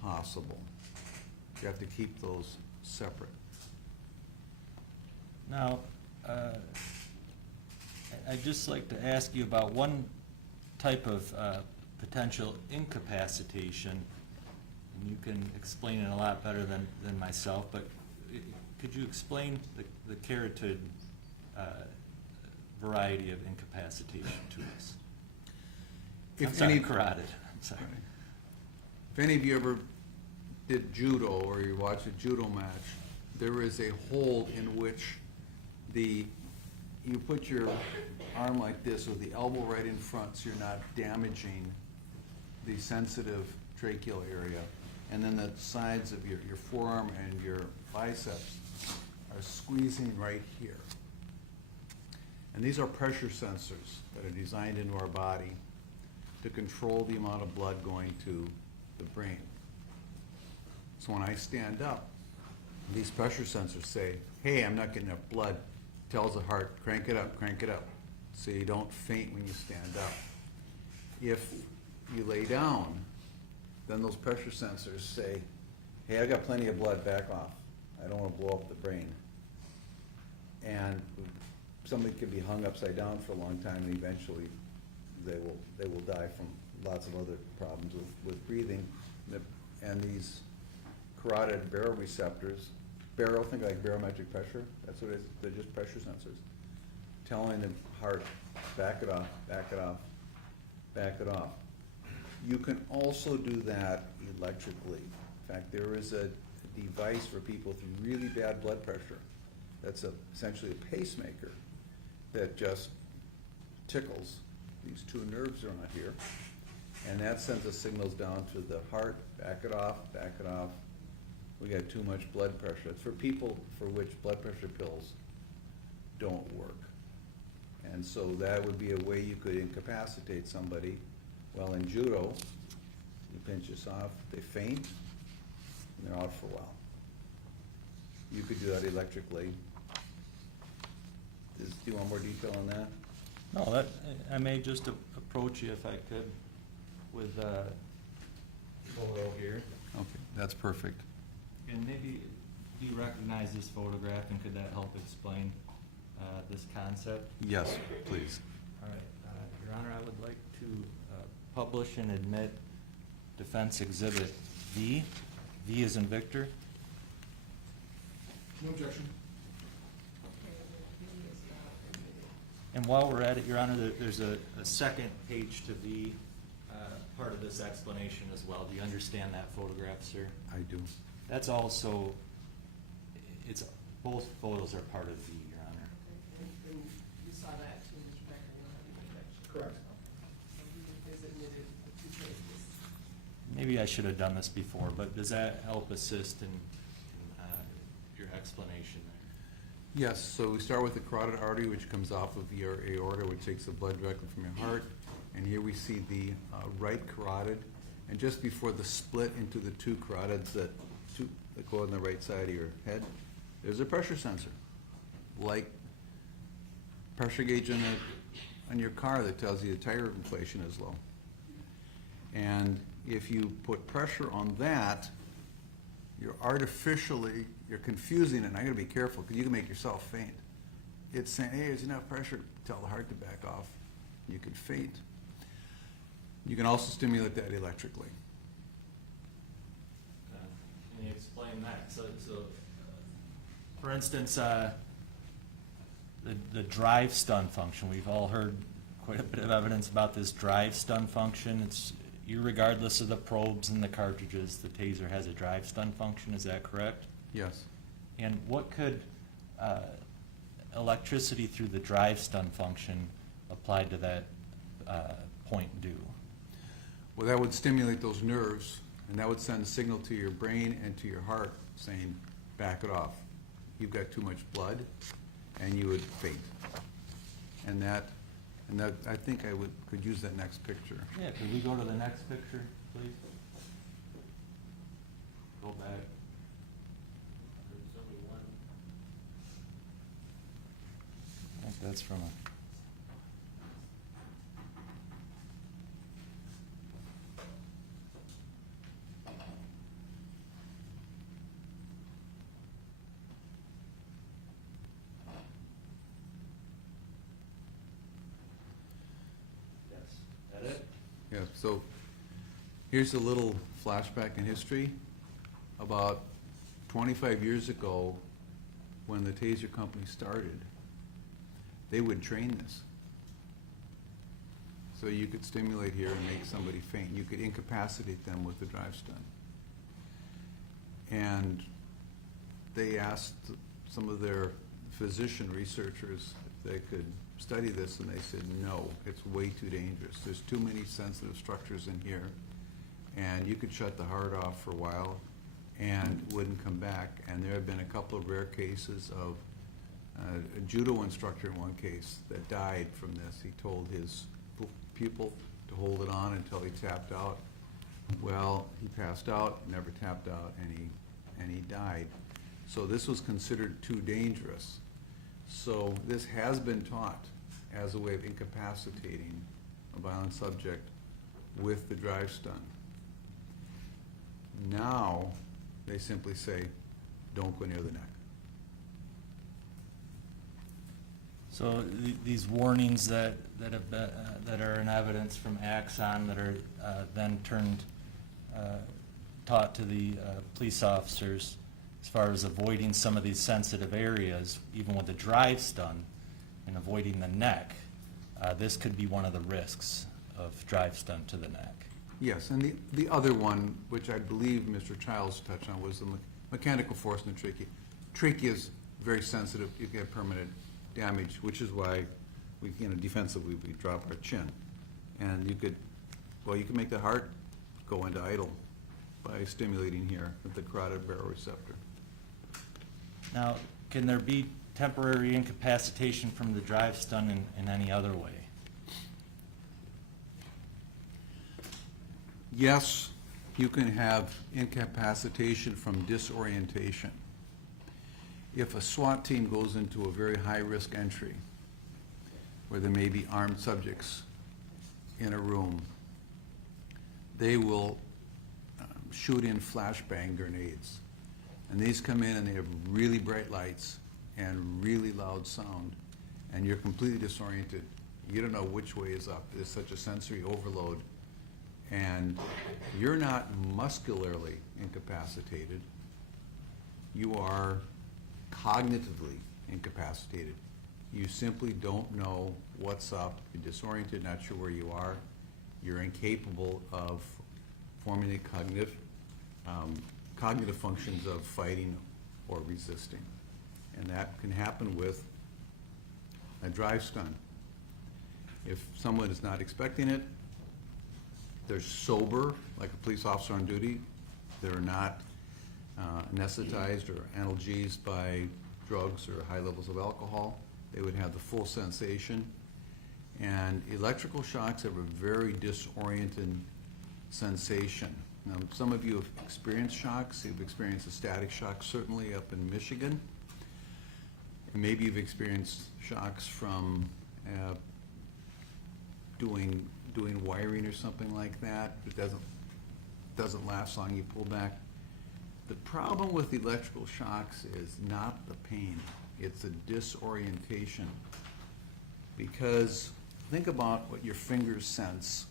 possible. You have to keep those separate. Now, I'd just like to ask you about one type of potential incapacitation, and you can explain it a lot better than myself, but could you explain the carotid variety of incapacitation to us? Carotid, I'm sorry. If any of you ever did judo or you watch a judo match, there is a hold in which you put your arm like this with the elbow right in front so you're not damaging the sensitive tracheal area. And then the sides of your forearm and your biceps are squeezing right here. And these are pressure sensors that are designed into our body to control the amount of blood going to the brain. So when I stand up, these pressure sensors say, hey, I'm not getting enough blood. Tells the heart, crank it up, so you don't faint when you stand up. If you lay down, then those pressure sensors say, hey, I got plenty of blood, back off. I don't want to blow up the brain. And somebody can be hung upside down for a long time, and eventually they will die from lots of other problems with breathing. And these carotid baroreceptors, think like barometric pressure, that's what it is, they're just pressure sensors, telling the heart, back it off, back it off, back it off. You can also do that electrically. In fact, there is a device for people with really bad blood pressure that's essentially a pacemaker that just tickles these two nerves around here, and that sends the signals down to the heart, back it off, back it off. We got too much blood pressure. It's for people for which blood pressure pills don't work. And so that would be a way you could incapacitate somebody. Well, in judo, you pinch this off, they faint, and they're out for a while. You could do that electrically. Do you want more detail on that? No, I may just approach you if I could with a photo here. Okay, that's perfect. And maybe, do you recognize this photograph, and could that help explain this concept? Yes, please. All right, Your Honor, I would like to publish and admit Defense Exhibit V. V as in Victor. No objection. And while we're at it, Your Honor, there's a second page to V, part of this explanation as well. Do you understand that photograph, sir? I do. That's also, both photos are part of V, Your Honor. And you saw that too, Mr. Becker, you don't have any objection? Correct. So he is admitted the 2 cases. Maybe I should have done this before, but does that help assist in your explanation there? Yes, so we start with the carotid artery, which comes off of your aorta, which takes the blood directly from your heart. And here we see the right carotid. And just before the split into the two carotids that go on the right side of your head, there's a pressure sensor, like pressure gauge on your car that tells you the tire inflation is low. And if you put pressure on that, you're confusing it, and I gotta be careful, because you can make yourself faint. It's saying, hey, there's enough pressure to tell the heart to back off. You can faint. You can also stimulate that electrically. Can you explain that? So for instance, the drive stun function, we've all heard quite a bit of evidence about this drive stun function. It's regardless of the probes and the cartridges, the taser has a drive stun function, is that correct? Yes. And what could electricity through the drive stun function applied to that point do? Well, that would stimulate those nerves, and that would send a signal to your brain and to your heart saying, back it off. You've got too much blood, and you would faint. And that, I think I could use that next picture. Yeah, could we go to the next picture, please? Go back. There's only one. I think that's from a. Yes. That it? Yeah, so here's a little flashback in history. About 25 years ago, when the Taser company started, they would train this. So you could stimulate here and make somebody faint. You could incapacitate them with the drive stun. And they asked some of their physician researchers if they could study this, and they said, no, it's way too dangerous. There's too many sensitive structures in here, and you could shut the heart off for a while and wouldn't come back. And there have been a couple of rare cases of a judo instructor in one case that died from this. He told his pupil to hold it on until he tapped out. Well, he passed out, never tapped out, and he died. So this was considered too dangerous. So this has been taught as a way of incapacitating a violent subject with the drive stun. Now, they simply say, don't go near the neck. So these warnings that have been, that are in evidence from Axon that are then taught to the police officers as far as avoiding some of these sensitive areas, even with the drive stun and avoiding the neck, this could be one of the risks of drive stun to the neck. Yes, and the other one, which I believe Mr. Childs touched on, was the mechanical force in the trachea. Trachea is very sensitive. You can get permanent damage, which is why we, defensively, we drop our chin. And you could make the heart go into idle by stimulating here at the carotid baroreceptor. Now, can there be temporary incapacitation from the drive stun in any other way? Yes, you can have incapacitation from disorientation. If a SWAT team goes into a very high-risk entry, where there may be armed subjects in a room, they will shoot in flashbang grenades. And these come in and they have really bright lights and really loud sound, and you're completely disoriented. You don't know which way is up. There's such a sensory overload. And you're not muscularly incapacitated. You are cognitively incapacitated. You simply don't know what's up. You're disoriented, not sure where you are. You're incapable of forming the cognitive functions of fighting or resisting. And that can happen with a drive stun. If someone is not expecting it, they're sober, like a police officer on duty, they're not anesthetized or analgesied by drugs or high levels of alcohol, they would have the full sensation. And electrical shocks have a very disoriented sensation. Now, some of you have experienced shocks. You've experienced a static shock, certainly up in Michigan. And maybe you've experienced shocks from doing wiring or something like that. It doesn't last long. You pull back. The problem with electrical shocks is not the pain. It's a disorientation. Because think about what your fingers sense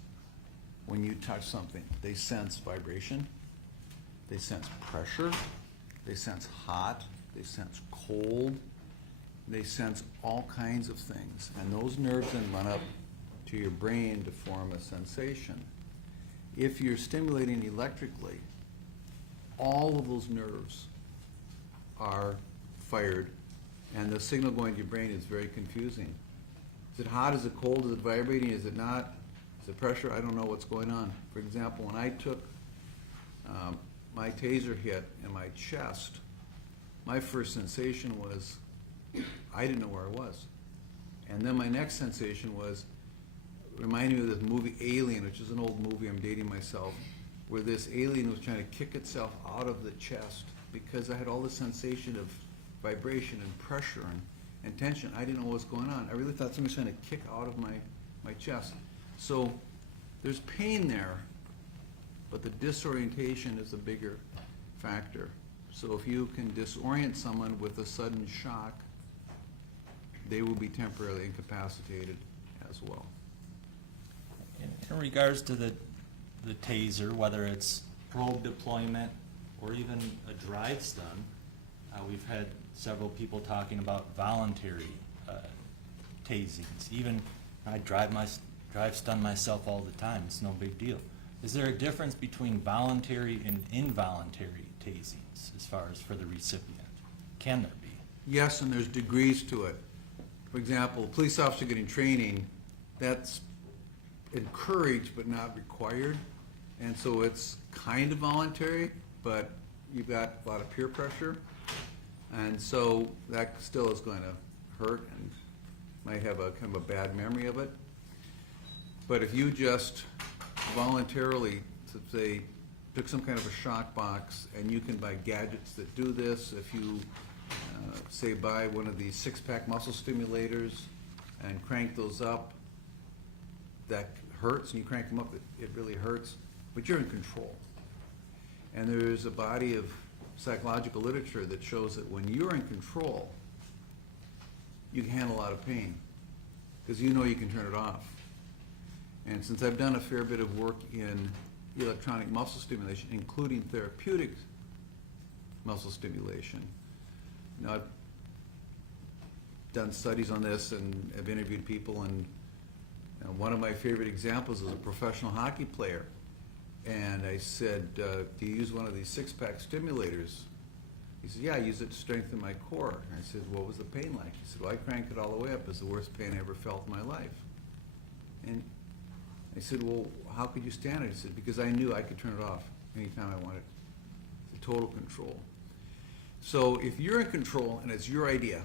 when you touch something. They sense vibration, they sense pressure, they sense hot, they sense cold, they sense all kinds of things. And those nerves then run up to your brain to form a sensation. If you're stimulating electrically, all of those nerves are fired, and the signal going to your brain is very confusing. Is it hot? Is it cold? Is it vibrating? Is it not? Is it pressure? I don't know what's going on. For example, when I took my taser hit in my chest, my first sensation was I didn't know where I was. And then my next sensation was, reminding me of this movie Alien, which is an old movie, I'm dating myself, where this alien was trying to kick itself out of the chest because I had all this sensation of vibration and pressure and tension. I didn't know what was going on. I really thought somebody was trying to kick out of my chest. So there's pain there, but the disorientation is a bigger factor. So if you can disorient someone with a sudden shock, they will be temporarily incapacitated as well. In regards to the taser, whether it's probe deployment or even a drive stun, we've had several people talking about voluntary tasings. Even I drive stun myself all the time. It's no big deal. Is there a difference between voluntary and involuntary tasings as far as for the recipient? Can there be? Yes, and there's degrees to it. For example, a police officer getting training, that's encouraged but not required. And so it's kind of voluntary, but you've got a lot of peer pressure. And so that still is going to hurt and might have a kind of a bad memory of it. But if you just voluntarily, say, took some kind of a shock box, and you can buy gadgets that do this, if you say buy one of these six-pack muscle stimulators and crank those up, that hurts, and you crank them up, it really hurts, but you're in control. And there's a body of psychological literature that shows that when you're in control, you can handle a lot of pain, because you know you can turn it off. And since I've done a fair bit of work in electronic muscle stimulation, including therapeutic muscle stimulation, now I've done studies on this and have interviewed people, and one of my favorite examples is a professional hockey player. And I said, do you use one of these six-pack stimulators? He said, yeah, I use it to strengthen my core. And I said, what was the pain like? He said, well, I cranked it all the way up. It's the worst pain I ever felt in my life. And I said, well, how could you stand it? He said, because I knew I could turn it off anytime I wanted. It's total control. So if you're in control and it's your idea,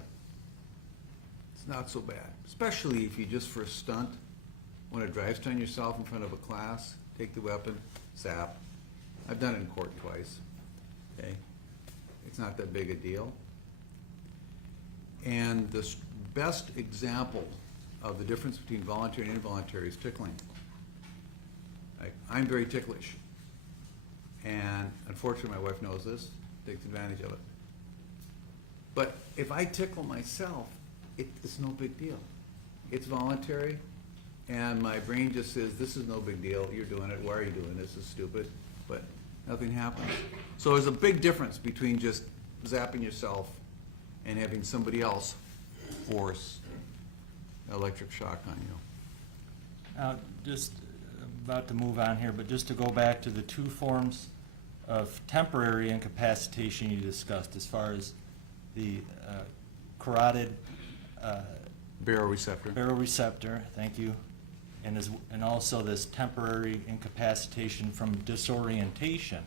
it's not so bad. Especially if you just for a stunt want to drive stun yourself in front of a class, take the weapon, zap. I've done it in court twice. Okay, it's not that big a deal. And the best example of the difference between voluntary and involuntary is tickling. I'm very ticklish, and unfortunately my wife knows this, takes advantage of it. But if I tickle myself, it's no big deal. It's voluntary, and my brain just says, this is no big deal, you're doing it, why are you doing this, it's stupid, but nothing happens. So there's a big difference between just zapping yourself and having somebody else force electric shock on you. Now, just about to move on here, but just to go back to the two forms of temporary incapacitation you discussed, as far as the carotid baroreceptor, thank you, and also this temporary incapacitation from disorientation.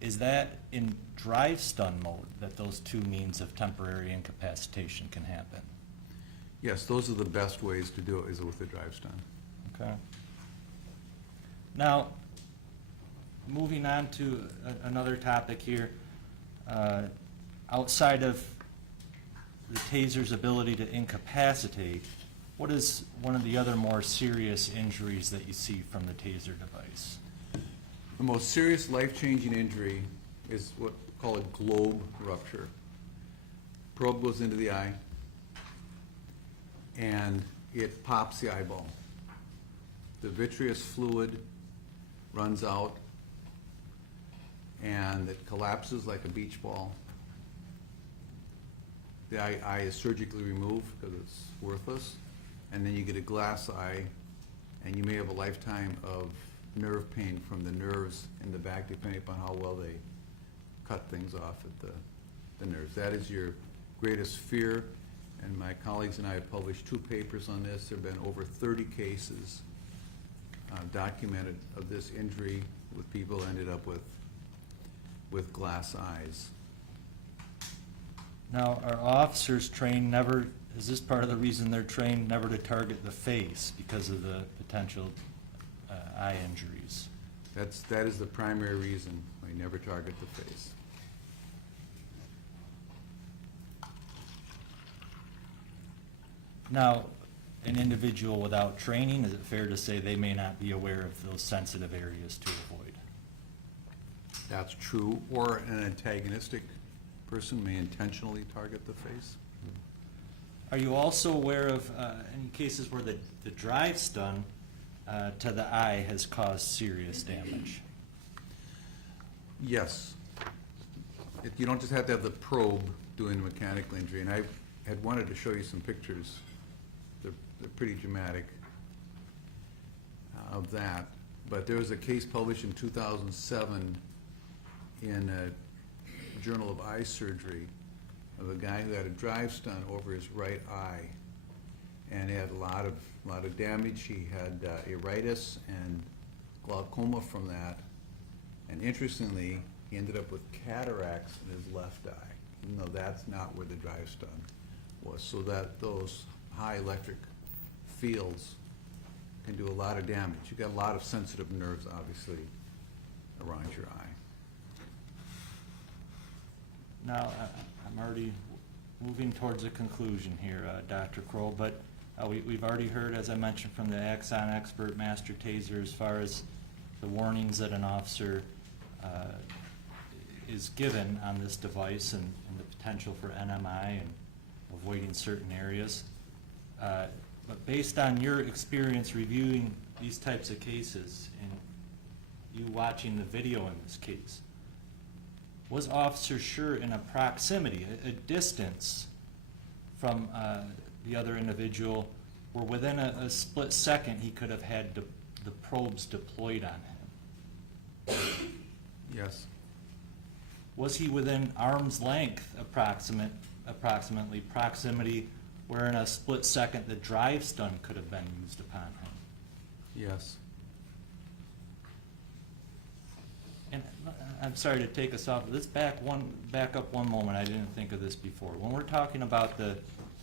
Is that in drive stun mode that those two means of temporary incapacitation can happen? Yes, those are the best ways to do it, is with the drive stun. Okay. Now, moving on to another topic here, outside of the taser's ability to incapacitate, what is one of the other more serious injuries that you see from the taser device? The most serious life-changing injury is what we call a globe rupture. Probe goes into the eye, and it pops the eyeball. The vitreous fluid runs out, and it collapses like a beach ball. The eye is surgically removed because it's worthless, and then you get a glass eye, and you may have a lifetime of nerve pain from the nerves in the back, depending upon how well they cut things off at the nerves. That is your greatest fear, and my colleagues and I have published 2 papers on this. There have been over 30 cases documented of this injury with people ended up with glass eyes. Now, are officers trained never, is this part of the reason they're trained never to target the face because of the potential eye injuries? That is the primary reason we never target the face. Now, an individual without training, is it fair to say they may not be aware of those sensitive areas to avoid? That's true, or an antagonistic person may intentionally target the face. Are you also aware of any cases where the drive stun to the eye has caused serious damage? Yes. You don't just have to have the probe doing a mechanical injury, and I had wanted to show you some pictures. They're pretty dramatic of that. But there was a case published in 2007 in a Journal of Eye Surgery of a guy who had a drive stun over his right eye, and he had a lot of damage. He had iritis and glaucoma from that, and interestingly, he ended up with cataracts in his left eye, even though that's not where the drive stun was. So that those high electric fields can do a lot of damage. You've got a lot of sensitive nerves, obviously, around your eye. Now, I'm already moving towards a conclusion here, Dr. Kroll, but we've already heard, as I mentioned, from the Axon expert, Master Taser, as far as the warnings that an officer is given on this device and the potential for NMI and avoiding certain areas. But based on your experience reviewing these types of cases and you watching the video in this case, was Officer Schurr in a proximity, a distance from the other individual, where within a split second he could have had the probes deployed on him? Yes. Was he within arm's length approximately proximity where in a split second the drive stun could have been used upon him? Yes. And I'm sorry to take us off. Let's back up one moment. I didn't think of this before. When we're talking about the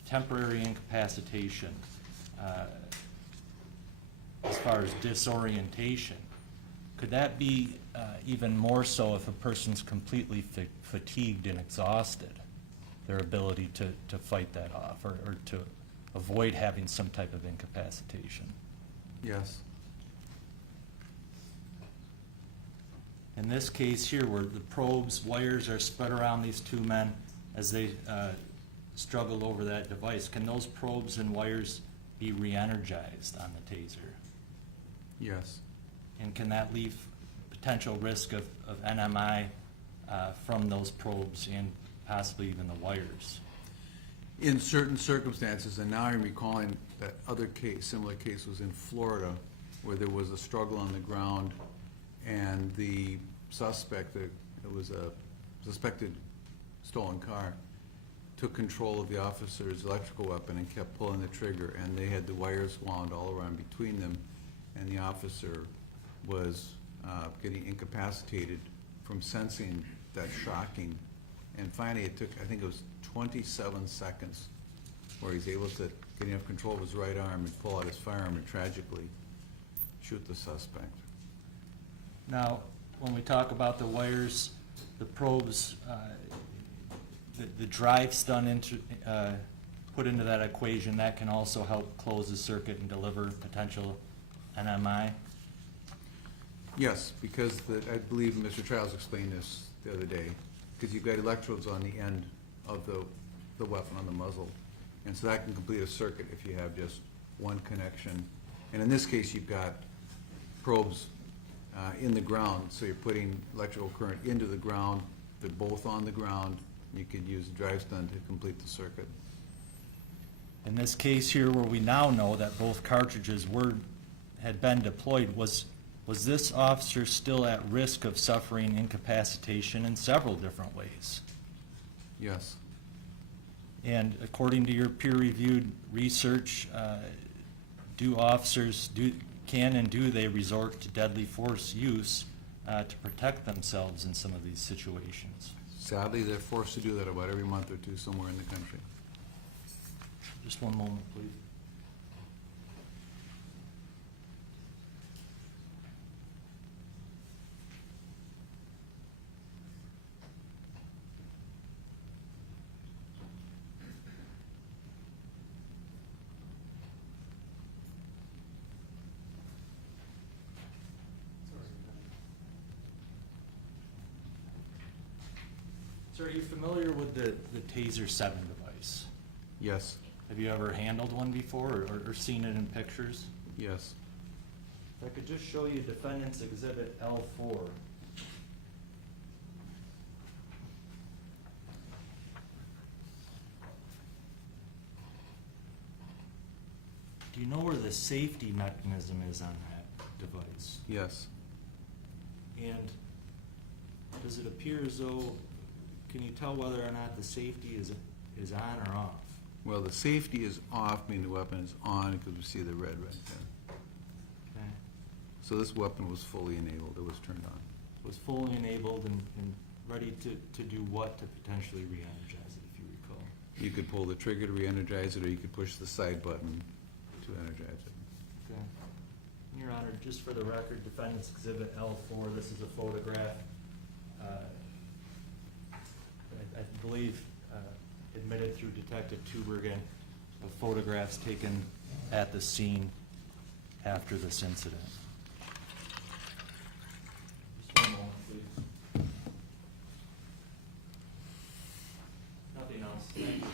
temporary incapacitation, as far as disorientation, could that be even more so if a person's completely fatigued and exhausted, their ability to fight that off or to avoid having some type of incapacitation? Yes. In this case here, where the probes, wires are spread around these two men as they struggle over that device, can those probes and wires be re-energized on the taser? Yes. And can that leave potential risk of NMI from those probes and possibly even the wires? In certain circumstances, and now I'm recalling that other case, similar case was in Florida, where there was a struggle on the ground, and the suspect, it was a suspected stolen car, took control of the officer's electrical weapon and kept pulling the trigger, and they had the wires wound all around between them, and the officer was getting incapacitated from sensing that shocking. And finally, it took, I think it was 27 seconds, where he's able to get enough control of his right arm and pull out his firearm and tragically shoot the suspect. Now, when we talk about the wires, the probes, the drive stun put into that equation, that can also help close the circuit and deliver potential NMI? Yes, because I believe Mr. Childs explained this the other day, because you've got electrodes on the end of the weapon on the muzzle, and so that can complete a circuit if you have just one connection. And in this case, you've got probes in the ground, so you're putting electrical current into the ground. They're both on the ground. You could use a drive stun to complete the circuit. In this case here, where we now know that both cartridges had been deployed, was this officer still at risk of suffering incapacitation in several different ways? Yes. And according to your peer-reviewed research, do officers, can and do they resort to deadly force use to protect themselves in some of these situations? Sadly, they're forced to do that about every month or two somewhere in the country. Just one moment, please. Sir, are you familiar with the Taser 7 device? Yes, Have you ever handled one before or seen it in pictures? yes. If I could just show you Defendant's Exhibit L4. Do you know where the safety mechanism is on that device? Yes. And does it appear as though, can you tell whether or not the safety is on or off? Well, the safety is off, meaning the weapon is on, because we see the red right there. Okay. So this weapon was fully enabled, it was turned on. Was fully enabled and ready to do what to potentially re-energize it, if you recall? You could pull the trigger to re-energize it, or you could push the side button to energize it. Okay. Your Honor, just for the record, Defendant's Exhibit L4, this is a photograph, I believe admitted through Detective Tubergen, of photographs taken at the scene after this incident. Just one moment, please. Nothing else. Thank you.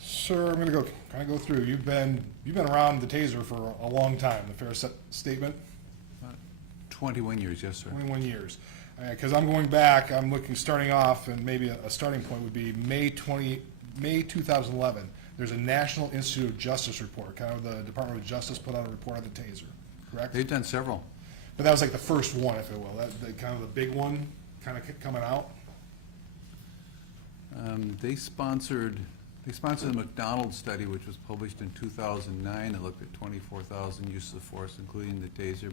Sir, I'm gonna kind of go through. You've been around the Taser for a long time, the fair statement? 21 years, yes, sir. 21 years. Because I'm going back, I'm looking, starting off, and maybe a starting point would be May 2011. There's a National Institute of Justice report, kind of the Department of Justice put out a report on the Taser, correct? They've done several. But that was like the first one, if you will, kind of the big one, kind of coming out. They sponsored the McDonald study, which was published in 2009. It looked at 24,000 uses of force, including the Taser.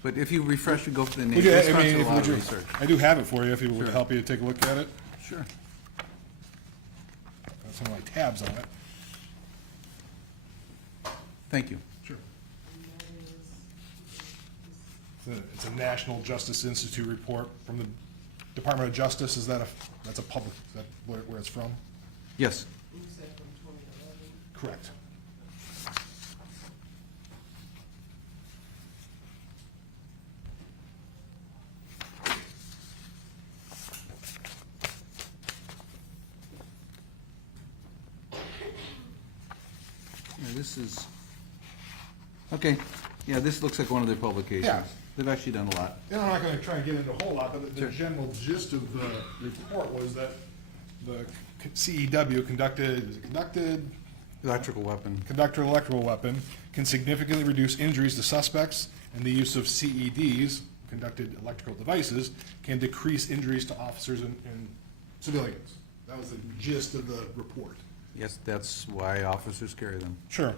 But if you refresh and go for the name, they sponsored a lot of research. I do have it for you, if it would Sure. help you to take a look at it. Sure. Got some of my tabs on it. Thank you. Sure. And that is, It's a National Justice Institute report from the Department of Justice. That's a public, is that where it's from? Yes. you said from 2011. Correct. Yeah, this is, okay, yeah, this looks like one of their publications. Yeah. They've actually done a lot. And I'm not gonna try and get into a whole lot, but the Sure. general gist of the report was that the CEW conducted Electrical weapon. conductor electrical weapon can significantly reduce injuries to suspects, and the use of CEDs, conducted electrical devices, can decrease injuries to officers and civilians. That was the gist of the report. Yes, that's why officers carry them. Sure.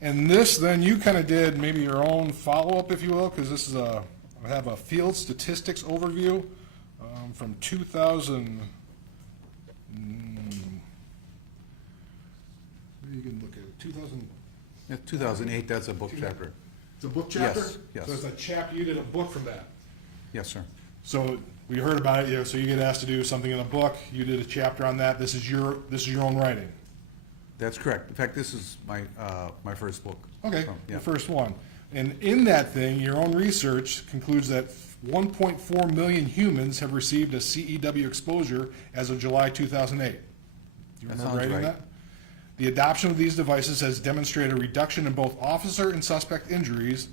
And this, then, you kind of did maybe your own follow-up, if you will, because this is I have a field statistics overview from 2000. You can look at it, 2000. Yeah, 2008, that's a book chapter. It's a book chapter? Yes, yes. So it's a chapter, you did a book from that. Yes, sir. So we heard about it, so you get asked to do something in a book, you did a chapter on that, this is your own writing. That's correct. In fact, this is my first book. Okay, Yeah. the first one. And in that thing, your own research concludes that 1.4 million humans have received a CEW exposure as of July 2008. Do you That remember sounds writing right. that? The adoption of these devices has demonstrated a reduction in both officer and suspect injuries,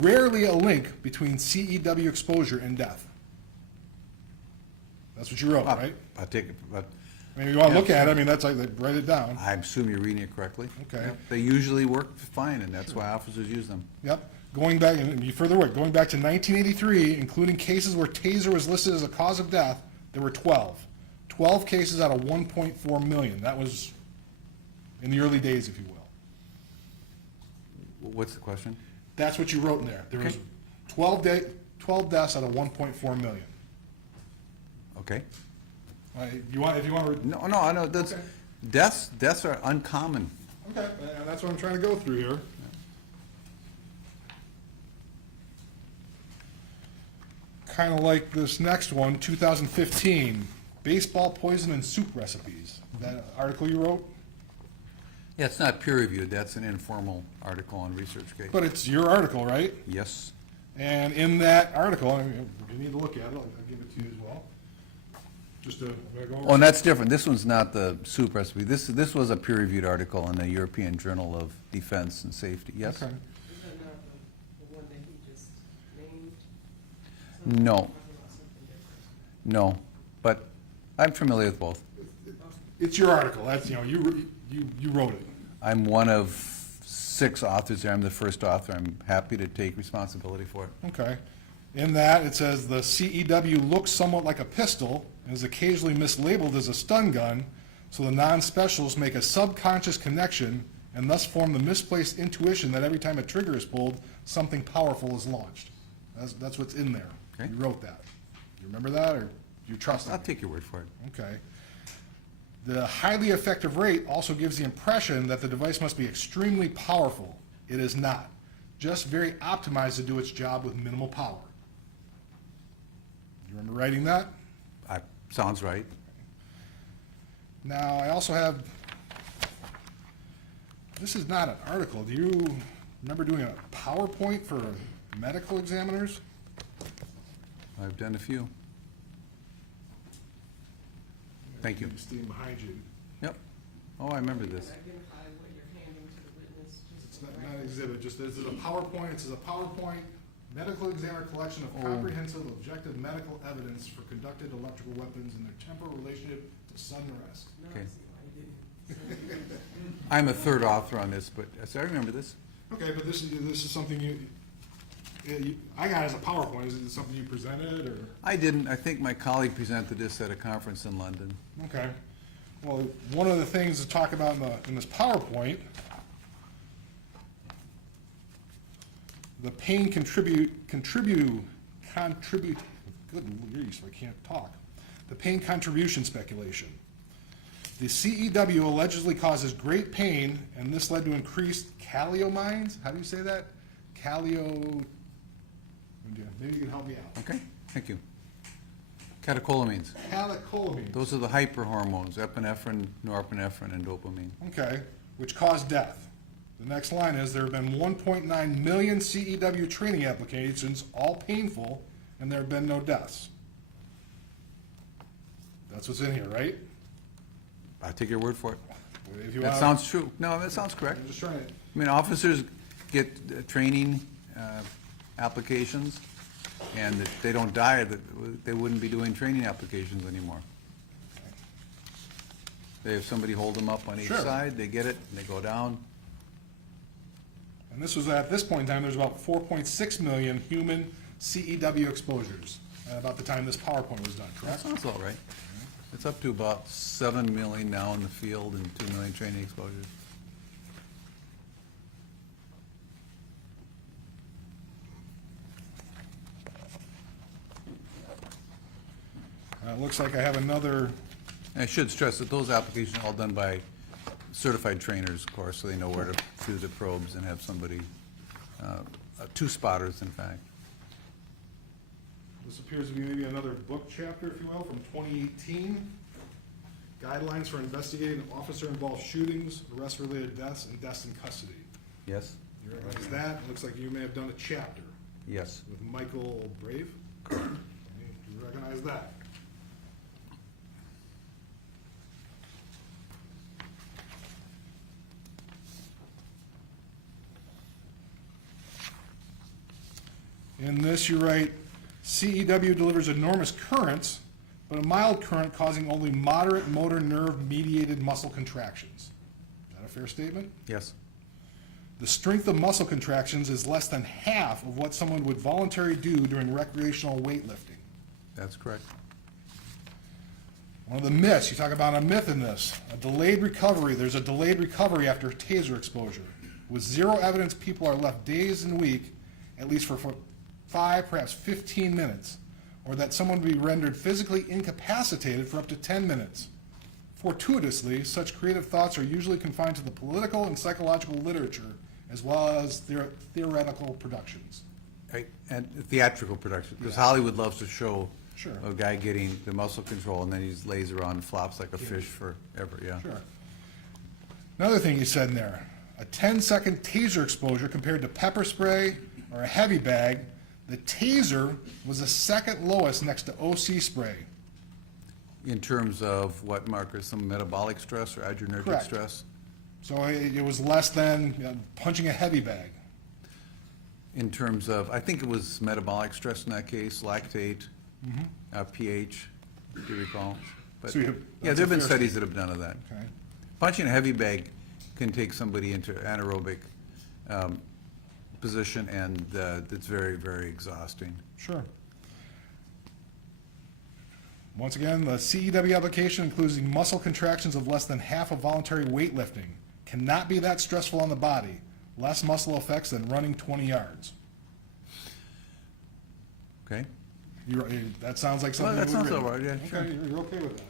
rarely a link between CEW exposure and death. That's what you wrote, right? I'll take it, but I mean, if you want to Yeah. look at it, I mean, that's like, write it down. I assume you're reading it correctly. Okay. Yep. They usually work fine, and that's why officers use them. Yep. going back, and you further away, going back to 1983, including cases where taser was listed as a cause of death, there were 12. 12 cases out of 1.4 million. That was in the early days, if you will. What's the question? That's what you wrote in there. There was Okay. 12 deaths out of 1.4 million. Okay. If you want to. No, I know, that's, Okay. deaths are uncommon. Okay, that's what I'm trying to go through here. Kind of like this next one, 2015, baseball poison and soup recipes. That article you wrote? Yeah, it's not peer-reviewed, that's an informal article on ResearchGate. But it's your article, right? Yes. And in that article, I mean, if you need to look at it, I'll give it to you as well. Just to go over. Oh, and that's different, this one's not the soup recipe, this was a peer-reviewed article in the European Journal of Defense and Safety, yes? Okay. Is that not the one that he just named? No. Talking about something different. No, but I'm familiar with both. It's your article, that's, you wrote it. I'm one of 6 authors there, I'm the first author, I'm happy to take responsibility for it. Okay. In that, it says the CEW looks somewhat like a pistol and is occasionally mislabeled as a stun gun, so the non-specialists make a subconscious connection and thus form the misplaced intuition that every time a trigger is pulled, something powerful is launched. That's what's in there. Okay. You wrote that. You remember that, or do you trust it? I'll take your word for it. Okay. The highly effective rate also gives the impression that the device must be extremely powerful. It is not. Just very optimized to do its job with minimal power. You remember writing that? Sounds right. Now, I also have, this is not an article. Do you remember doing a PowerPoint for medical examiners? I've done a few. Thank you. Standing behind you. Yep. Oh, I remember this. Identify what you're handing to the witness, just. It's not an exhibit, just this is a PowerPoint. It says a PowerPoint medical examiner collection of comprehensive objective medical evidence for conducted electrical weapons and their temporal relationship to sudden arrest. No, I Okay. see why you didn't. I'm a third author on this, but, so I remember this. Okay, but this is something I got as a PowerPoint. Is it something you presented, or? I didn't, I think my colleague presented this at a conference in London. Okay. Well, one of the things to talk about in this PowerPoint, the pain contribute, good grief, I can't talk. The pain contribution speculation. The CEW allegedly causes great pain, and this led to increased caliomines. How do you say that? Maybe you can help me out. Okay, thank you. Catecholamines. Catecholamines. Those are the hyperhormones, epinephrine, norepinephrine, and dopamine. Okay, which cause death. The next line is, there have been 1.9 million CEW training applications, all painful, and there have been no deaths. That's what's in here, right? I take your word for it. If you That wanna- sounds true. No, that sounds correct. I'm just trying to, I mean, officers get training applications, and if they don't die, they wouldn't be doing training applications anymore. They have somebody hold them up on each Sure. side, they get it, and they go down. and this was, at this point in time, there's about 4.6 million human CEW exposures at about the time this PowerPoint was done, That correct? sounds all right. It's up to about 7 million now in the field and 2 million training exposures. It looks like I have another, And I should stress that those applications are all done by certified trainers, of course, so they know where to do the probes and have somebody, 2 spotters, in fact. this appears to be maybe another book chapter, if you will, from 2018. Guidelines for investigating officer-involved shootings, arrest-related deaths, and deaths in custody. Yes? You recognize that? It looks like you may have done a chapter Yes. with Michael Brave. Okay, you recognize that? In this, you write, CEW delivers enormous currents, but a mild current causing only moderate motor nerve-mediated muscle contractions. Is that a fair statement? Yes. The strength of muscle contractions is less than half of what someone would voluntarily do during recreational weightlifting. That's correct. One of the myths, you talk about a myth in this, a delayed recovery. There's a delayed recovery after taser exposure. With zero evidence, people are left dazed and weak, at least for 5, perhaps 15 minutes, or that someone would be rendered physically incapacitated for up to 10 minutes. Fortuitously, such creative thoughts are usually confined to the political and psychological literature, as well as theoretical productions. Right, and theatrical production, because Hollywood loves to show Sure. a guy getting the muscle control, and then he lays around and flops like a fish forever, yeah. Sure. Another thing you said in there, a 10-second taser exposure compared to pepper spray or a heavy bag, the taser was the second lowest next to OC spray. In terms of what, Marcus, some metabolic stress or adrenergic Correct. stress? So it was less than punching a heavy bag. In terms of, I think it was metabolic stress in that case, lactate, pH, do you recall? But, So yeah, that's there have a been fair studies that have done of that. Okay. Punching a heavy bag can take somebody into anaerobic position, and it's very, very exhausting. Sure. Once again, the CEW application includes muscle contractions of less than half of voluntary weightlifting. Cannot be that stressful on the body. Less muscle effects than running 20 yards. Okay? That sounds like Well, something. that we've sounds written. all right, yeah, sure. Okay, you're okay with that.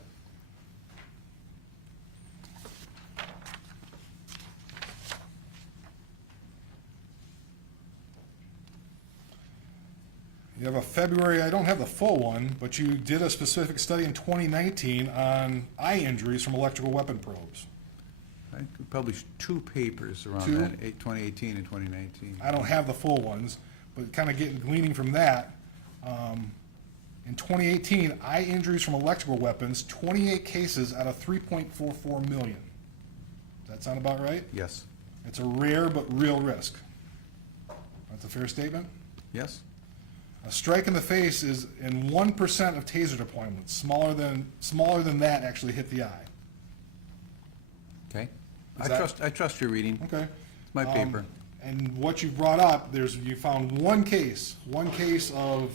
You have a February, I don't have the full one, but you did a specific study in 2019 on eye injuries from electrical weapon probes. I published 2 papers around Two? that, 2018 and 2019. I don't have the full ones, but kind of gleaning from that, in 2018, eye injuries from electrical weapons, 28 cases out of 3.44 million. Does that sound about right? Yes. It's a rare but real risk. That's a fair statement? Yes? A strike in the face is in 1% of taser deployments. Smaller than that actually hit the eye. Okay. Is I trust your reading. Okay. It's my paper. And what you brought up, you found one case of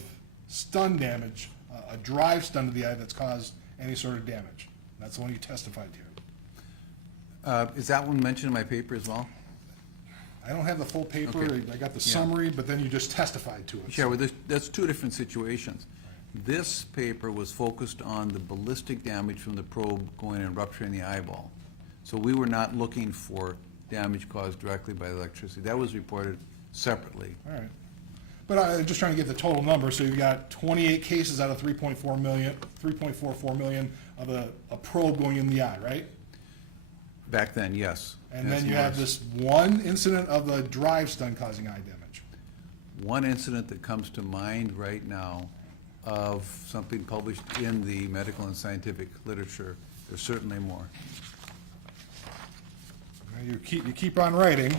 stun damage, a drive stun to the eye that's caused any sort of damage. That's the one you testified to. Is that one mentioned in my paper as well? I don't have the full paper. Okay. I got the Yeah. summary, but then you just testified to it. Yeah, well, that's 2 different situations. This paper was focused on the ballistic damage from the probe going and rupturing the eyeball. So we were not looking for damage caused directly by electricity. That was reported separately. All right. But I'm just trying to get the total number. So you've got 28 cases out of 3.44 million of a probe going in the eye, right? Back then, yes. And That's then you have more. this one incident of the drive stun causing eye damage. One incident that comes to mind right now of something published in the medical and scientific literature. There's certainly more. Now, you keep on writing.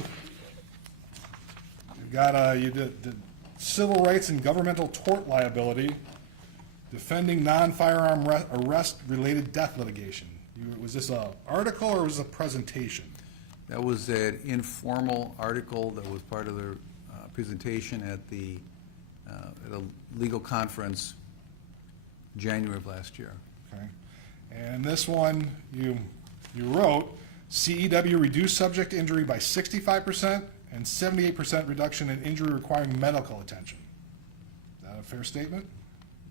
You've got you did civil rights and governmental tort liability, defending non-firearm arrest-related death litigation. Was this an article or was it a presentation? That was an informal article that was part of the presentation at a legal conference January of last year. Okay. And this one, you wrote, CEW reduced subject injury by 65% and 78% reduction in injury requiring medical attention. Is that a fair statement?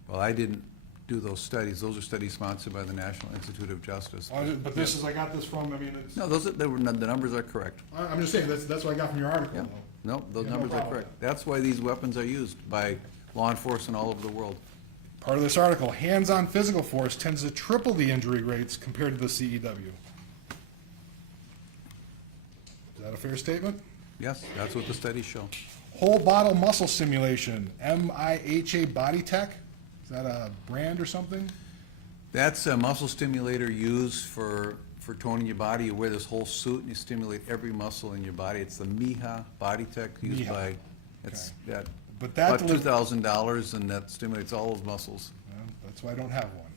Well, I didn't do those studies. Those are studies sponsored by the National Institute of Justice. But this is, I got this from, I mean, it's, No, the numbers are correct. I'm just saying, that's what I got from your article, Yeah. though. No, those Yeah, no numbers are problem. correct. That's why these weapons are used by law enforcement all over the world. Part of this article, hands-on physical force tends to triple the injury rates compared to the CEW. Is that a fair statement? Yes, that's what the studies show. Whole bottle muscle simulation, MIHA Body Tech. Is that a brand or something? That's a muscle stimulator used for toning your body. You wear this whole suit and you stimulate every muscle in your body. It's the MIHA Body Tech used MIHA. by, it's that, But that about delivers- $2,000, and that stimulates all those muscles. Well, that's why I don't have one.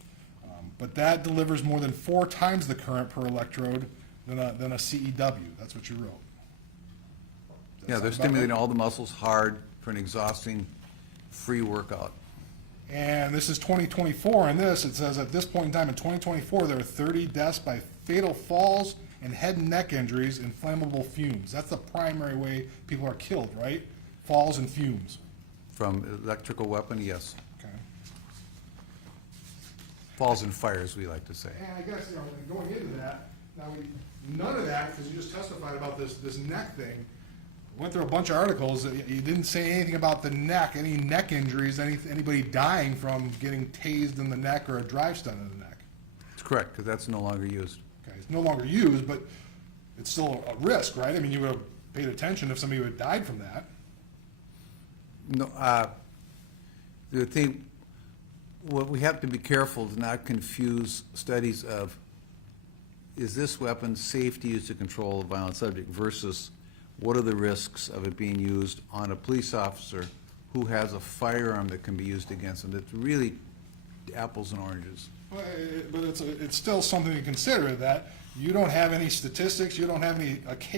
But that delivers more than 4 times the current per electrode than a CEW. That's what you wrote. Yeah, they're stimulating all the muscles hard for an exhausting free workout. And this is 2024, and this, it says at this point in time in 2024, there were 30 deaths by fatal falls and head and neck injuries in flammable fumes. That's the primary way people are killed, right? Falls and fumes. From electrical weapon, yes. Okay. Falls and fires, we like to say. And I guess, going into that, none of that, because you just testified about this neck thing, went through a bunch of articles, you didn't say anything about the neck, any neck injuries, anybody dying from getting tased in the neck or a drive stun in the neck. It's correct, because that's no longer used. Okay, it's no longer used, but it's still a risk, right? I mean, you would have paid attention if somebody would have died from that. No, the thing, what we have to be careful to not confuse studies of, is this weapon safe to use to control a violent subject versus what are the risks of it being used on a police officer who has a firearm that can be used against them? It's really apples and oranges. Well, but it's still something to consider, that you don't have any statistics, you don't have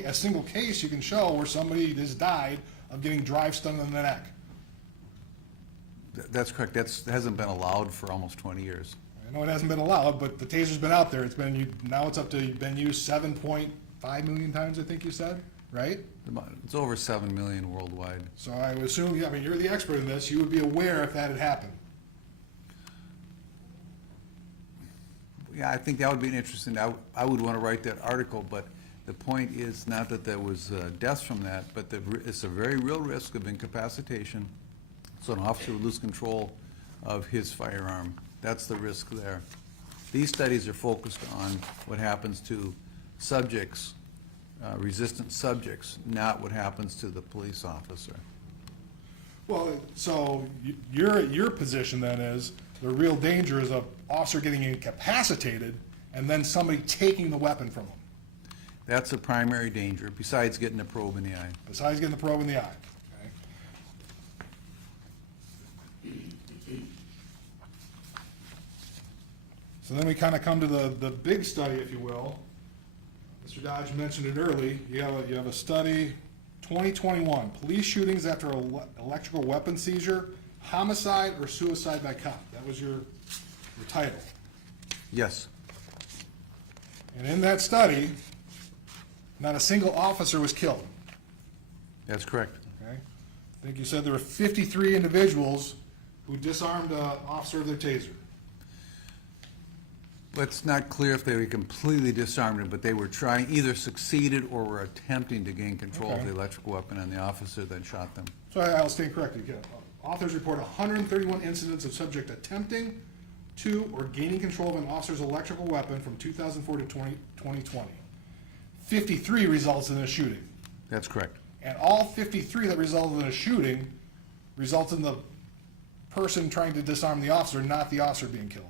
a single case you can show where somebody has died of getting drive stun in the neck. That's correct. That hasn't been allowed for almost 20 years. I know it hasn't been allowed, but the taser's been out there. Now it's been used 7.5 million times, I think you said, right? It's over 7 million worldwide. So I would assume, yeah, I mean, you're the expert in this, you would be aware if that had happened. Yeah, I think that would be an interesting, I would want to write that article, but the point is not that there was deaths from that, but it's a very real risk of incapacitation, so an officer would lose control of his firearm. That's the risk there. These studies are focused on what happens to subjects, resistant subjects, not what happens to the police officer. Well, so your position then is the real danger is an officer getting incapacitated and then somebody taking the weapon from him, That's a primary danger, besides getting a probe in the eye. besides getting the probe in the eye. So then we kind of come to the big study, if you will. Mr. Dodge mentioned it early. You have a study, 2021, police shootings after electrical weapon seizure, homicide or suicide by cop. That was your title. Yes. And in that study, not a single officer was killed. That's correct. Okay? I think you said there were 53 individuals who disarmed an officer of their taser. It's not clear if they were completely disarmed him, but they were trying, either succeeded or were attempting to gain control of Okay. the electrical weapon, and the officer then shot them. So I'll stand corrected again. Authors report 131 incidents of subject attempting to or gaining control of an officer's electrical weapon from 2004 to 2020. 53 results in a shooting. That's correct. And all 53 that resulted in a shooting results in the person trying to disarm the officer, not the officer being killed.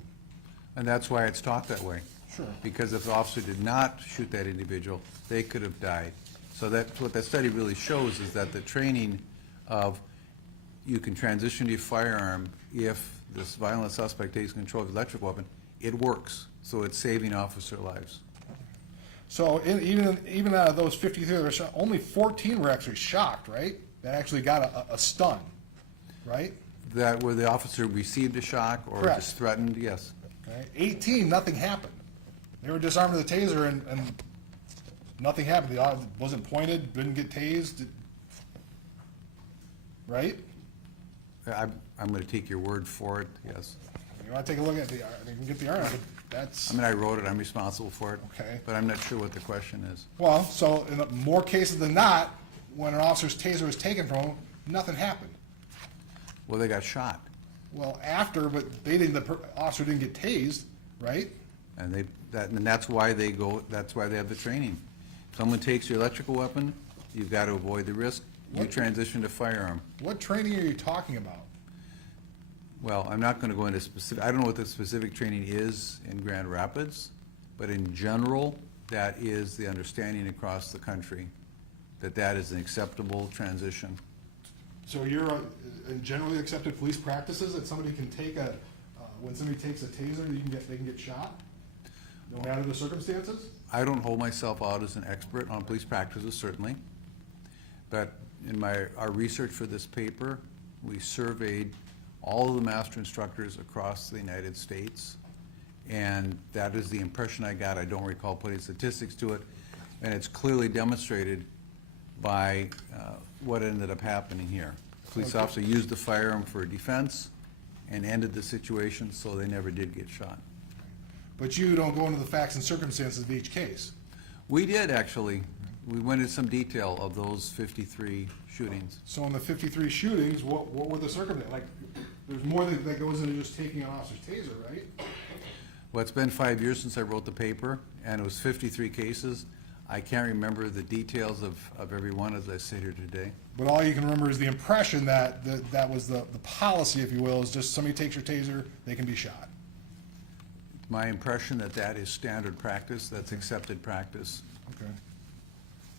And that's why it's taught that way. Sure. Because if the officer did not shoot that individual, they could have died. So that's what that study really shows, is that the training of you can transition to your firearm if this violent suspect takes control of the electric weapon, it works. So it's saving officer lives. So even out of those 53 that were shot, only 14 were actually shocked, right? That actually got a stun, right? That where the officer received a shock or Correct. just threatened, yes. Okay. 18, nothing happened. They were disarmed with a taser and nothing happened. The wasn't pointed, didn't get tased, right? I'm going to take your word for it, yes. You want to take a look at you can get the article, but that's, I mean, I wrote it, I'm responsible for it. Okay. But I'm not sure what the question is. well, so in more cases than not, when an officer's taser was taken from him, nothing happened. Well, they got shot, Well, after, but the officer didn't get tased, right? and that's why they have the training. Someone takes your electrical weapon, you've got to avoid the risk, you What- transition to firearm. What training are you talking about? Well, I'm not going to go into specific, I don't know what the specific training is in Grand Rapids, but in general, that is the understanding across the country, that is an acceptable transition. So you're in generally accepted police practices that somebody can take when somebody takes a taser, they can get shot? No matter the circumstances? I don't hold myself out as an expert on police practices, certainly, but our research for this paper, we surveyed all of the master instructors across the United States, and that is the impression I got. I don't recall putting statistics to it, and it's clearly demonstrated by what ended up happening here. Police officer used the firearm for defense and ended the situation, so they never did get shot. But you don't go into the facts and circumstances of each case. We did, actually. We went into some detail of those 53 shootings. So in the 53 shootings, what were the circumstances? Like, there's more that goes into just taking an officer's taser, right? Well, it's been 5 years since I wrote the paper, and it was 53 cases. I can't remember the details of every one as I sit here today. But all you can remember is the impression that that was the policy, if you will, is just somebody takes your taser, they can be shot. My impression that is standard practice, that's accepted practice. Okay.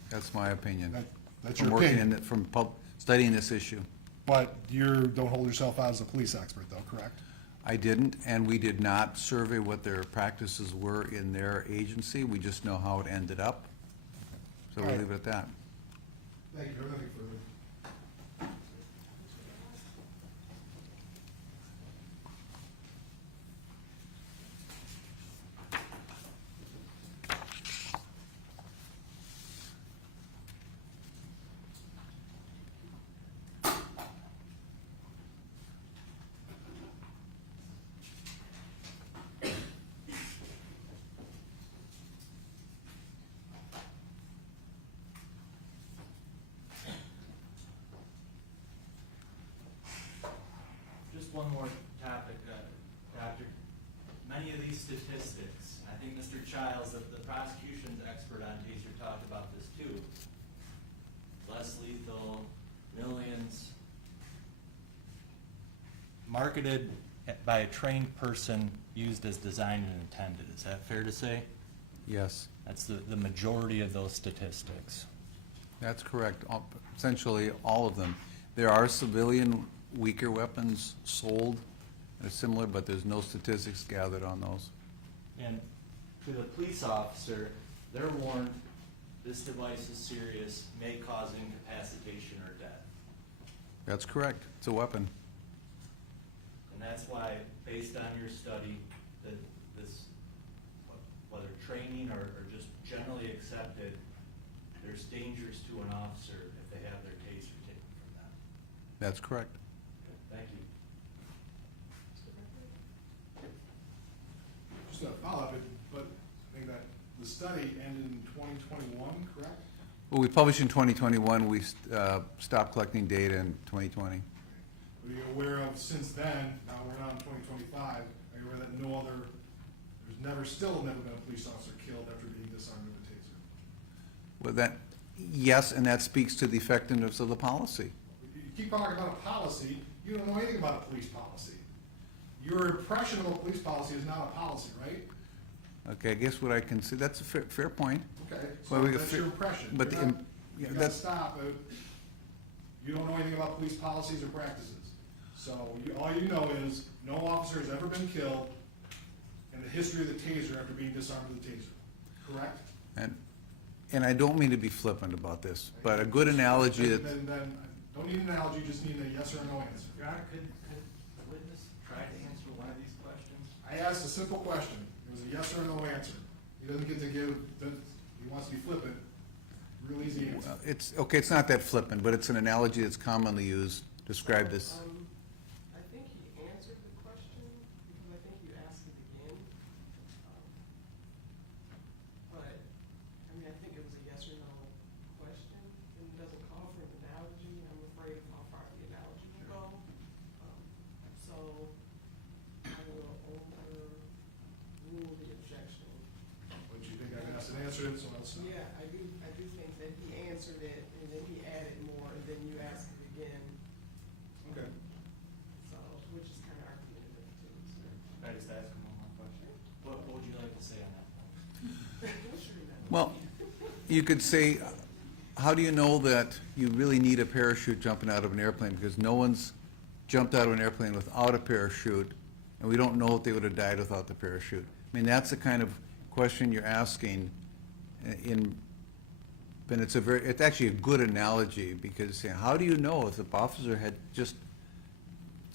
That's my opinion. That's From your working opinion. studying this issue. But you don't hold yourself out as a police expert, though, correct? I didn't, and we did not survey what their practices were in their agency. We just know how it ended up. So we'll All right. leave it at that. Thank you. Nothing further. Just one more topic, Doctor. Many of these statistics, I think Mr. Childs, the prosecution's expert on taser, talked about this too. Less lethal, millions. Marketed by a trained person, used as designed and intended. Is that fair to say? Yes, That's the majority of those statistics. that's correct. Essentially, all of them. There are civilian weaker weapons sold that are similar, but there's no statistics gathered on those. And to the police officer, they're warned, this device is serious, may cause incapacitation or death. That's correct. It's a weapon. And that's why, based on your study, that this, whether training or just generally accepted, there's dangers to an officer if they have their taser taken from them. That's correct. Thank you. Just a follow-up, but I think that the study ended in 2021, correct? Well, we published in 2021. We stopped collecting data in 2020. Are you aware of, since then, now we're now in 2025, are you aware that still never been a police officer killed after being disarmed with a taser? Well, yes, and that speaks to the effectiveness of the policy. You keep talking about a policy, you don't know anything about a police policy. Your impression of a police policy is not a policy, right? Okay, I guess what I can say, that's a fair point. Okay, Well, so we could that's fi- your impression. but You're the not- im- You yeah, gotta that's- stop. You don't know anything about police policies or practices. So all you know is, no officer has ever been killed in the history of the taser after being disarmed with a taser, correct? And I don't mean to be flippant about this, but a good analogy that, Then, don't need an analogy, just need a yes or a no answer. Your Honor, could the witness try to answer one of these questions? I asked a simple question. It was a yes or a no answer. He doesn't get to he wants to be flippant. Real easy answer. it's not that flippant, but it's an analogy that's commonly used to describe this. I think he answered the question, because I think you asked it again. But, I mean, I think it was a yes or no question, and it doesn't call for an analogy. I'm afraid of how far the analogy will go. So, I will overrule the objection. But you think I asked and answered it, so I'll stop. Yeah, I do think that he answered it, and then he added more, and then you asked it again, Okay. so, which is kind of argumentative too, so. Can I just ask him one more question? What would you like to say on that point? Well, you could say, how do you know that you really need a parachute jumping out of an airplane? Because no one's jumped out of an airplane without a parachute, and we don't know if they would have died without the parachute. I mean, that's the kind of question you're asking in Ben, it's actually a good analogy, because how do you know if the officer had just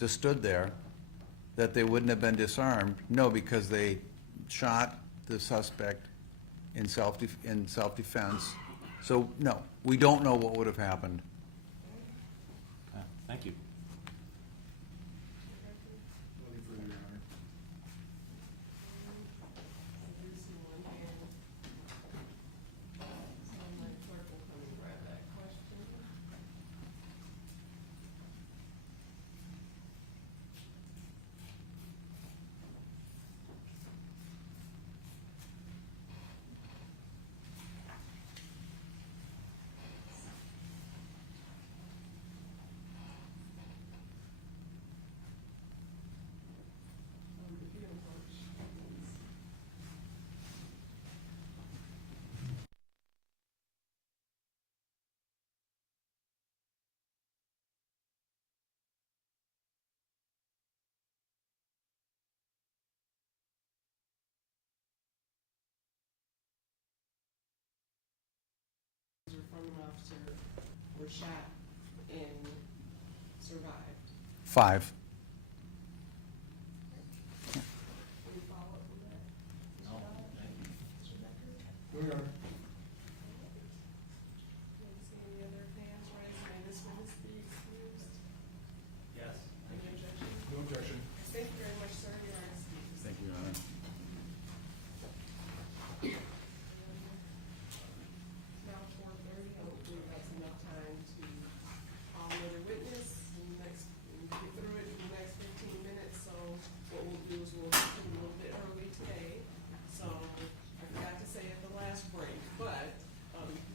stood there, that they wouldn't have been disarmed? No, because they shot the suspect in self-defense. So, no, we don't know what would have happened. Thank you. Nothing further, Your Honor. I do see one hand. So my clerk will come and grab that question. If you don't approach, please. From an officer were shot and survived. 5. Any follow-up from that? No, thank you. Mr. Becker? No, Your Honor. Don't see any other hands raised, may this witness be excused? Yes. Any objection? No objection. Thank you very much, sir, you are excused. Thank you, Your Honor. Now 4:30, I don't believe that's enough time to call another witness and get through it in the next 15 minutes. So what we'll do is we'll open a little bit early today. So I forgot to say at the last break, but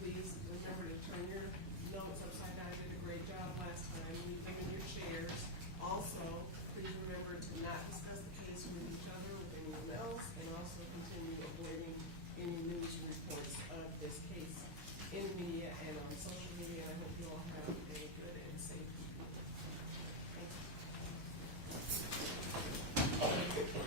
please remember to turn your notes upside down. You did a great job last time, leave them in your chairs. Also, please remember to not discuss the case with each other, with anyone else, and also continue avoiding any news reports of this case in media and on social media. I hope you all have a good and safe evening. Thank you.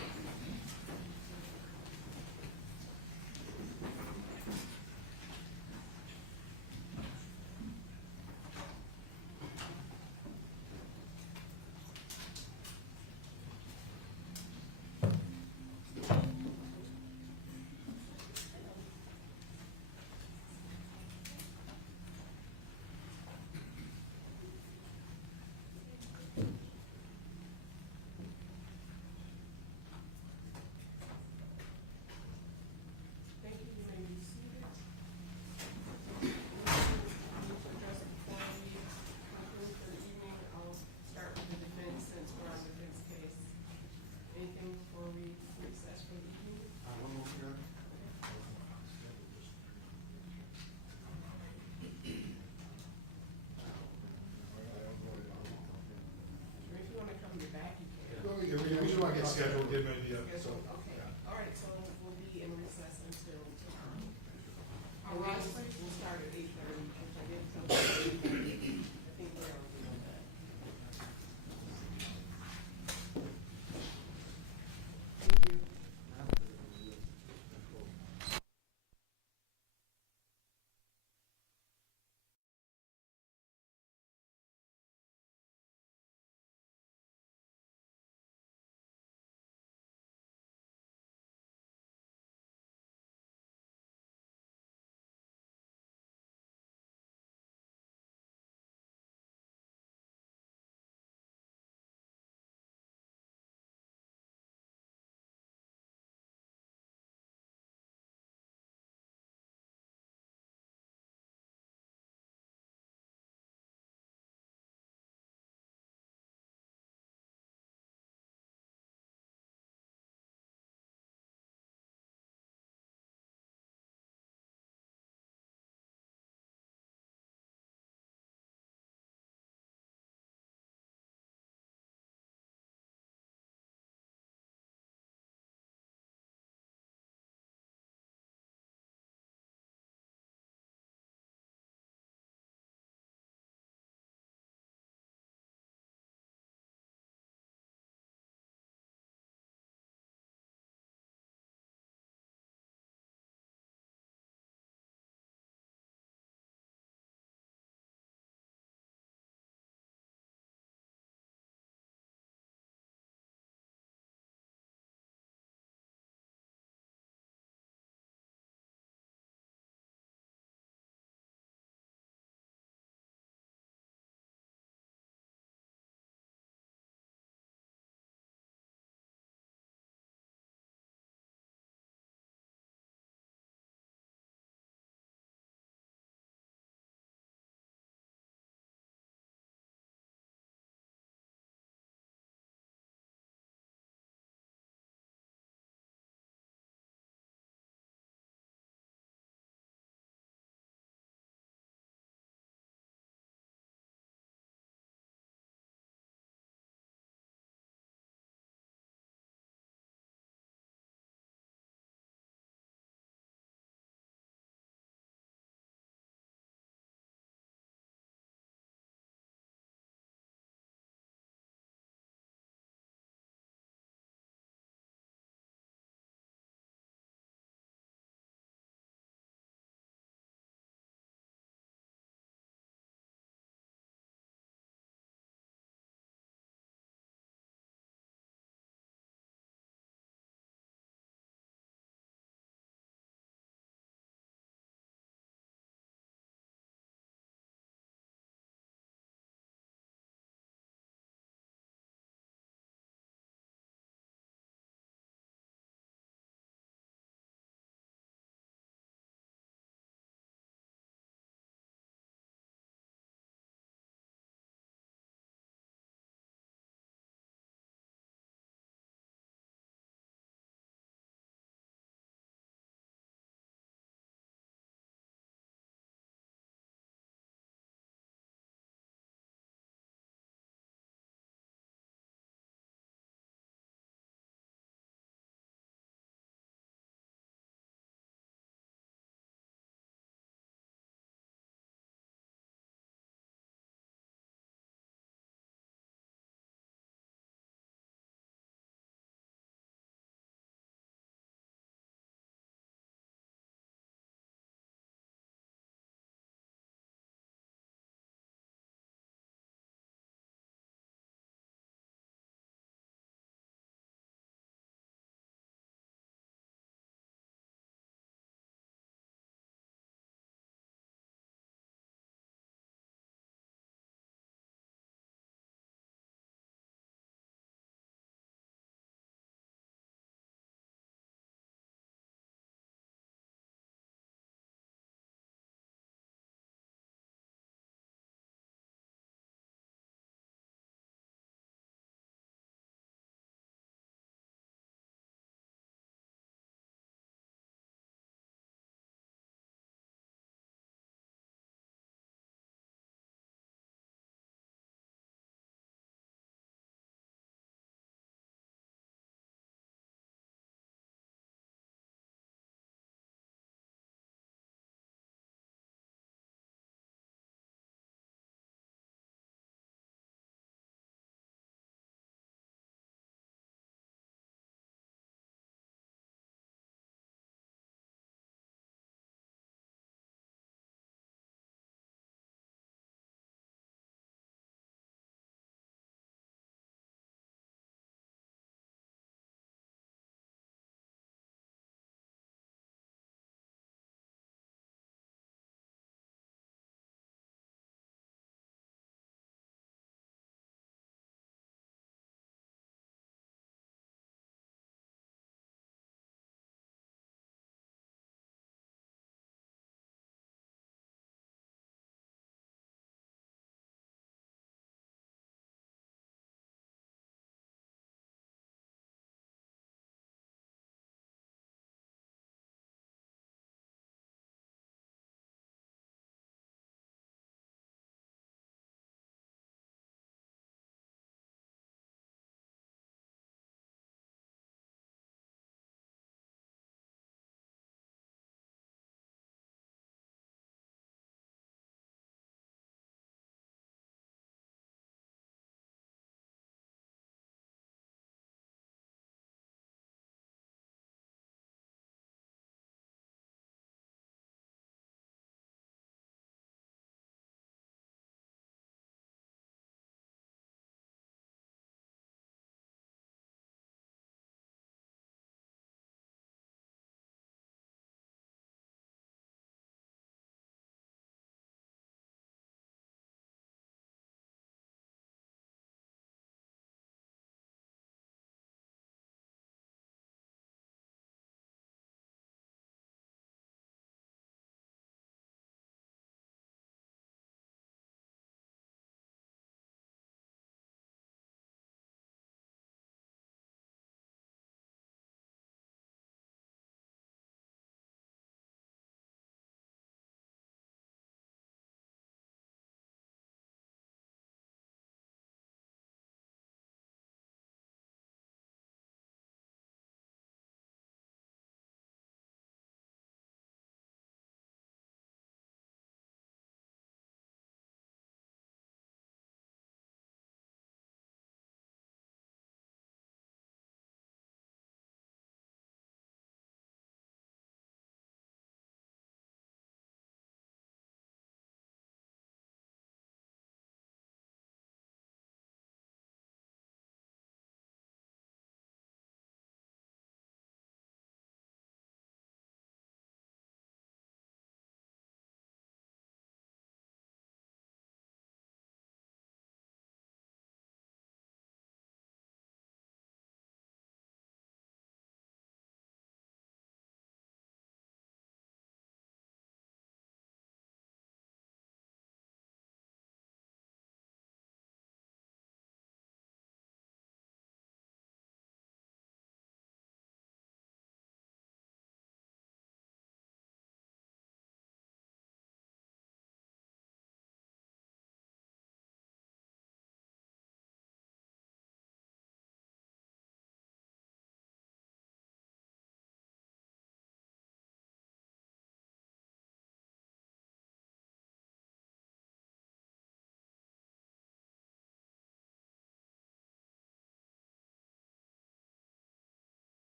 Thank you. You may be seated. Address before we conclude for the evening. I'll start with the defense since we're on the defense case. Anything before we recess for the evening? One more, Your Honor. Or if you want to come back, you can. We just want to get scheduled, get an idea, so. Okay, all right, so we'll be in recess until tomorrow. All Our lunch break will start at 8:30.